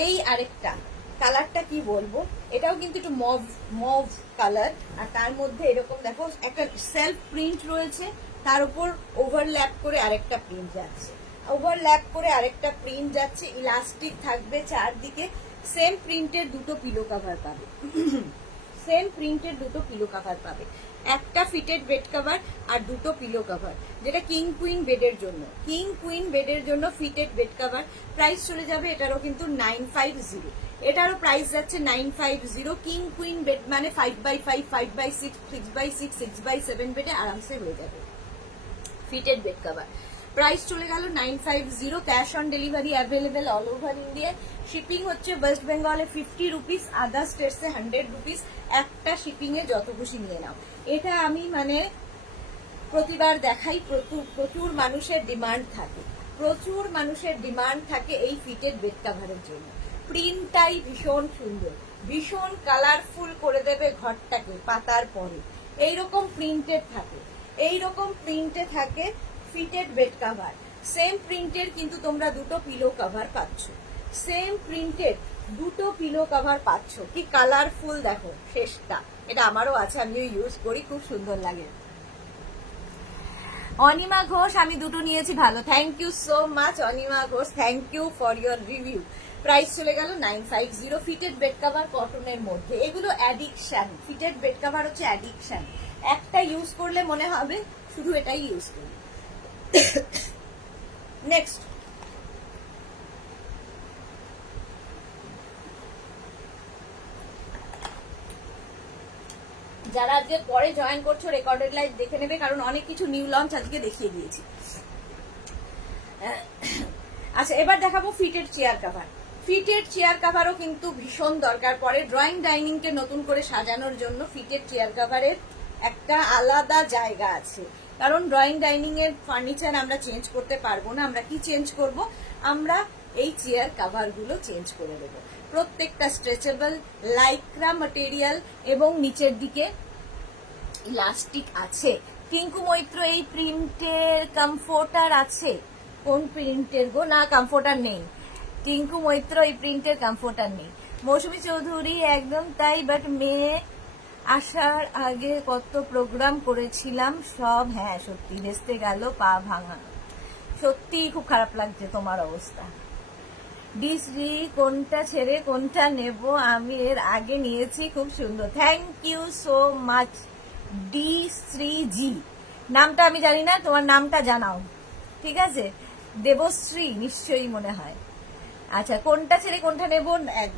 এই আরেকটা কালারটা কি বলবো, এটাও কিন্তু একটু মভ মভ কালার, আর তার মধ্যে এরকম দেখো একটা সেলফ প্রিন্ট রয়েছে, তার উপর ওভারল্যাপ করে আরেকটা প্রিন্ট যাচ্ছে, ওভারল্যাপ করে আরেকটা প্রিন্ট যাচ্ছে, ইলাস্টিক থাকবে চারদিকে। সেম প্রিন্টের দুটো পিলো কভার পাবে, সেম প্রিন্টের দুটো পিলো কভার পাবে, একটা ফিটেড বেড কভার আর দুটো পিলো কভার, যেটা কিং কুইন বেডের জন্য। কিং কুইন বেডের জন্য ফিটেড বেড কভার। প্রাইস চলে যাবে এটারও কিন্তু 950। এটারও প্রাইস যাচ্ছে 950। কিং কুইন বেড মানে 5x5, 5x6, 6x6, 6x7 বেডে আরামসে হয়ে যাবে ফিটেড বেড কভার। প্রাইস চলে গেল 950। Cash on delivery available all over India. Shipping হচ্ছে ওয়েস্ট বেঙ্গলে 50 রুপিস, আদার স্টেটসে 100 রুপিস। একটা শিপিং এ যত খুশি নিয়ে নাও। এটা আমি মানে প্রতিবার দেখাই, প্রচুর মানুষের ডিমান্ড থাকে, প্রচুর মানুষের ডিমান্ড থাকে এই ফিটেড বেড কভারের জন্য। প্রিন্টটাই ভীষণ সুন্দর, ভীষণ কালারফুল করে দেবে ঘরটাকে পাতার পরে। এইরকম প্রিন্টেড থাকে, এইরকম প্রিন্টে থাকে ফিটেড বেড কভার। সেম প্রিন্টের কিন্তু তোমরা দুটো পিলো কভার পাচ্ছ, সেম প্রিন্টেড দুটো পিলো কভার পাচ্ছ। কি কালারফুল দেখো শেষটা। এটা আমারও আছে, আমিও ইউজ করি, খুব সুন্দর লাগে। অনিমা ঘোষ, আমি দুটো নিয়েছি, ভালো, thank you so much Anima Ghosh, thank you for your review. Price চলে গেল 950। ফিটেড বেড কভার কটনের মধ্যে, এগুলো অ্যাডিকশন। ফিটেড বেড কভার হচ্ছে অ্যাডিকশন, একটা ইউজ করলে মনে হবে শুধু এটাই ইউজ করি। নেক্সট, যারা আজকে পরে জয়েন করছো রেকর্ডেড লাইভ দেখে নেবে, কারণ অনেক কিছু নিউ লঞ্চ আজকে দেখিয়ে দিয়েছি। আচ্ছা, এবার দেখাবো fitted chair cover. Fitted chair কভারও কিন্তু ভীষণ দরকার পড়ে ড্রয়িং ডাইনিং কে নতুন করে সাজানোর জন্য। ফিটেড চেয়ার কভারের একটা আলাদা জায়গা আছে, কারণ ড্রয়িং ডাইনিং এর ফার্নিচার আমরা চেঞ্জ করতে পারবো না। আমরা কি চেঞ্জ করব? আমরা এই চেয়ার কভার গুলো চেঞ্জ করে দেবো। প্রত্যেকটা স্ট্রেচেবল, লাইক্রা ম্যাটেরিয়াল এবং নিচের দিকে ইলাস্টিক আছে। টিঙ্কু মৈত্র, এই প্রিন্টের কমফোর্টার আছে? কোন প্রিন্টের গো? না, কমফোর্টার নেই। টিঙ্কু মৈত্র, এই প্রিন্টের কমফোর্টার নেই। মৌসুমী চৌধুরী, একদম তাই, বাট মেয়ে আসার আগে কত প্রোগ্রাম করেছিলাম সব, হ্যাঁ সত্যি ভেস্তে গেল, পা ভাঙা। সত্যি খুব খারাপ লাগছে তোমার অবস্থা। ডিসি কোনটা ছেড়ে কোনটা নেব? আমি এর আগে নিয়েছি, খুব সুন্দর, thank you so much D Sreeji. নামটা আমি জানি না, তোমার নামটা জানাও, ঠিক আছে? দেবশ্রী নিশ্চয়ই মনে হয়। আচ্ছা, কোনটা ছেড়ে কোনটা নেব?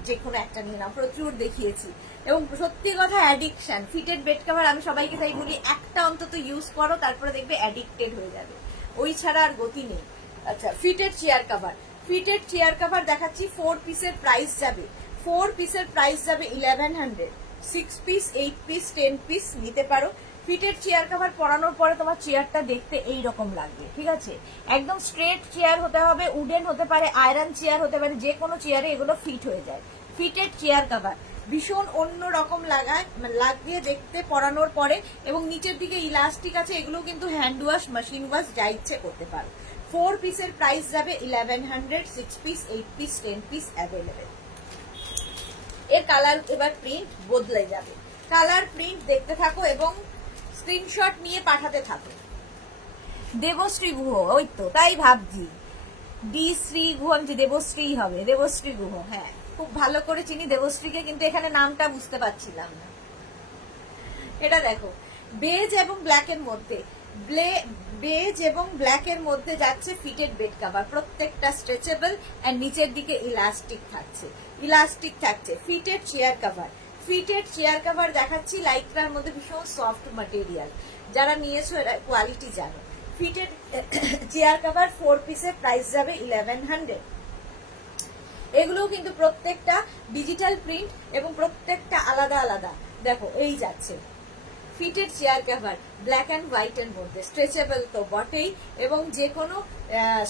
যে কোনো একটা নিয়ে নাও, প্রচুর দেখিয়েছি। এবং সত্যি কথা, অ্যাডিকশন। ফিটেড বেড কভার আমি সবাইকে তাই বলি, একটা অন্তত ইউজ করো, তারপরে দেখবে অ্যাডিক্টেড হয়ে যাবে, ওই ছাড়া আর গতি নেই। আচ্ছা, fitted chair cover. Fitted chair cover দেখাচ্ছি। 4 পিসের প্রাইস যাবে, 4 পিসের প্রাইস যাবে 1100। 6 পিস, 8 পিস, 10 পিস নিতে পারো। ফিটেড চেয়ার কভার পরানোর পরে তোমার চেয়ারটা দেখতে এই রকম লাগবে, ঠিক আছে? একদম স্ট্রেট চেয়ার হতে হবে, উডেন হতে পারে, আয়রন চেয়ার হতে পারে, যে কোনো চেয়ারে এগুলো ফিট হয়ে যায়। ফিটেড চেয়ার কভার ভীষণ অন্য রকম লাগিয়ে দেখতে পরানোর পরে, এবং নিচের দিকে ইলাস্টিক আছে। এগুলো কিন্তু হ্যান্ড ওয়াশ, মেশিন ওয়াশ, যা ইচ্ছে করতে পারো। 4 পিসের প্রাইস যাবে 1100। 6 পিস, 8 পিস, 10 পিস অ্যাভেলেবেল। এর কালার এবার প্রিন্ট বদলে যাবে। কালার প্রিন্ট দেখতে থাকো এবং স্ক্রিনশট নিয়ে পাঠাতে থাকো। দেবশ্রী গুহ, ওই তো তাই ভাবছি, ডি শ্রী গুহ, আমি দেবশ্রী হবে, দেবশ্রী গুহ, হ্যাঁ খুব ভালো করে চিনি দেবশ্রীকে, কিন্তু এখানে নামটা বুঝতে পারছিলাম না। এটা দেখো, বেজ এবং ব্ল্যাক এর মধ্যে, বেজ এবং ব্ল্যাক এর মধ্যে যাচ্ছে ফিটেড বেড কভার। প্রত্যেকটা স্ট্রেচেবল এন্ড নিচের দিকে ইলাস্টিক থাকছে, ইলাস্টিক থাকছে। Fitted chair cover, fitted chair cover দেখাচ্ছি, লাইক্রার মধ্যে ভীষণ সফট ম্যাটেরিয়াল। যারা নিয়েছো এরা কোয়ালিটি জানো। ফিটেড চেয়ার কভার 4 পিসের প্রাইস যাবে 1100। এগুলোও কিন্তু প্রত্যেকটা ডিজিটাল প্রিন্ট এবং প্রত্যেকটা আলাদা আলাদা। দেখো এই যাচ্ছে fitted chair cover black and white এর মধ্যে, স্ট্রেচেবল তো বটেই এবং যে কোনো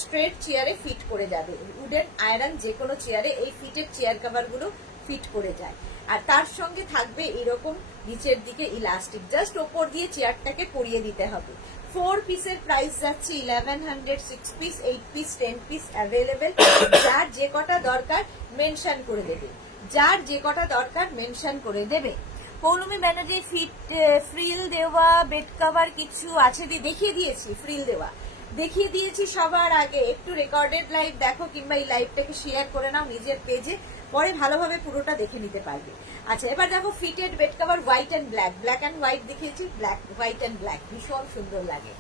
স্ট্রেট চেয়ারে ফিট করে যাবে। উডেন আয়রন যে কোনো চেয়ারে এই ফিটেড চেয়ার কভার গুলো ফিট করে যায়। আর তার সঙ্গে থাকবে এরকম নিচের দিকে ইলাস্টিক, জাস্ট ওপর দিয়ে চেয়ারটাকে পরিয়ে দিতে হবে। 4 পিসের প্রাইস যাচ্ছে 1100। 6 পিস, 8 পিস, 10 পিস অ্যাভেলেবেল। যার যে কটা দরকার মেনশন করে দেবে, যার যে কটা দরকার মেনশন করে দেবে। পৌলমী ব্যানার্জি ফ্রিল দেওয়া বেড কভার কিছু আছে দেখিয়ে দিয়েছি, ফ্রিল দেওয়া দেখিয়ে দিয়েছি সবার আগে। একটু রেকর্ডেড লাইভ দেখো কিংবা এই লাইভটাকে শেয়ার করে নাও নিজের পেজে, পরে ভালোভাবে পুরোটা দেখে নিতে পারবে। আচ্ছা এবার দেখো fitted bed cover white and black, black and white দেখিয়েছি, ব্ল্যাক হোয়াইট অ্যান্ড ব্ল্যাক ভীষণ সুন্দর লাগে।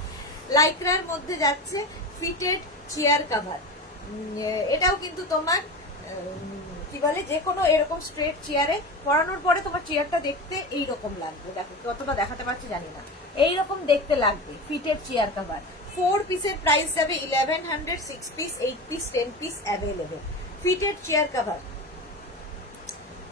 লাইক্রার মধ্যে যাচ্ছে ফিটেড চেয়ার কভার, এটাও কিন্তু তোমার কি বলে যে কোনো এরকম স্ট্রেট চেয়ারে পরানোর পরে তোমার চেয়ারটা দেখতে এইরকম লাগবে। দেখো কতটা দেখাতে পারছি জানি না, এইরকম দেখতে লাগবে ফিটেড চেয়ার কভার। 4 পিসের প্রাইস যাবে 1100। 6 piece, 8 piece, 10 piece available. Fitted chair cover,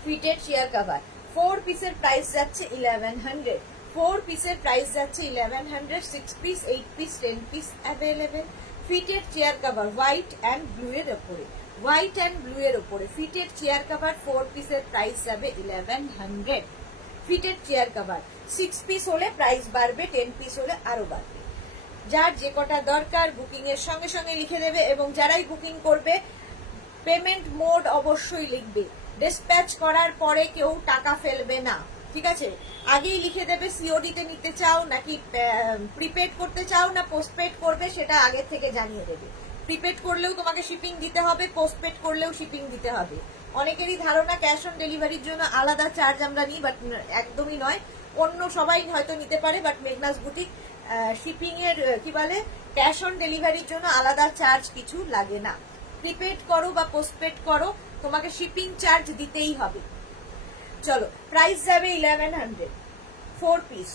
fitted chair cover 4 পিসের প্রাইস যাচ্ছে 1100। 4 পিসের প্রাইস যাচ্ছে 1100। 6 piece, 8 piece, 10 piece available. Fitted chair cover white and blue এর উপরে, হোয়াইট অ্যান্ড ব্লু এর উপরে ফিটেড চেয়ার কভার 4 পিসের প্রাইস যাবে 1100। ফিটেড চেয়ার কভার 6 পিস হলে প্রাইস বাড়বে, 10 পিস হলে আরো বাড়বে। যার যে কটা দরকার বুকিং এর সঙ্গে সঙ্গে লিখে দেবে এবং যারাই বুকিং করবে পেমেন্ট মোড অবশ্যই লিখবে। ডিসপ্যাচ করার পরে কেউ টাকা ফেলবে না, ঠিক আছে? আগেই লিখে দেবে সিওডি তে নিতে চাও নাকি প্রিপেড করতে চাও না পোস্টপেড করবে, সেটা আগে থেকে জানিয়ে দেবে। প্রিপেড করলেও তোমাকে শিপিং দিতে হবে, পোস্টপেড করলেও শিপিং দিতে হবে। অনেকেরই ধারণা ক্যাশ অন ডেলিভারির জন্য আলাদা চার্জ আমরা নিই, বাট একদমই নয়। অন্য সবাই হয়তো নিতে পারে, বাট মেঘনাস বুটিক শিপিং এর কি বলে ক্যাশ অন ডেলিভারির জন্য আলাদা চার্জ কিছু লাগে না। প্রিপেড করো বা পোস্টপেড করো, তোমাকে শিপিং চার্জ দিতেই হবে। চলো প্রাইস যাবে 1100। 4 piece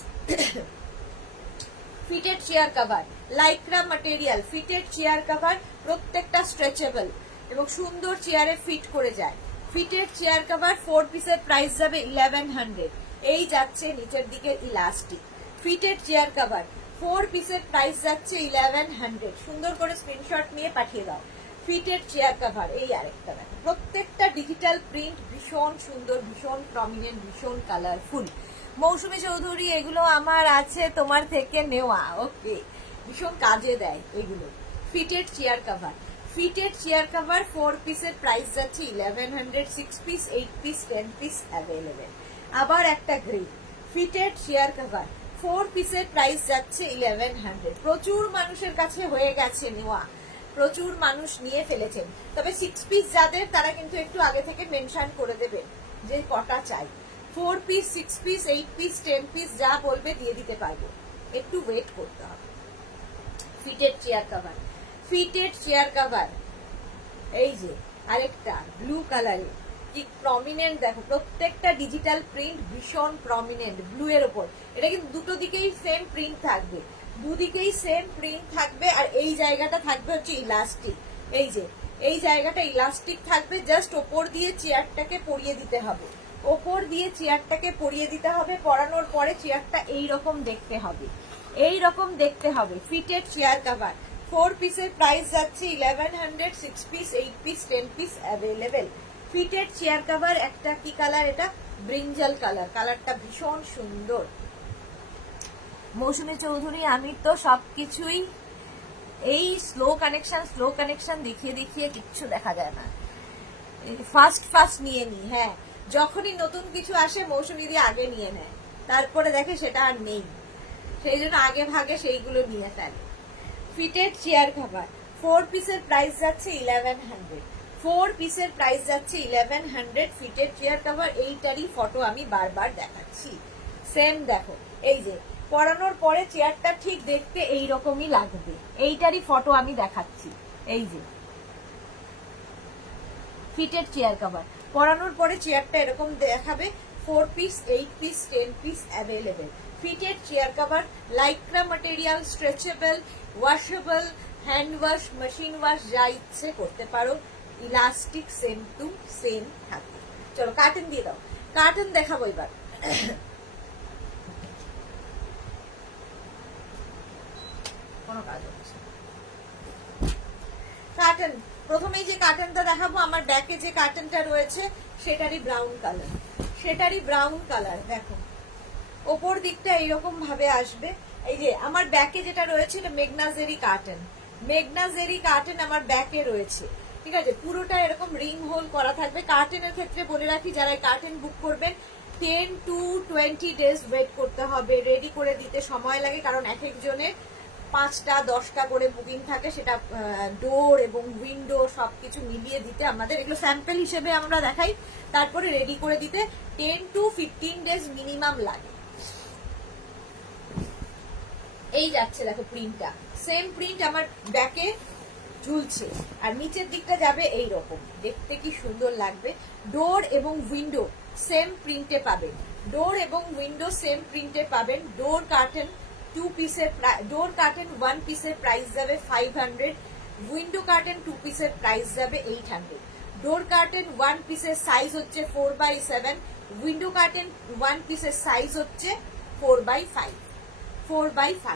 fitted chair cover, Lycra material fitted chair cover, প্রত্যেকটা স্ট্রেচেবল এবং সুন্দর চেয়ারে ফিট করে যায়। ফিটেড চেয়ার কভার 4 পিসের প্রাইস যাবে 1100। এই যাচ্ছে নিচের দিকে ইলাস্টিক। ফিটেড চেয়ার কভার 4 পিসের প্রাইস যাচ্ছে 1100। সুন্দর করে স্ক্রিনশট নিয়ে পাঠিয়ে দাও। ফিটেড চেয়ার কভার এই আরেকটা দেখো, প্রত্যেকটা ডিজিটাল প্রিন্ট ভীষণ সুন্দর, ভীষণ প্রমিনেন্ট, ভীষণ কালারফুল। মৌসুমী চৌধুরী এগুলো আমার আছে তোমার থেকে নেওয়া, ওকে, ভীষণ কাজে দেয় এগুলো। Fitted chair cover, fitted chair cover 4 পিসের প্রাইস যাচ্ছে 1100। 6 পিস, 8 পিস, 10 পিস অ্যাভেলেবেল। আবার একটা গ্রে ফিটেড চেয়ার কভার 4 পিসের প্রাইস যাচ্ছে 1100। প্রচুর মানুষের কাছে হয়ে গেছে নেওয়া, প্রচুর মানুষ নিয়ে ফেলেছেন। তবে 6 পিস যাদের তারা কিন্তু একটু আগে থেকে মেনশন করে দেবেন যে কটা চাই। 4 পিস, 6 পিস, 8 পিস, 10 পিস যা বলবে দিয়ে দিতে পারবো, একটু ওয়েট করতে হবে। Fitted chair cover, fitted chair cover এই যে আরেকটা ব্লু কালারে, কি প্রমিনেন্ট দেখো, প্রত্যেকটা ডিজিটাল প্রিন্ট ভীষণ প্রমিনেন্ট ব্লু এর উপর। এটা কিন্তু দুটো দিকেই সেম প্রিন্ট থাকবে, দুদিকেই সেম প্রিন্ট থাকবে। আর এই জায়গাটা থাকবে হচ্ছে ইলাস্টিক, এই যে এই জায়গাটা ইলাস্টিক থাকবে, জাস্ট ওপর দিয়ে চেয়ারটাকে পরিয়ে দিতে হবে, ওপর দিয়ে চেয়ারটাকে পরিয়ে দিতে হবে। পরানোর পরে চেয়ারটা এইরকম দেখতে হবে, এইরকম দেখতে হবে। ফিটেড চেয়ার কভার 4 পিসের প্রাইস যাচ্ছে 1100। 6 piece, 8 piece, 10 piece available. Fitted chair cover একটা কি কালার, এটা ব্রিঞ্জাল কালার, কালারটা ভীষণ সুন্দর। মৌসুমী চৌধুরী আমি তো সবকিছুই এই স্লো কানেকশন দেখিয়ে দেখিয়ে কিচ্ছু দেখা যায় না, ফার্স্ট নিয়ে নি। হ্যাঁ, যখনই নতুন কিছু আসে মৌসুমী দিয়ে আগে নিয়ে নেয়, তারপরে দেখে সেটা আর নেই, সেই জন্য আগে ভাগে সেইগুলো নিয়ে ফেলে। ফিটেড চেয়ার কভার 4 পিসের প্রাইস যাচ্ছে 1100। 4 পিসের প্রাইস যাচ্ছে 1100। ফিটেড চেয়ার কভার এইটারই ফটো আমি বারবার দেখাচ্ছি, সেম দেখো, এই যে পরানোর পরে চেয়ারটা ঠিক দেখতে এইরকমই লাগবে, এইটারই ফটো আমি দেখাচ্ছি। এই যে ফিটেড চেয়ার কভার পরানোর পরে চেয়ারটা এরকম দেখাবে। 4 piece, 8 piece, 10 piece available. Fitted chair cover, Lycra material, stretchable, washable, hand wash, machine wash, যা ইচ্ছে করতে পারো। ইলাস্টিক সেম টু সেম থাকে। চলো কার্টেন দিয়ে দাও, কার্টেন দেখাবো এবার। কোনো কাজ হচ্ছে কার্টেন। প্রথমেই যে কার্টেনটা দেখাবো, আমার ব্যাকে যে কার্টেনটা রয়েছে সেটারই ব্রাউন কালার, সেটারই ব্রাউন কালার। দেখো ওপর দিকটা এইরকম ভাবে আসবে। এই যে আমার ব্যাকে যেটা রয়েছে এটা মেগনাজেরি কার্টেন, মেগনাজেরি কার্টেন আমার ব্যাকে রয়েছে, ঠিক আছে। পুরোটা এরকম রিং হোল করা থাকবে। কার্টেনের ক্ষেত্রে বলে রাখি, যারা কার্টেন বুক করবেন 10 to 20 days ওয়েট করতে হবে, রেডি করে দিতে সময় লাগে, কারণ এক একজনের 5টা 10টা করে বুকিং থাকে, সেটা ডোর এবং উইন্ডো সবকিছু মিলিয়ে দিতে আমাদের, এগুলো স্যাম্পল হিসেবে আমরা দেখাই, তারপরে রেডি করে দিতে 10 to 15 days মিনিমাম লাগে। এই যাচ্ছে দেখো প্রিন্টটা, সেম প্রিন্ট আমার ব্যাকে ঝুলছে, আর নিচের দিকটা যাবে এই রকম, দেখতে কি সুন্দর লাগবে। ডোর এবং উইন্ডো সেম প্রিন্টে পাবেন, ডোর এবং উইন্ডো সেম প্রিন্টে পাবেন। ডোর কার্টেন 2 পিসের, ডোর কার্টেন 1 পিসের প্রাইস যাবে 500, উইন্ডো কার্টেন 2 পিসের প্রাইস যাবে 800। ডোর কার্টেন 1 পিসের সাইজ হচ্ছে 4x7, উইন্ডো কার্টেন 1 পিসের সাইজ হচ্ছে 4x5, 4x5।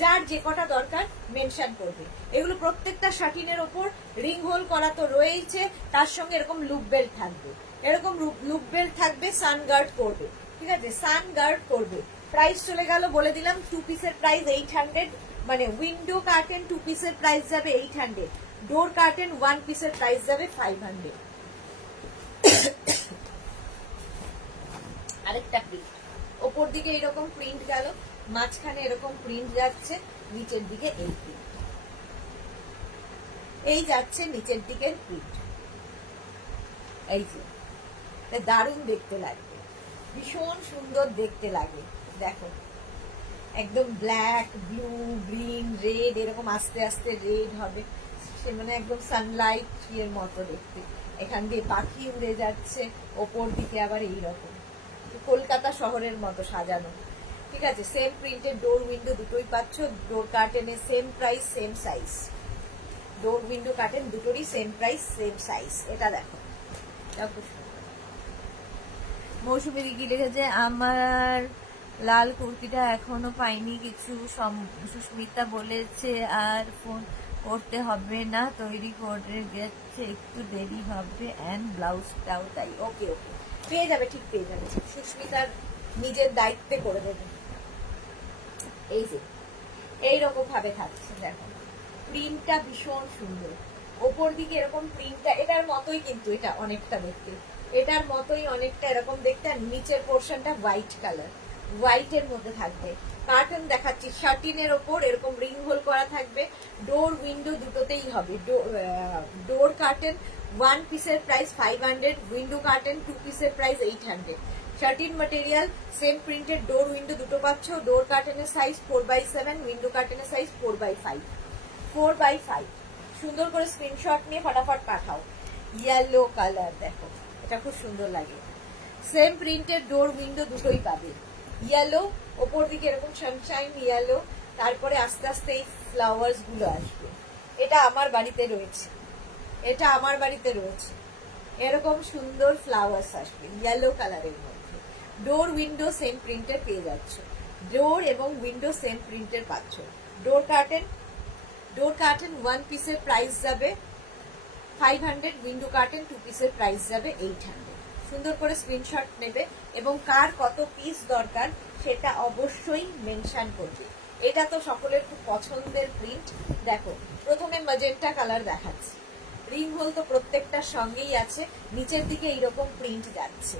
যার যে কটা দরকার মেনশন করবে। এগুলো প্রত্যেকটা শাটিনের ওপর রিং হোল করা তো রয়েছে, তার সঙ্গে এরকম লুপ বেল্ট থাকবে, এরকম লুপ বেল্ট থাকবে, সান গার্ড করবে, ঠিক আছে, সান গার্ড করবে। প্রাইস চলে গেল বলে দিলাম, 2 পিসের প্রাইস 800, মানে উইন্ডো কার্টেন 2 পিসের প্রাইস যাবে 800, ডোর কার্টেন 1 পিসের প্রাইস যাবে 500। আরেকটা প্রিন্ট, ওপর দিকে এরকম প্রিন্ট গেল, মাঝখানে এরকম প্রিন্ট যাচ্ছে, নিচের দিকে এই প্রিন্ট, এই যাচ্ছে নিচের দিকের প্রিন্ট। এই যে দারুণ দেখতে লাগবে, ভীষণ সুন্দর দেখতে লাগে। দেখো একদম ব্ল্যাক, ব্লু, গ্রিন, রেড, এরকম আস্তে আস্তে রেড হবে, সে মানে একদম সানলাইট এর মতো দেখতে। এখান দিয়ে পাখি উড়ে যাচ্ছে, ওপর দিকে আবার এইরকম কলকাতা শহরের মতো সাজানো, ঠিক আছে। সেম প্রিন্টের ডোর উইন্ডো দুটোই পাচ্ছ, ডোর কার্টেনের same price same size, door window curtain দুটোরই সেম প্রাইস সেম সাইজ। এটা দেখো মৌসুমী দিদি লিখেছে, আমার লাল কুর্তিটা এখনো পাইনি কিছু, সুস্মিতা বলেছে আর ফোন করতে হবে না, তৈরি করে গেছে, একটু দেরি হবে, অ্যান্ড ব্লাউজটাও তাই। ওকে ওকে, পেয়ে যাবে, ঠিক পেয়ে যাবে, সুস্মিতার নিজের দায়িত্বে করে দেবে। এই যে এইরকম ভাবে থাকছে, দেখো প্রিন্টটা ভীষণ সুন্দর, ওপর দিকে এরকম প্রিন্টটা এটার মতোই, কিন্তু এটা অনেকটা দেখতে, এটার মতোই অনেকটা এরকম দেখতে, আর নিচের পোর্শনটা হোয়াইট কালার, হোয়াইটের মধ্যে থাকবে। কার্টেন দেখাচ্ছি, শার্টিনের ওপর এরকম রিং হোল করা থাকবে, ডোর উইন্ডো দুটোতেই হবে। ডোর কার্টেন 1 পিসের প্রাইস 500, উইন্ডো কার্টেন 2 পিসের price 800। Satin material same printed, door window দুটো পাচ্ছ। ডোর কার্টেনের সাইজ 4x7, উইন্ডো কার্টেনের সাইজ 4x5, 4x5। সুন্দর করে স্ক্রিনশট নিয়ে ফটাফট পাঠাও। ইয়েলো কালার দেখো, এটা খুব সুন্দর লাগে, সেম প্রিন্টের ডোর উইন্ডো দুটোই পাবে। ইয়েলো, ওপর দিকে এরকম সানশাইন ইয়েলো, তারপরে আস্তে আস্তে এই ফ্লাওয়ার্স গুলো আসবে। এটা আমার বাড়িতে রয়েছে, এটা আমার বাড়িতে রয়েছে, এরকম সুন্দর ফ্লাওয়ার্স আসবে ইয়েলো কালারের মধ্যে। ডোর উইন্ডো সেম প্রিন্টের পেয়ে যাচ্ছ, ডোর এবং উইন্ডো সেম প্রিন্টের পাচ্ছ। ডোর কার্টেন 1 পিসের প্রাইস যাবে 500, উইন্ডো কার্টেন 2 পিসের প্রাইস যাবে 800। সুন্দর করে স্ক্রিনশট নেবে এবং কার কত পিস দরকার সেটা অবশ্যই মেনশন করবে। এটা তো সকলের খুব পছন্দের প্রিন্ট। দেখো প্রথমে ম্যাজেন্টা কালার দেখাচ্ছি, রিং হোল তো প্রত্যেকটার সঙ্গেই আছে, নিচের দিকে এইরকম প্রিন্ট যাচ্ছে।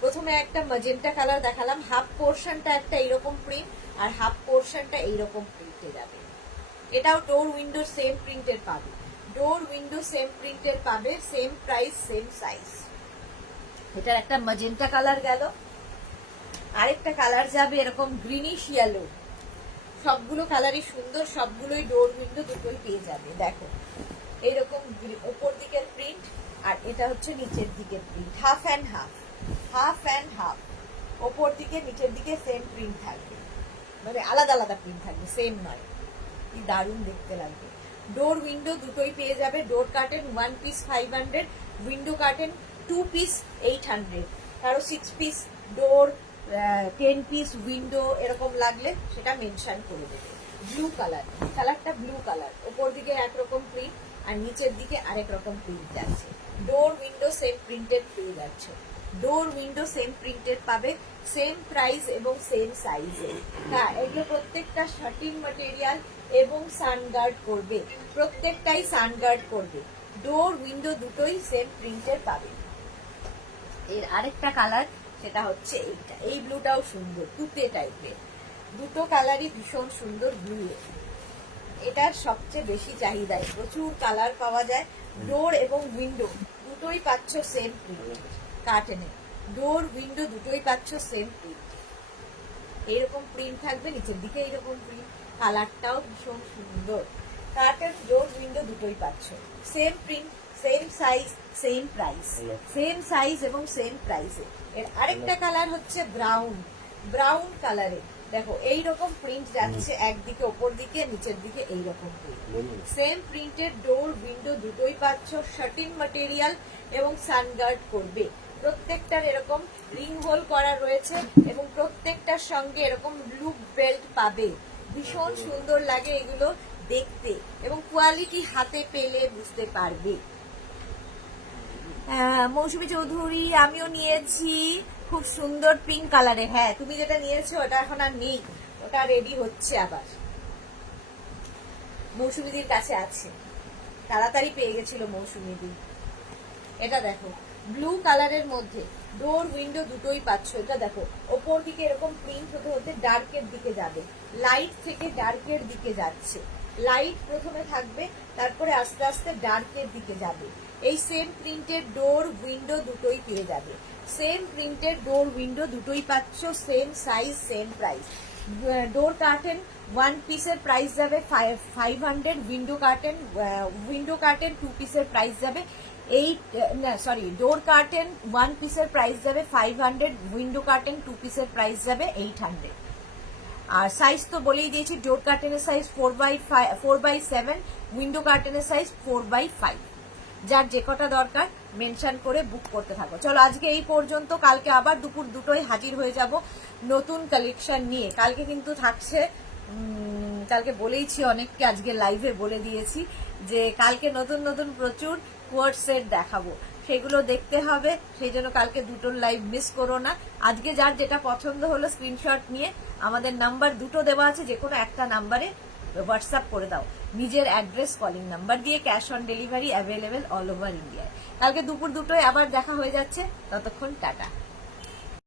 প্রথমে একটা ম্যাজেন্টা কালার দেখালাম, হাফ পোর্শনটা একটা এইরকম প্রিন্ট, আর হাফ পোর্শনটা এইরকম প্রিন্টে যাবে। এটাও ডোর উইন্ডো সেম প্রিন্টের পাবে, ডোর উইন্ডো সেম প্রিন্টের পাবে, সেম প্রাইস সেম সাইজ। এটার একটা ম্যাজেন্টা কালার গেল, আরেকটা কালার যাবে এরকম গ্রিনিশ ইয়েলো। সবগুলো কালারই সুন্দর, সবগুলোই ডোর উইন্ডো দুটোই পেয়ে যাবে। দেখো এইরকম উপর দিকের প্রিন্ট, আর এটা হচ্ছে নিচের দিকের print, half and half, half and half. ওপর দিকে নিচের দিকে সেম প্রিন্ট থাকবে, মানে আলাদা আলাদা প্রিন্ট থাকবে, সেম নয়। কি দারুণ দেখতে লাগবে। ডোর উইন্ডো দুটোই পেয়ে যাবে। Door curtain 1 piece 500, window curtain 2 piece 800। কারো 6 পিস ডোর, 10 পিস উইন্ডো এরকম লাগলে সেটা মেনশন করে দেবে। ব্লু কালার, কালারটা ব্লু কালার, ওপর দিকে একরকম প্রিন্ট আর নিচের দিকে আরেক রকম প্রিন্ট যাচ্ছে। ডোর উইন্ডো সেম প্রিন্টেড পেয়ে যাচ্ছে। ডোর উইন্ডো সেম প্রিন্টেড পাবে, সেম প্রাইস এবং সেম সাইজে। হ্যাঁ, এগুলো প্রত্যেকটা শার্টিং ম্যাটেরিয়াল এবং সানগার্ড করবে, প্রত্যেকটাই সানগার্ড করবে। ডোর উইন্ডো দুটোই সেম প্রিন্টের পাবে। এর আরেকটা কালার, সেটা হচ্ছে এইটা। এই ব্লুটাও সুন্দর, তুতে টাইপের। দুটো কালারই ভীষণ সুন্দর ব্লু। এটার সবচেয়ে বেশি চাহিদা, প্রচুর কালার পাওয়া যায়। ডোর এবং উইন্ডো দুটোই পাচ্ছ সেম প্রিন্ট কার্টেনে। ডোর উইন্ডো দুটোই পাচ্ছ সেম প্রিন্ট। এইরকম প্রিন্ট থাকবে, নিচের দিকে এইরকম প্রিন্ট। কালারটাও ভীষণ সুন্দর। কার্টেন ডোর উইন্ডো দুটোই পাচ্ছ same print, same size, same price. Same size এবং সেম প্রাইসে। এর আরেকটা কালার হচ্ছে ব্রাউন। ব্রাউন কালারে দেখো এইরকম প্রিন্ট যাচ্ছে, একদিকে ওপর দিকে, নিচের দিকে এইরকম প্রিন্ট। সেম প্রিন্টের ডোর উইন্ডো দুটোই পাচ্ছ, শার্টিং ম্যাটেরিয়াল এবং সানগার্ড করবে। প্রত্যেকটার এরকম রিং হোল করা রয়েছে এবং প্রত্যেকটার সঙ্গে এরকম ব্লু বেল্ট পাবে। ভীষণ সুন্দর লাগে এগুলো দেখতে এবং কোয়ালিটি হাতে পেলে বুঝতে পারবে। মৌসুমী চৌধুরী, আমিও নিয়েছি খুব সুন্দর পিঙ্ক কালারে। হ্যাঁ, তুমি যেটা নিয়েছো ওটা এখন আর নেই, ওটা রেডি হচ্ছে আবার, মৌসুমীদির কাছে আছে, তাড়াতাড়ি পেয়ে গেছিল মৌসুমীদি। এটা দেখো ব্লু কালারের মধ্যে ডোর উইন্ডো দুটোই পাচ্ছ। এটা দেখো ওপর দিকে এরকম প্রিন্ট হতে হতে ডার্কের দিকে যাবে, লাইট থেকে ডার্কের দিকে যাচ্ছে। লাইট প্রথমে থাকবে, তারপরে আস্তে আস্তে ডার্কের দিকে যাবে। এই সেম প্রিন্টের ডোর উইন্ডো দুটোই পেয়ে যাবে। সেম প্রিন্টের ডোর উইন্ডো দুটোই পাচ্ছ, সেম সাইজ, সেম প্রাইস। ডোর কার্টেন 1 পিসের প্রাইস যাবে 500, উইন্ডো কার্টেন 2 পিসের প্রাইস যাবে ডোর কার্টেন 1 পিসের প্রাইস যাবে 500, উইন্ডো কার্টেন 2 পিসের প্রাইস যাবে 800। আর সাইজ তো বলেই দিয়েছি, ডোর কার্টেনের সাইজ 4x7, উইন্ডো কার্টেনের সাইজ 4x5। যার যে কটা দরকার মেনশন করে বুক করতে থাকো। চলো আজকে এই পর্যন্ত, কালকে আবার দুপুর 2টোয় হাজির হয়ে যাব নতুন কালেকশন নিয়ে। কালকে কিন্তু থাকছে, কালকে বলেইছি অনেককে, আজকে লাইভে বলে দিয়েছি যে কালকে নতুন নতুন প্রচুর কোয়ার্ড সেট দেখাবো, সেগুলো দেখতে হবে। সেই জন্য কালকে দুটোর লাইভ মিস করো না। আজকে যার যেটা পছন্দ হলো স্ক্রিনশট নিয়ে আমাদের নাম্বার দুটো দেওয়া আছে, যে কোনো একটা নাম্বারে হোয়াটসঅ্যাপ করে দাও নিজের অ্যাড্রেস, কলিং নাম্বার দিয়ে। Cash on delivery available all over ইন্ডিয়ায়। কালকে দুপুর 2টোয় আবার দেখা হয়ে যাচ্ছে, ততক্ষণ টাটা।